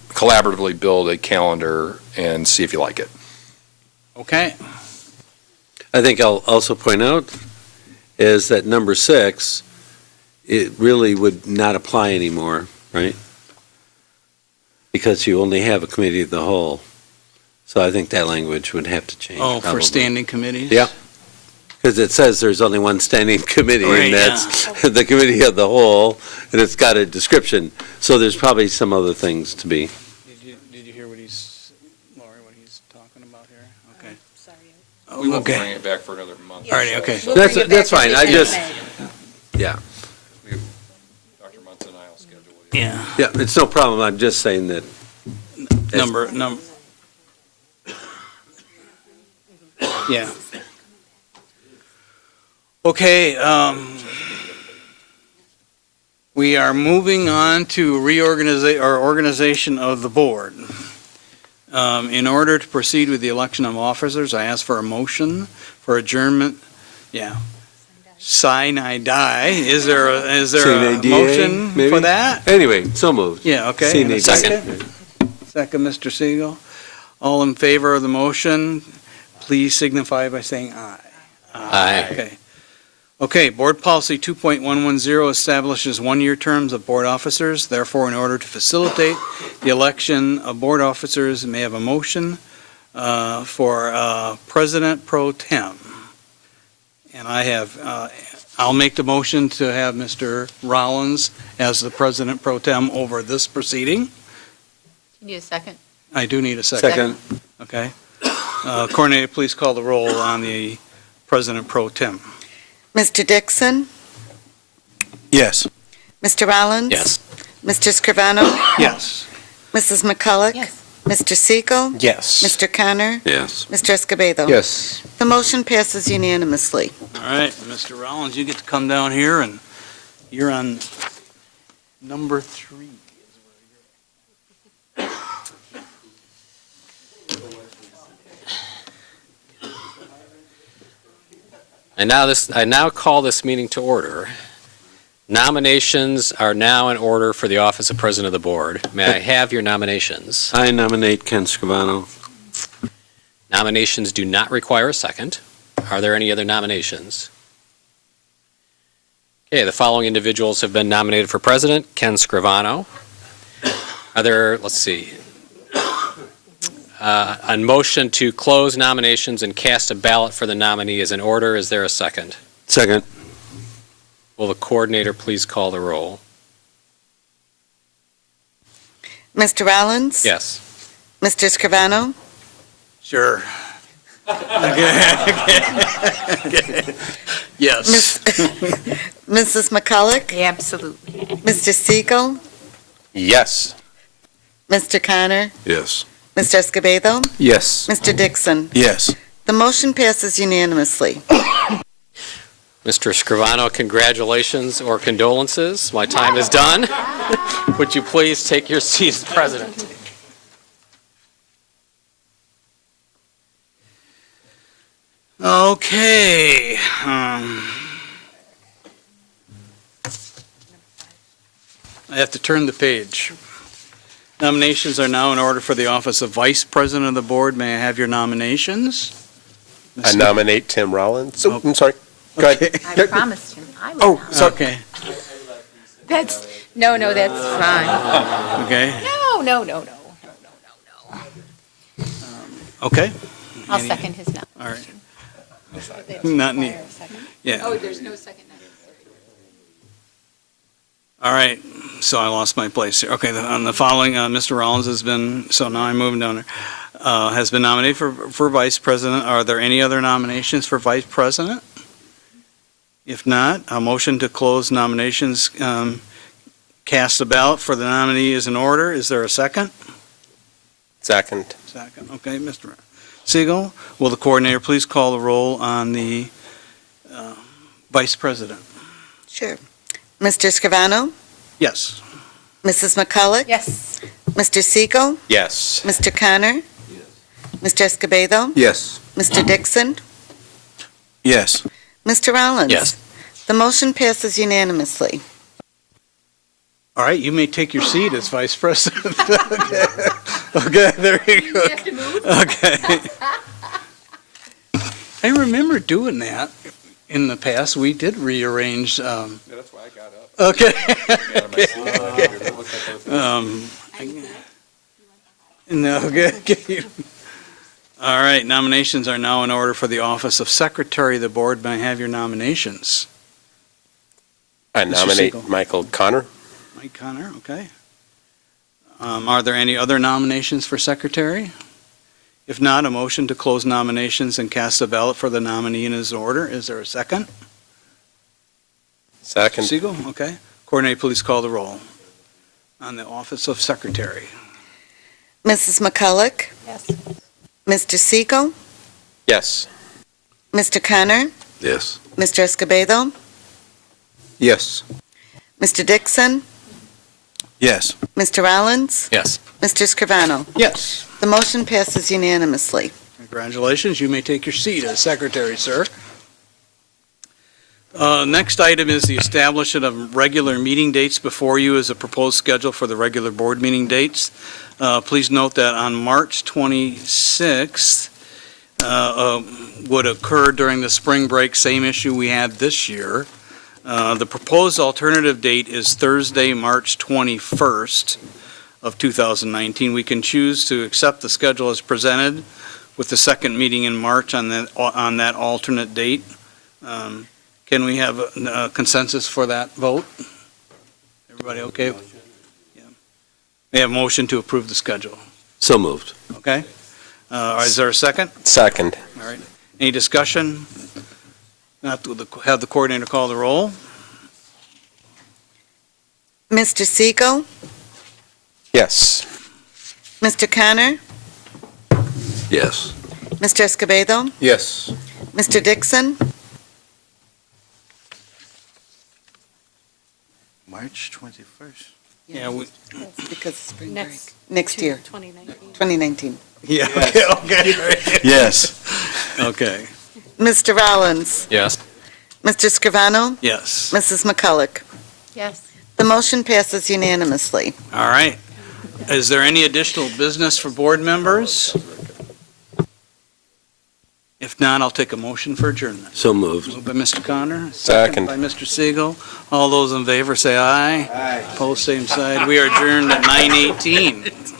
collaboratively build a calendar and see if you like it. Okay. I think I'll also point out is that number 6, it really would not apply anymore, right? Because you only have a committee of the whole. So I think that language would have to change. Oh, for probably. standing committees? Yeah. Because it says there's only one standing committee, Right, and that's the committee of the whole, and it's got a description. So there's probably some other things to be. Did you hear what Lori, what he's talking about here? Okay. Sorry. We won't Okay. bring it back for another month. All right, okay. We'll bring it That's back fine. at I the just, end of May. yeah. Dr. Munson and I will schedule it. Yeah. Yeah, it's no problem. I'm just saying that. Number. Yeah. Okay, we are moving on to organization of the board. In order to proceed with the election of officers, I ask for a motion for adjournment. Yeah. Sine die. Is there a Sine die, motion for maybe? that? Anyway, so moved. Yeah, okay. Sine And a die. second? Second, Mr. Siegel. All in favor of the motion, please signify by saying aye. Aye. Okay. Okay, Board Policy 2.110 establishes one-year terms of board officers. Therefore, in order to facilitate the election of board officers, may I have a motion for President Pro Tem. And I'll make the motion to have Mr. Rollins as the President Pro Tem over this proceeding. You need a second? I do need a second. Second. Okay. Cornelia, please call the roll on the President Pro Tem. Mr. Dixon? Yes. Mr. Rollins? Yes. Mr. Scrivano? Yes. Mrs. McCulloch? Yes. Mr. Siegel? Yes. Mr. Connor? Yes. Mr. Escobedo? Yes. The motion passes unanimously. All right, Mr. Rollins, you get to come down here, and you're on number 3. I now call this meeting to order. Nominations are now in order for the office of President of the Board. May I have your nominations? I nominate Ken Scrivano. Nominations do not require a second. Are there any other nominations? Okay, the following individuals have been nominated for president. Ken Scrivano. Are there, let's see, a motion to close nominations and cast a ballot for the nominee is in order. Is there a second? Second. Will the coordinator please call the roll? Mr. Rollins? Yes. Mr. Scrivano? Sure. Okay. Yes. Mrs. McCulloch? Absolutely. Mr. Siegel? Yes. Mr. Connor? Yes. Mr. Escobedo? Yes. Mr. Dixon? Yes. The motion passes unanimously. Mr. Scrivano, congratulations or condolences. My time is done. Would you please take your seat as president? Okay. I have to turn the page. Nominations are now in order for the office of Vice President of the Board. May I have your nominations? I nominate Tim Rollins. Oh, I'm sorry. Go ahead. I promised him I would. Oh, sorry. Okay. That's, no, that's fine. Okay. No. Okay. I'll second his nomination. All right. Not neat. Yeah. Oh, there's no second. All right, so I lost my place here. Okay, on the following, Mr. Rollins has been, so now I'm moving down there, has been nominated for Vice President. Are there any other nominations for Vice President? If not, a motion to close nominations, cast a ballot for the nominee is in order. Is there a second? Second. Second, okay, Mr. Siegel, will the coordinator please call the roll on the Vice President? Sure. Mr. Scrivano? Yes. Mrs. McCulloch? Yes. Mr. Siegel? Yes. Mr. Connor? Mr. Escobedo? Yes. Mr. Dixon? Yes. Mr. Rollins? Yes. The motion passes unanimously. All right, you may take your seat as Vice President. Okay, there you go. have to move? Okay. I remember doing that in the past. We did rearrange. That's why I got up. Okay. No, good. All right, nominations are now in order for the office of Secretary of the Board. May I have your nominations? I Mr. nominate Siegel. Michael Connor. Mike Connor, okay. Are there any other nominations for Secretary? If not, a motion to close nominations and cast a ballot for the nominee in his order. Is there a second? Second. Siegel, okay. Coordinator, please call the roll on the office of Secretary. Mrs. McCulloch? Yes. Mr. Siegel? Yes. Mr. Connor? Yes. Mr. Escobedo? Yes. Mr. Dixon? Yes. Mr. Rollins? Yes. Mr. Scrivano? Yes. The motion passes unanimously. Congratulations. You may take your seat as Secretary, sir. Next item is the establishment of regular meeting dates. Before you is a proposed schedule for the regular board meeting dates. Please note that on March 26th would occur during the spring break, same issue we had this year. The proposed alternative date is Thursday, March 21st of 2019. We can choose to accept the schedule as presented with the second meeting in March on that alternate date. Can we have a consensus for that vote? Everybody okay? Yeah. We have a motion to approve the schedule. So moved. Okay? Is there a second? Second. All right. Any discussion? Have the coordinator call the roll. Mr. Siegel, Yes. Mr. Connor, Yes. Mr. Escobedo, Yes. Mr. Dixon, March 21st. Yeah, we, because of spring break. Next Next year, 2019. yeah, okay. Yes. Okay, Mr. Rollins, Yes. Mr. Scrivano, yes. Mrs. McCulloch. Yes. The motion passes unanimously. All right. Is there any additional business for board members? If not, I'll take a motion for adjournment. So moved. Moved by Mr. Connor. Second. By Mr. Siegel. All those in favor say aye. Aye. Opposed, same side. We are adjourned at 9:18.